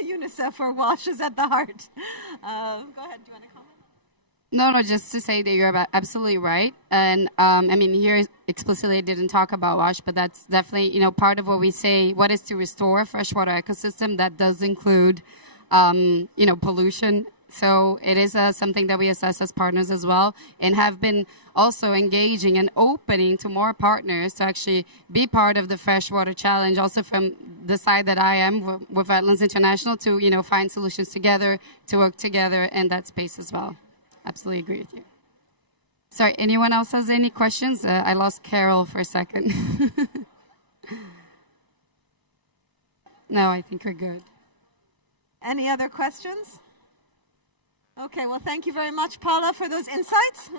UNICEF for WASH is at the heart. Go ahead, do you want to comment? No, just to say that you're absolutely right. And I mean, here explicitly didn't talk about WASH, but that's definitely, part of what we say, what is to restore a freshwater ecosystem. That does include, pollution. So it is something that we assess as partners as well, and have been also engaging and opening to more partners to actually be part of the freshwater challenge, also from the side that I am with Wetlands International, to, find solutions together, to work together in that space as well. Absolutely agree with you. Sorry, anyone else has any questions? I lost Carol for a second. No, I think we're good. Any other questions? Okay, well, thank you very much, Paula, for those insights.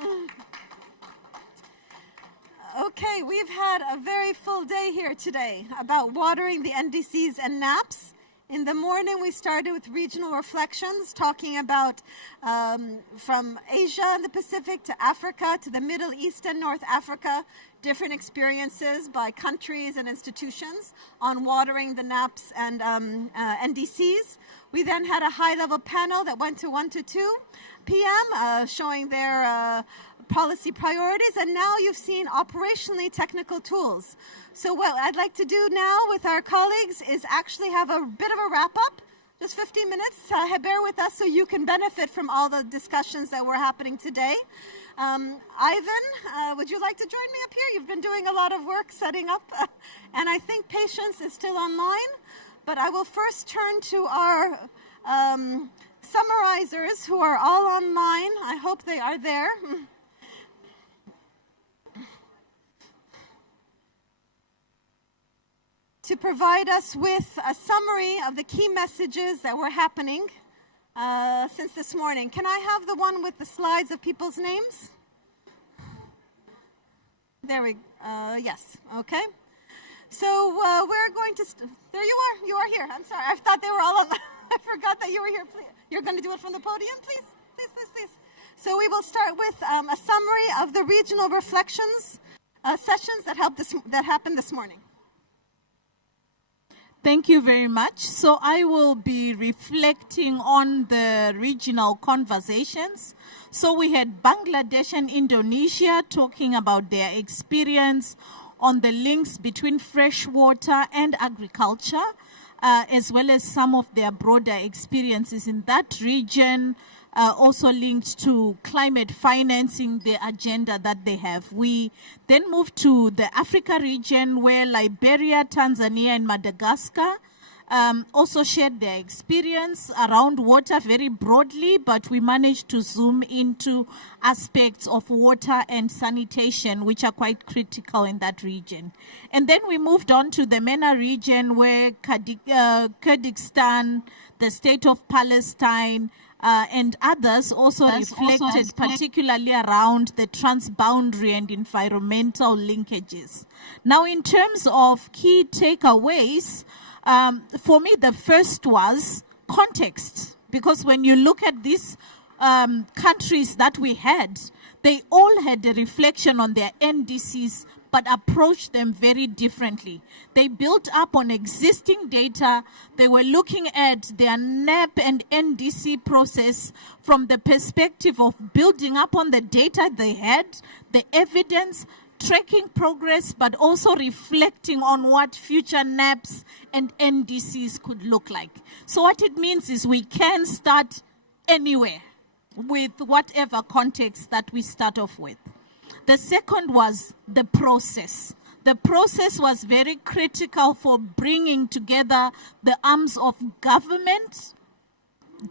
Okay, we've had a very full day here today about watering the NDCs and NAPs. In the morning, we started with regional reflections, talking about from Asia and the Pacific to Africa to the Middle East and North Africa, different experiences by countries and institutions on watering the NAPs and NDCs. We then had a high-level panel that went to 1 to 2 p.m., showing their policy priorities, and now you've seen operationally technical tools. So what I'd like to do now with our colleagues is actually have a bit of a wrap-up, just 15 minutes. Bear with us so you can benefit from all the discussions that were happening today. Ivan, would you like to join me up here? You've been doing a lot of work setting up, and I think Patience is still online, but I will first turn to our summarizers who are all online. I hope they are there. To provide us with a summary of the key messages that were happening since this morning. Can I have the one with the slides of people's names? There we yes, okay. So we're going to, there you are here. I'm sorry, I thought they were all on, I forgot that you were here. Please. You're going to do it from the podium, please? Please. So we will start with a summary of the regional reflections sessions that happened this morning. Thank you very much. So I will be reflecting on the regional conversations. So we had Bangladesh and Indonesia talking about their experience on the links between freshwater and agriculture, as well as some of their broader experiences in that region, also linked to climate financing, the agenda that they have. We then moved to the Africa region, where Liberia, Tanzania, and Madagascar also shared their experience around water very broadly, but we managed to zoom into aspects of water and sanitation, which are quite critical in that region. And then we moved on to the MENA region, where Kyrgyzstan, the state of Palestine, and others also reflected particularly around the transboundary and environmental linkages. Now, in terms of key takeaways, for me, the first was context, because when you look at these countries that we had, they all had a reflection on their NDCs but approached them very differently. They built up on existing data. They were looking at their NAP and NDC process from the perspective of building up on the data they had, the evidence, tracking progress, but also reflecting on what future NAPs and NDCs could look like. So what it means is we can start anywhere with whatever context that we start off with. The second was the process. The process was very critical for bringing together the arms of government,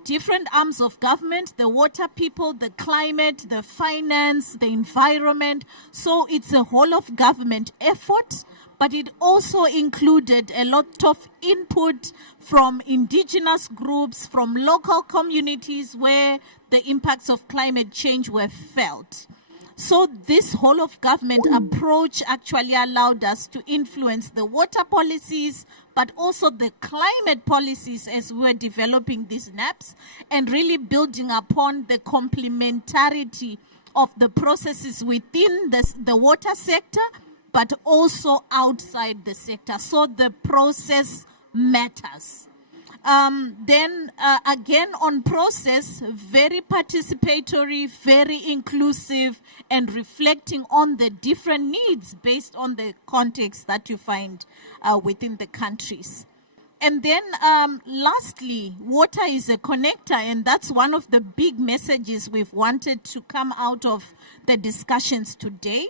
different arms of government, the water people, the climate, the finance, the environment. So it's a whole of government effort, but it also included a lot of input from indigenous groups, from local communities where the impacts of climate change were felt. So this whole of government approach actually allowed us to influence the water policies, but also the climate policies as we were developing these NAPs and really building upon the complementarity of the processes within the water sector, but also outside the sector. So the process matters. Again, on process, very participatory, very inclusive, and reflecting on the different needs based on the context that you find within the countries. And then lastly, water is a connector, and that's one of the big messages we've wanted to come out of the discussions today.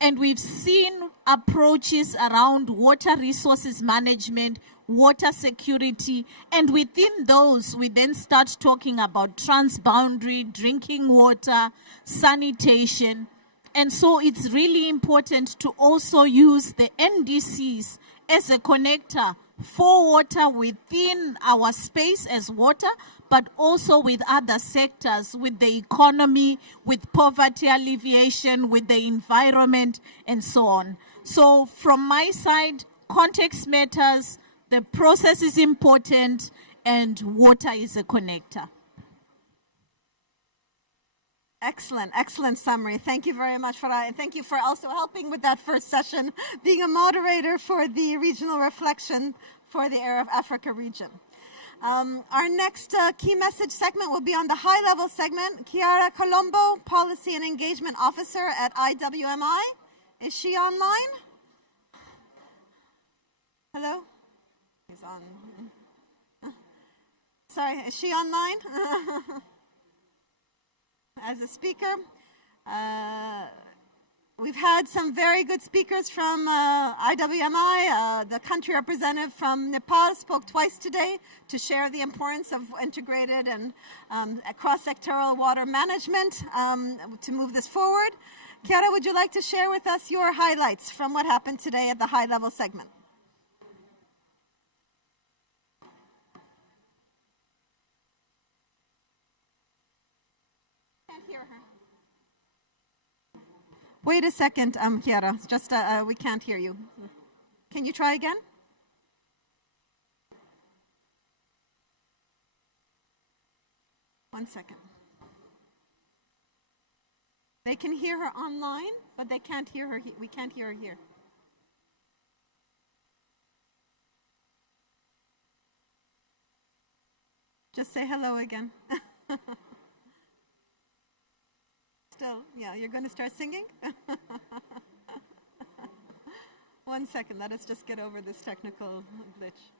And we've seen approaches around water resources management, water security, and within those, we then start talking about transboundary drinking water, sanitation. And so it's really important to also use the NDCs as a connector for water within our space as water, but also with other sectors, with the economy, with poverty alleviation, with the environment, and so on. So from my side, context matters, the process is important, and water is a connector. Excellent summary. Thank you very much for that. And thank you for also helping with that first session, being a moderator for the regional reflection for the Area of Africa region. Our next key message segment will be on the high-level segment. Chiara Colombo, Policy and Engagement Officer at IWMI. Is she online? Hello? He's on. Sorry, is she online? As a speaker. We've had some very good speakers from IWMI. The country representative from Nepal spoke twice today to share the importance of integrated and cross-sectoral water management to move this forward. Chiara, would you like to share with us your highlights from what happened today at the high-level segment? Can't hear her. Wait a second, Chiara. Just we can't hear you. Can you try again? One second. They can hear her online, but they can't hear her. We can't hear her here. Just say hello again. Still, yeah, you're going to start singing? One second, let us just get over this technical glitch.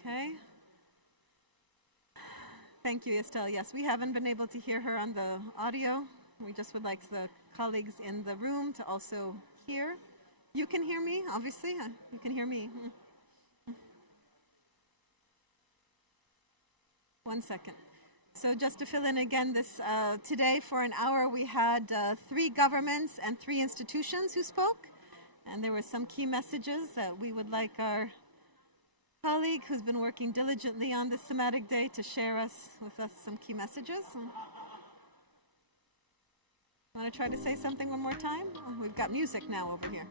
Okay. Thank you, Estelle. Yes, we haven't been able to hear her on the audio. We just would like the colleagues in the room to also hear. You can hear me, obviously. You can hear me. One second. So just to fill in again, this today for an hour we had 3 governments and 3 institutions who spoke, and there were some key messages that we would like our colleague who's been working diligently on this thematic day to share with us some key messages. Want to try to say something one more time? Oh, we've got music now over here.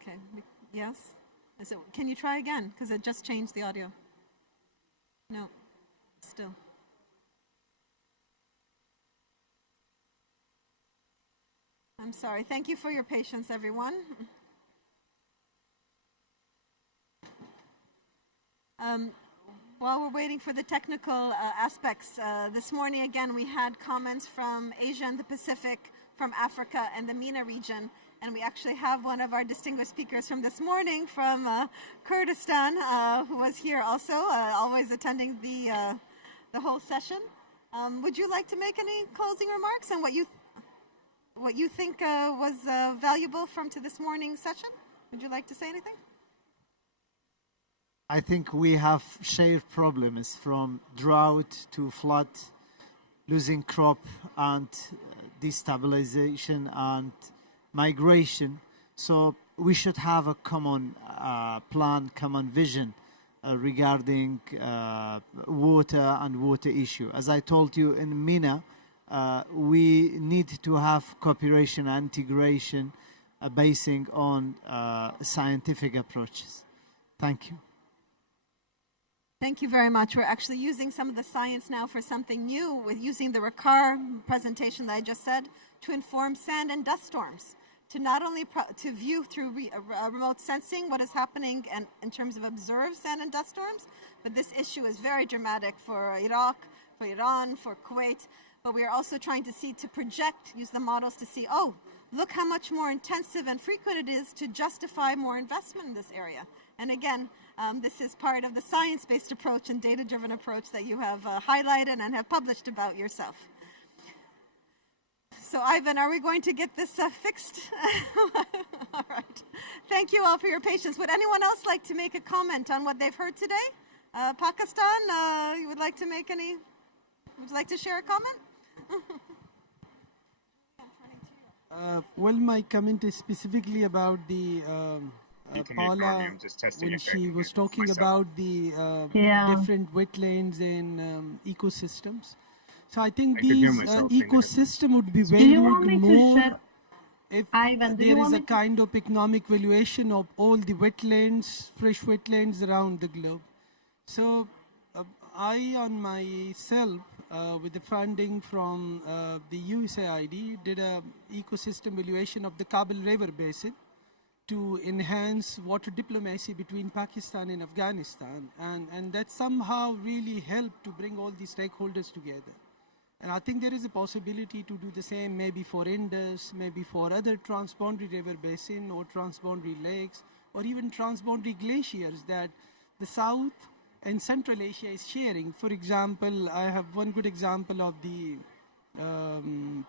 Okay, Yes? Can you try again? Because it just changed the audio. No, still. I'm sorry. Thank you for your patience, everyone. While we're waiting for the technical aspects, this morning again we had comments from Asia and the Pacific, from Africa and the MENA region, and we actually have one of our distinguished speakers from this morning from Kurdistan, who was here also, always attending the whole session. Would you like to make any closing remarks on what you think was valuable from to this morning's session? Would you like to say anything? I think we have shared problems from drought to flood, losing crop and destabilization and migration. So we should have a common plan, common vision regarding water and water issue. As I told you in MENA, we need to have cooperation and integration basing on scientific approaches. Thank you. Thank you very much. We're actually using some of the science now for something new, with using the Ricard presentation that I just said to inform sand and dust storms, to not only to view through remote sensing what is happening and in terms of observed sand and dust storms, but this issue is very dramatic for Iraq, for Iran, for Kuwait, but we are also trying to project, use the models to see, oh, look how much more intensive and frequent it is to justify more investment in this area. And again, this is part of the science-based approach and data-driven approach that you have highlighted and have published about yourself. So Ivan, are we going to get this fixed? All right. Thank you all for your patience. Would anyone else like to make a comment on what they've heard today? Pakistan, you would like to make any, would you like to share a comment? Well, my comment is specifically about the Paula, when she was talking about the different wetlands and ecosystems. So I think these ecosystem would be valued more if there is a kind of economic valuation of all the wetlands, fresh wetlands around the globe. So I on myself, with the funding from the USAID, did an ecosystem valuation of the Kabul River Basin to enhance water diplomacy between Pakistan and Afghanistan. And that somehow really helped to bring all these stakeholders together. And I think there is a possibility to do the same maybe for Indus, maybe for other transboundary river basin or transboundary lakes, or even transboundary glaciers that the South and Central Asia is sharing. For example, I have one good example of the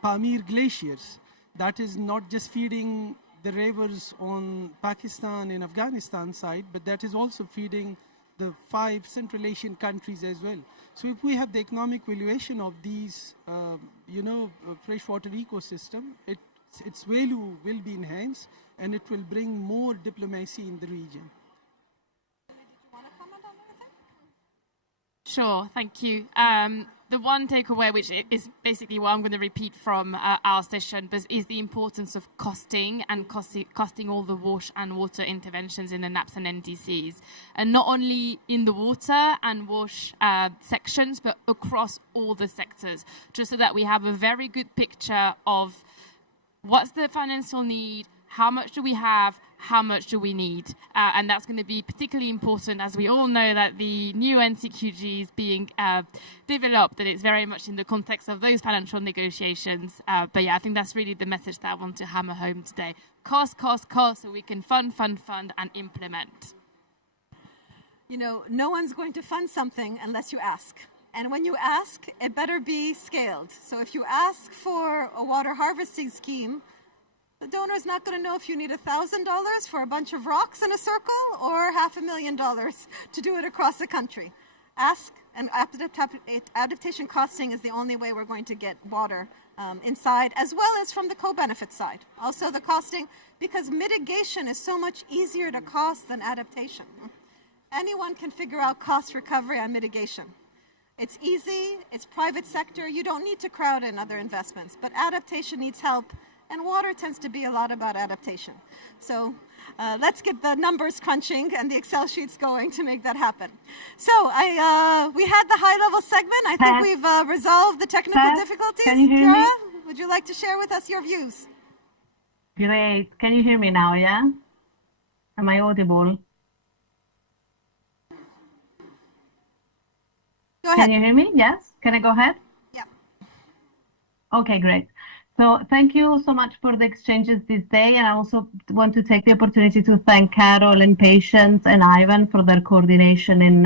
Pamir glaciers that is not just feeding the rivers on Pakistan and Afghanistan side, but that is also feeding the 5 Central Asian countries as well. So if we have the economic valuation of these, freshwater ecosystem, its value will be enhanced and it will bring more diplomacy in the region. Sure, thank you. The one takeaway, which is basically what I'm going to repeat from our session, but is the importance of costing and costing all the WASH and water interventions in the NAPS and NDCs. And not only in the water and WASH sections, but across all the sectors, just so that we have a very good picture of what's the financial need, how much do we have, how much do we need? And that's going to be particularly important as we all know that the new NCQG is being developed, and it's very much in the context of those financial negotiations. But yeah, I think that's really the message that I want to hammer home today. Cost, cost, cost, so we can fund, and implement. You know, no one's going to fund something unless you ask. And when you ask, it better be scaled. So if you ask for a water harvesting scheme, the donor is not going to know if you need $1,000 for a bunch of rocks in a circle or $500,000 to do it across the country. Ask, and adaptation costing is the only way we're going to get water inside, as well as from the co-benefit side. Also the costing, because mitigation is so much easier to cost than adaptation. Anyone can figure out cost recovery on mitigation. It's easy, it's private sector, you don't need to crowd in other investments, but adaptation needs help. and water tends to be a lot about adaptation. So let's get the numbers crunching and the Excel sheets going to make that happen. So we had the high-level segment. I think we've resolved the technical difficulties. Can you hear me? Kiara, would you like to share with us your views? Great. Can you hear me now, yeah? Am I audible? Go ahead. Can you hear me? Yes? Can I go ahead? Yeah. Okay, great. So thank you so much for the exchanges this day. And I also want to take the opportunity to thank Carol and Patience and Ivan for their coordination in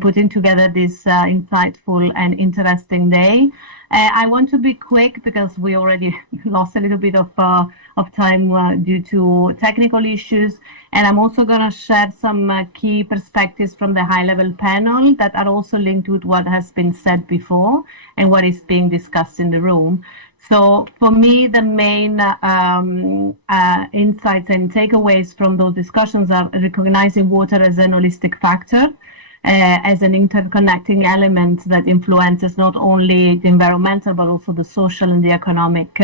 putting together this insightful and interesting day. I want to be quick because we already lost a little bit of time due to technical issues. And I'm also going to share some key perspectives from the high-level panel that are also linked with what has been said before and what is being discussed in the room. So for me, the main insights and takeaways from those discussions are recognizing water as an holistic factor, as an interconnecting element that influences not only the environmental, but also the social and the economic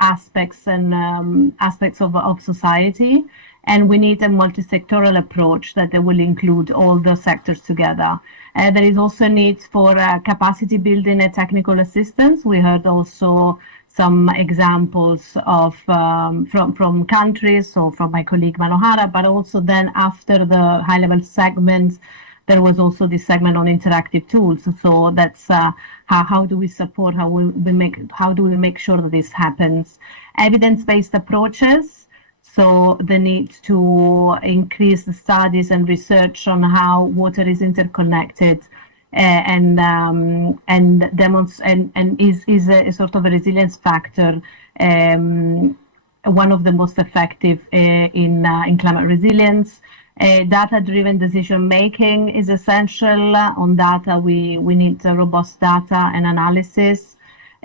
aspects and aspects of society. And we need a multi-sectoral approach that will include all the sectors together. There is also a need for capacity building and technical assistance. We heard also some examples of from countries, so from my colleague Manohara, but also then after the high-level segments, there was also this segment on interactive tools. So that's how do we support, how do we make sure that this happens? Evidence-based approaches. So the need to increase the studies and research on how water is interconnected and is a sort of a resilience factor, one of the most effective in climate resilience. Data-driven decision making is essential. On data, we need robust data and analysis.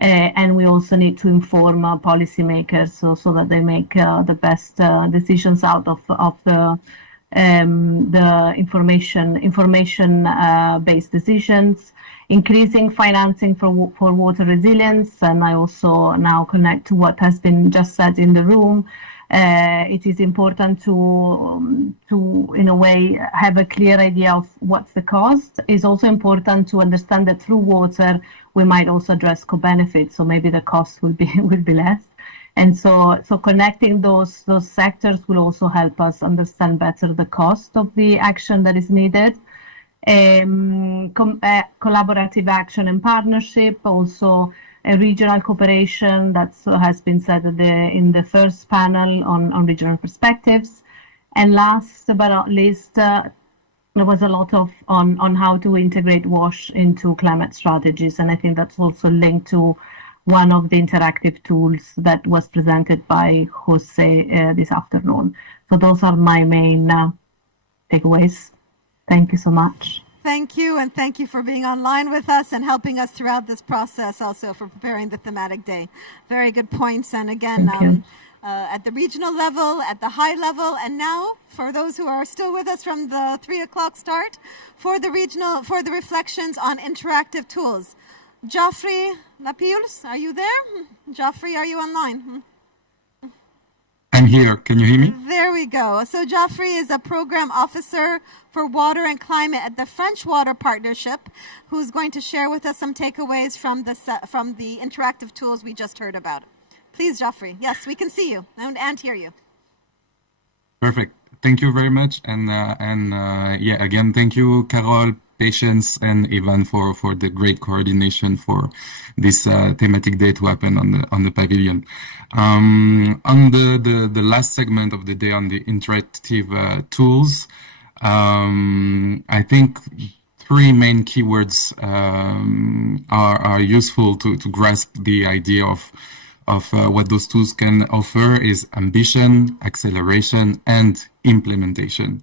And we also need to inform policymakers so that they make the best decisions out of the information-based decisions. Increasing financing for water resilience, and I also now connect to what has been just said in the room. It is important to in a way have a clear idea of what's the cost. It's also important to understand that through water we might also address co-benefits, so maybe the cost will be less. And so connecting those sectors will also help us understand better the cost of the action that is needed. Collaborative action and partnership, also a regional cooperation that has been said in the first panel on regional perspectives. And last but not least, there was a lot on how to integrate WASH into climate strategies, and I think that's also linked to one of the interactive tools that was presented by Jose this afternoon. So those are my main takeaways. Thank you so much. Thank you, and thank you for being online with us and helping us throughout this process, also for preparing the Thematic Day. Very good points, and again, at the regional level, at the high level, and now, for those who are still with us from the 3 o'clock start, for the reflections on interactive tools. Geoffrey Lapierre, are you there? Geoffrey, are you online? I'm here. Can you hear me? There we go. So Geoffrey is a program officer for water and climate at the French Water Partnership, who's going to share with us some takeaways from the interactive tools we just heard about. Please, Geoffrey. Yes, we can see you and hear you. Perfect. Thank you very much. And yeah, again, thank you, Carol, Patience, and Ivan for the great coordination for this thematic day to happen on the pavilion. On the last segment of the day on the interactive tools, I think three main keywords are useful to grasp the idea of what those tools can offer is ambition, acceleration, and implementation.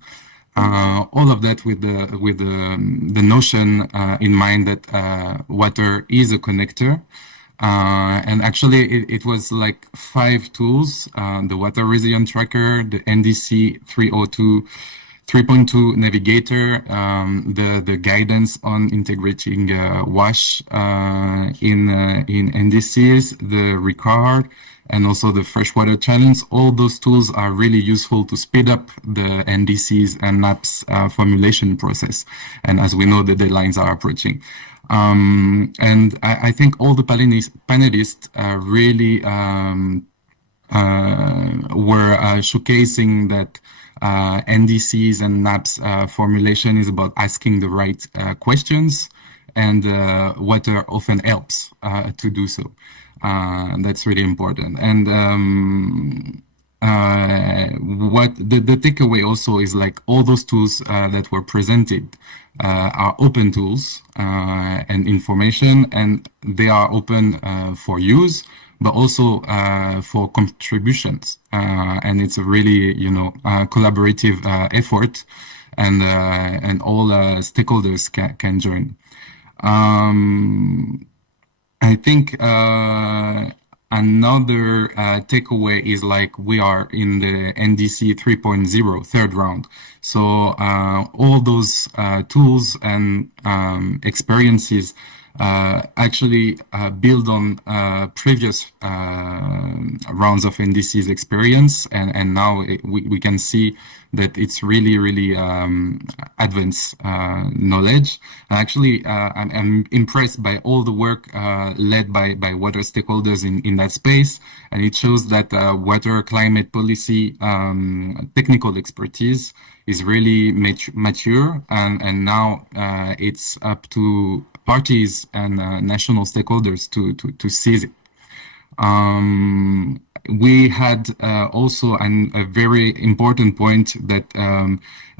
All of that with the notion in mind that water is a connector. And actually, it was like 5 tools, the Water Resilience Tracker, the NDC 302, 3.2 Navigator, the guidance on integrating WASH in NDCs, the Ricard, and also the freshwater challenge. All those tools are really useful to speed up the NDCs and NAPS formulation process. And as we know, the deadlines are approaching. And I think all the panelists really were showcasing that NDCs and NAPS formulation is about asking the right questions, and water often helps to do so. That's really important. And what the takeaway also is, like, all those tools that were presented are open tools and information, and they are open for use, but also for contributions. And it's a really, collaborative effort, and all stakeholders can join. I think another takeaway is, like, we are in the NDC 3.0 third round. So all those tools and experiences actually build on previous rounds of NDC's experience, and now we can see that it's really advanced knowledge. And actually, I'm impressed by all the work led by water stakeholders in that space, and it shows that water climate policy technical expertise is really mature, and now it's up to parties and national stakeholders to seize it. We had also a very important point that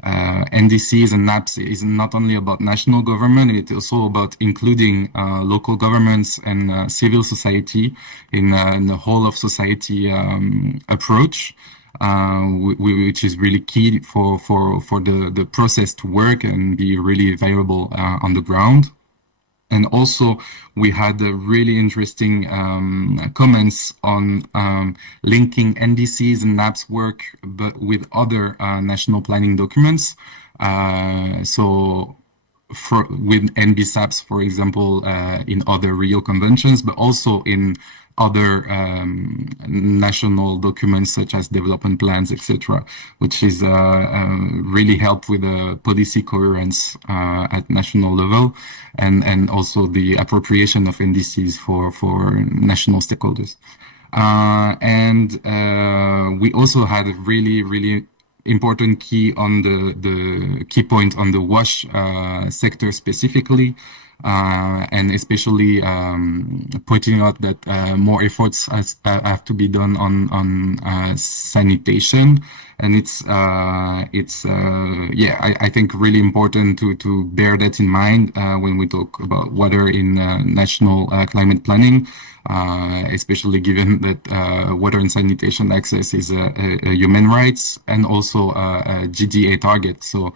NDCs and NAPS is not only about national government, it's also about including local governments and civil society in the whole of society approach, which is really key for the process to work and be really viable on the ground. And also, we had really interesting comments on linking NDCs and NAPS work, but with other national planning documents. So, with NBSAPs, for example, in other Rio conventions, but also in other national documents such as development plans, etc., which is really help with the policy coherence at national level, and also the appropriation of NDCs for national stakeholders. And we also had a really important key on the key point on the WASH sector specifically. And especially pointing out that more efforts have to be done on sanitation, and I think really important to bear that in mind when we talk about water in national climate planning, especially given that water and sanitation access is a human rights and also a GDA target. So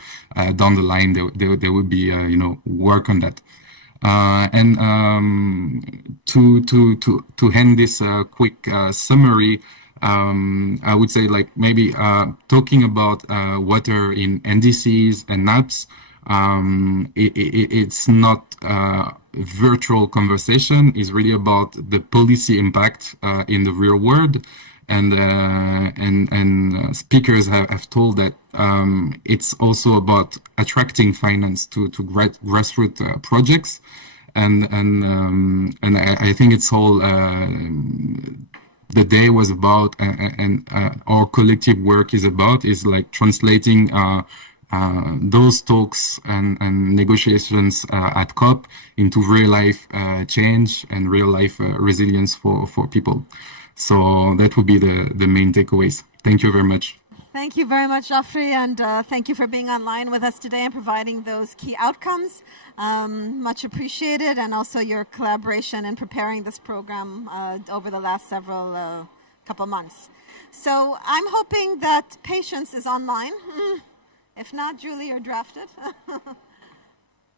down the line there will be work on that. And to end this quick summary, I would say, like, maybe talking about water in NDCs and NAPS, it's not a virtual conversation. It's really about the policy impact in the real world. And speakers have told that it's also about attracting finance to grassroots projects, and I think it's all the day was about, and our collective work is about, is like translating those talks and negotiations at COP into real life change and real life resilience for people. So that would be the main takeaways. Thank you very much. Thank you very much, Geoffrey, and thank you for being online with us today and providing those key outcomes. Much appreciated, and also your collaboration in preparing this program over the last several couple months. So I'm hoping that Patience is online. If not, Julie, you're drafted.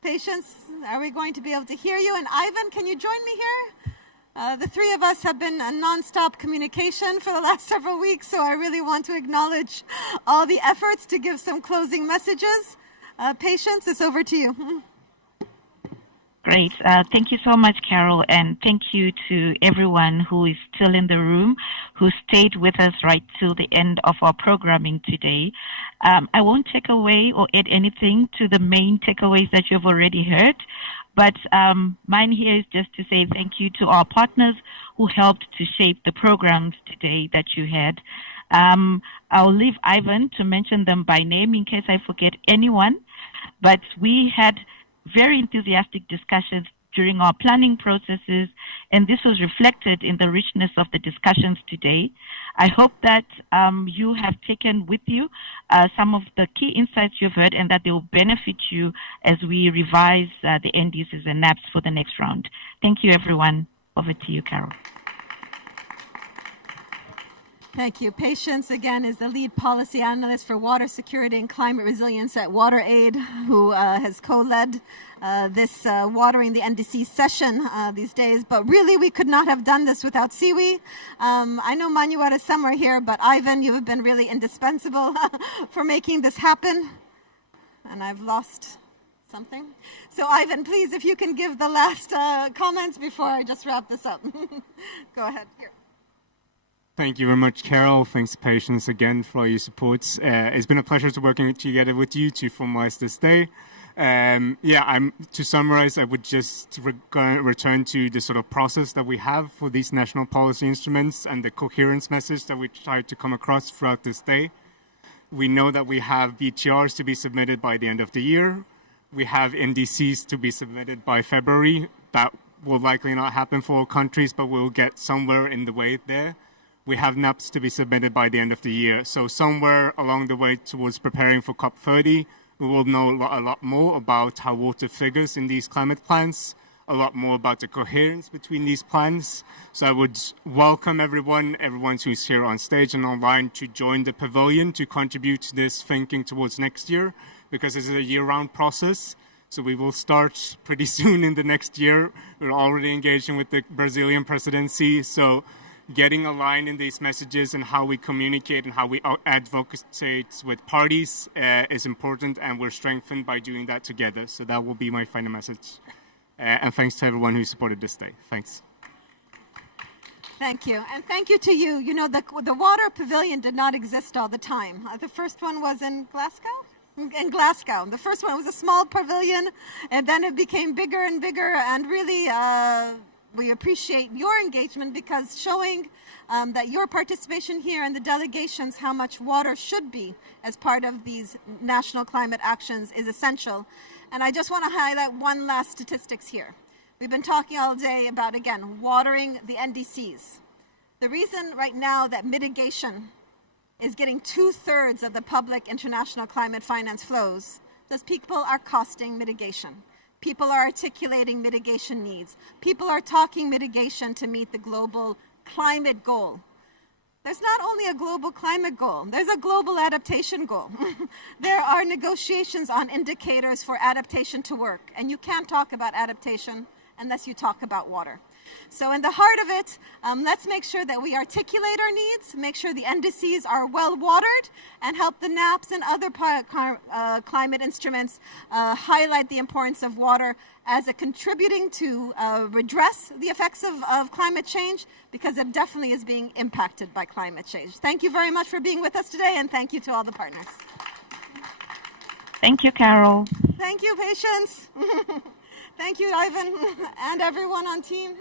Patience, are we going to be able to hear you? And Ivan, can you join me here? The three of us have been in non-stop communication for the last several weeks, so I really want to acknowledge all the efforts to give some closing messages. Patience, it's over to you. Great. Thank you so much, Carol, and thank you to everyone who is still in the room, who stayed with us right till the end of our programming today. I won't take away or add anything to the main takeaways that you've already heard, but mine here is just to say thank you to our partners who helped to shape the programs today that you had. I'll leave Ivan to mention them by name in case I forget anyone, but we had very enthusiastic discussions during our planning processes, and this was reflected in the richness of the discussions today. I hope that you have taken with you some of the key insights you've heard and that they will benefit you as we revise the NDCs and NAPs for the next round. Thank you, everyone. Over to you, Carol. Thank you. Patience, again, is the lead policy analyst for water security and climate resilience at WaterAid, who has co-led this Watering the NDC session these days. But really, we could not have done this without Siwi. I know Manuel is somewhere here, but Ivan, you have been really indispensable for making this happen. And I've lost something. So Ivan, please, if you can give the last comments before I just wrap this up. Go ahead. Here. Thank you very much, Carol. Thanks, Patience, again for your support. It's been a pleasure to working together with you to formalize this day. To summarize, I would just return to the sort of process that we have for these national policy instruments and the coherence message that we try to come across throughout this day. We know that we have VTRs to be submitted by the end of the year. We have NDCs to be submitted by February. That will likely not happen for all countries, but we'll get somewhere in the way there. We have NAPs to be submitted by the end of the year. So somewhere along the way towards preparing for COP30, we will know a lot more about how water figures in these climate plans, a lot more about the coherence between these plans. So I would welcome everyone who's here on stage and online to join the pavilion to contribute to this thinking towards next year, because this is a year-round process. So we will start pretty soon in the next year. We're already engaging with the Brazilian presidency. So getting aligned in these messages and how we communicate and how we advocate with parties is important, and we're strengthened by doing that together. So that will be my final message. And thanks to everyone who supported this day. Thanks. Thank you. And thank you to you. You know, the water pavilion did not exist all the time. The first one was in Glasgow? In Glasgow. The first one was a small pavilion, and then it became bigger and bigger, and really we appreciate your engagement, because showing that your participation here and the delegations, how much water should be as part of these national climate actions is essential. And I just want to highlight one last statistics here. We've been talking all day about, again, watering the NDCs. The reason right now that mitigation is getting 2/3 of the public international climate finance flows is people are costing mitigation. People are articulating mitigation needs. People are talking mitigation to meet the global climate goal. There's not only a global climate goal, there's a global adaptation goal. There are negotiations on indicators for adaptation to work, and you can't talk about adaptation unless you talk about water. So in the heart of it, let's make sure that we articulate our needs, make sure the NDCs are well watered, and help the NAPs and other climate instruments highlight the importance of water as a contributing to redress the effects of climate change, because it definitely is being impacted by climate change. Thank you very much for being with us today, and thank you to all the partners. Thank you, Carol. Thank you, Patience. Thank you, Ivan, and everyone on team.